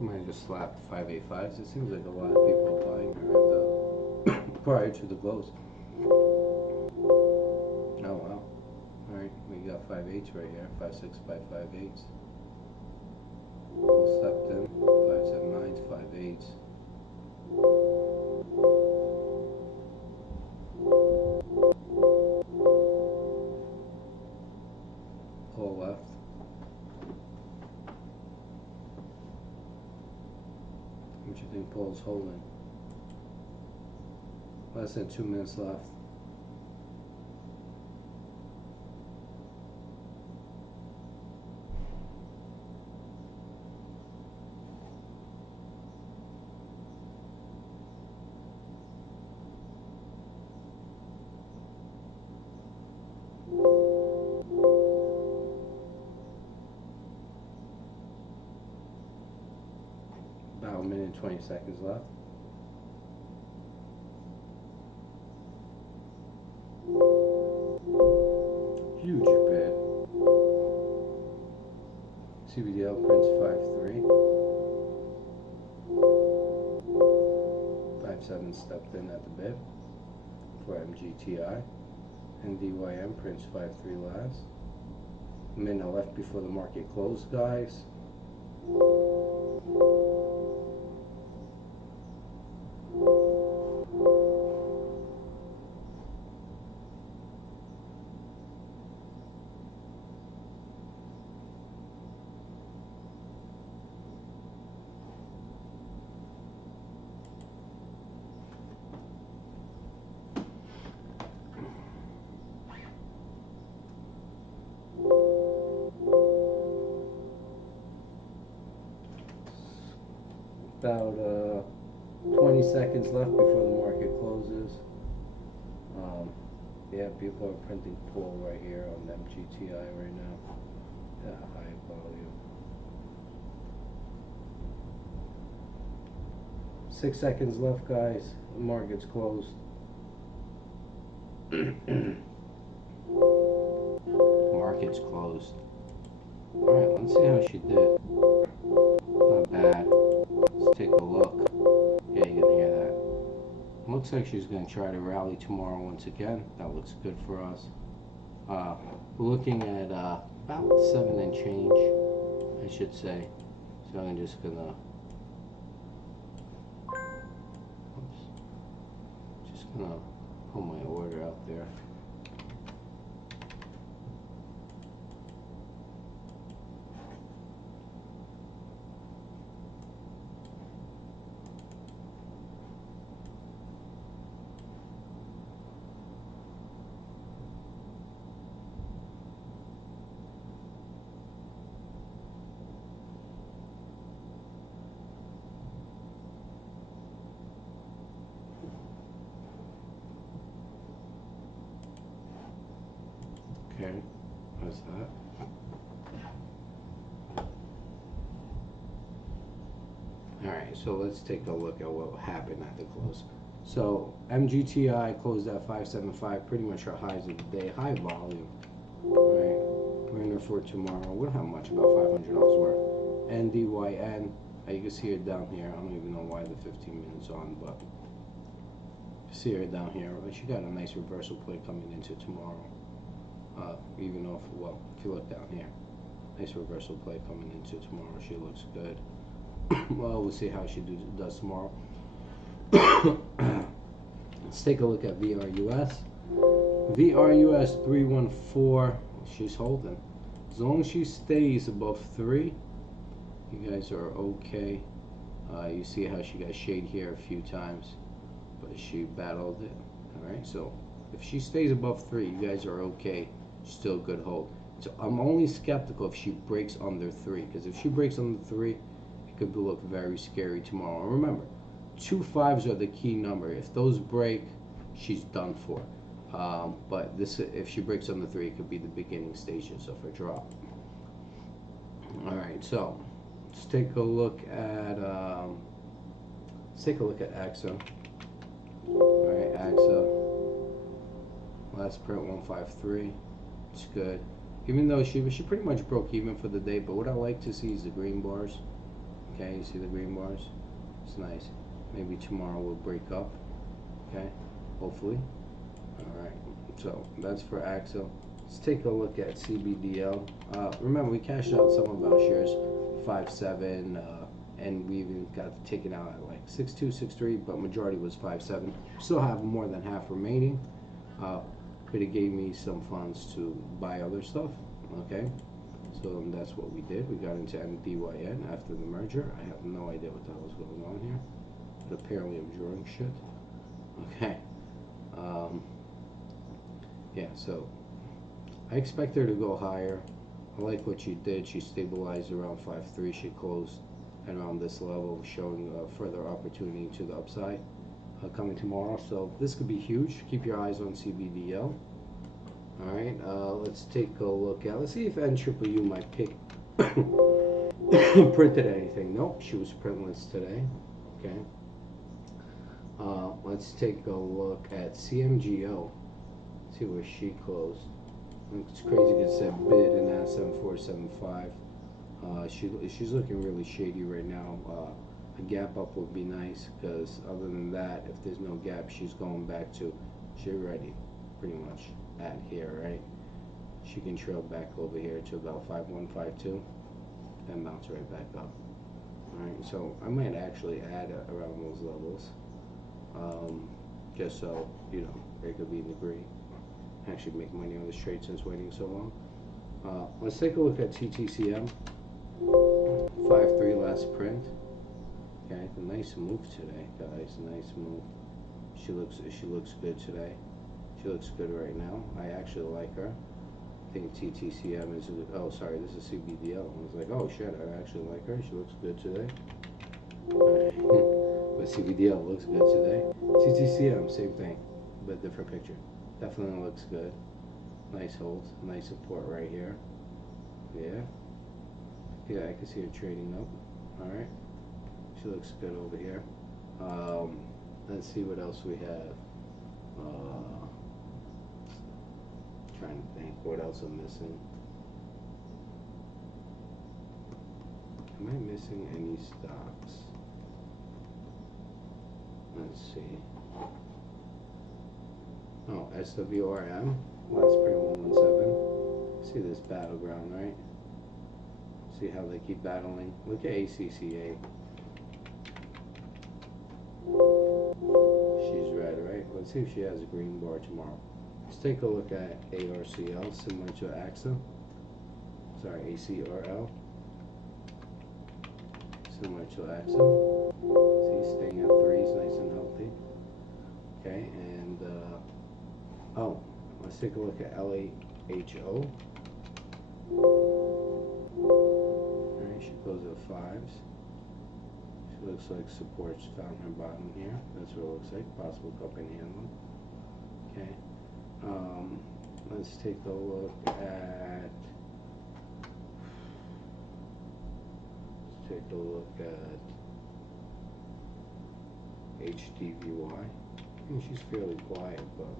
Might just slap 585s. It seems like a lot of people are buying her at the prior to the close. Oh wow. Alright, we got 5/8 right here. 5/6, 5/5/8. Full stepped in. 5/7/9s, 5/8s. Pull left. What you think Paul's holding? Less than 2 minutes left. About a minute and 20 seconds left. Huge bid. CBDL prints 5/3. 5/7 stepped in at the bid for MGTI. And DYM prints 5/3 last. A minute left before the market closed, guys. About 20 seconds left before the market closes. Yeah, people are printing pull right here on the MGTI right now. Yeah, high volume. 6 seconds left, guys. The market's closed. Market's closed. Alright, let's see how she did. Not bad. Let's take a look. Yeah, you can hear that. Looks like she's going to try to rally tomorrow once again. That looks good for us. We're looking at about 7 and change, I should say. So I'm just going to... Just going to pull my order out there. Okay, how's that? Alright, so let's take a look at what happened at the close. So MGTI closed at 575, pretty much our highs of the day, high volume. Alright, we're in there for tomorrow. We don't have much, about $500 worth. NDYN, you can see it down here. I don't even know why the 15 minutes on, but you see her down here. She got a nice reversal play coming into tomorrow. Even though, well, if you look down here, nice reversal play coming into tomorrow. She looks good. Well, we'll see how she does tomorrow. Let's take a look at VRUS. VRUS 314 she's holding. As long as she stays above 3, you guys are okay. You see how she got shade here a few times, but she battled it. Alright, so if she stays above 3, you guys are okay. Still good hold. So I'm only skeptical if she breaks under 3, because if she breaks under 3, it could look very scary tomorrow. And remember, 2 5s are the key number. If those break, she's done for. But this, if she breaks under 3, it could be the beginning stages of her drop. Alright, so let's take a look at AXA. Alright, AXA. Last print 153. It's good. Even though she pretty much broke even for the day, but what I like to see is the green bars. Okay, you see the green bars? It's nice. Maybe tomorrow we'll break up. Okay, hopefully. Alright, so that's for AXA. Let's take a look at CBDL. Remember, we cashed out some of our shares, 5.7, and we even got taken out at like 6.2, 6.3, but majority was 5.7. Still have more than half remaining. But it gave me some funds to buy other stuff. Okay, so that's what we did. We got into NDYN after the merger. I have no idea what the hell is going on here, but apparently I'm drawing shit. Okay. Yeah, so I expect her to go higher. I like what she did. She stabilized around 5.3. She closed at around this level, showing further opportunity to the upside coming tomorrow. So this could be huge. Keep your eyes on CBDL. Alright, let's take a look at, let's see if NWU, my pick, printed anything. Nope, she was printless today. Okay. Let's take a look at CMGO. See where she closed. It's crazy because it said bid in that 7475. She's looking really shady right now. A gap up would be nice, because other than that, if there's no gap, she's going back to, she's ready pretty much at here, right? She can trail back over here to about 5152 and bounce right back up. Alright, so I might actually add around those levels, just so you know they could be in the green. Actually make money on this trade since waiting so long. Let's take a look at TTCM. 5.3 last print. Okay, a nice move today, guys. Nice move. She looks good today. She looks good right now. I actually like her. I think TTCM is. Oh, sorry, this is CBDL. I was like, oh shit, I actually like her. She looks good today. Right. But CBDL looks good today. TTCM, same thing, but different picture. Definitely looks good. Nice hold, nice support right here. Yeah. Yeah, I can see her trading up. All right. She looks good over here. Let's see what else we have. Trying to think what else I'm missing. Am I missing any stocks? Let's see. Oh, SWRM. Last print 117. See this battleground, right? See how they keep battling. Look at ACCA. She's red, right? Let's see if she has a green bar tomorrow. Let's take a look at ARCL, similar to AXA. Sorry, ACRL. Similar to AXA. See, staying at 3s, nice and healthy. Okay, and oh, let's take a look at LAHO. Alright, she goes at 5s. She looks like support's found her bottom here. That's what it looks like. Possible company handle. Okay. Let's take a look at. Let's take a look at HDVY. I think she's fairly quiet, but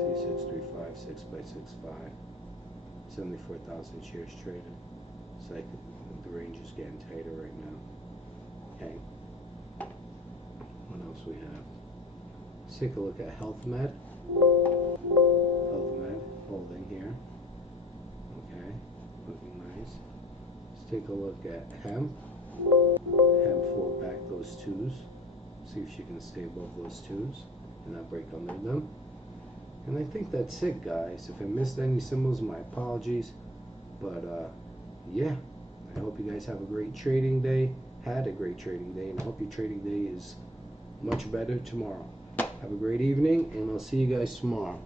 see 635, 6x65, 74,000 shares traded. It's like the range is getting tighter right now. Okay. What else we have? Let's take a look at HealthMed. HealthMed holding here. Okay, looking nice. Let's take a look at Hemp. Hemp for back those 2s. See if she can stay above those 2s and not break under them. And I think that's it, guys. If I missed any symbols, my apologies. But yeah, I hope you guys have a great trading day. Had a great trading day, and I hope your trading day is much better tomorrow. Have a great evening, and I'll see you guys tomorrow.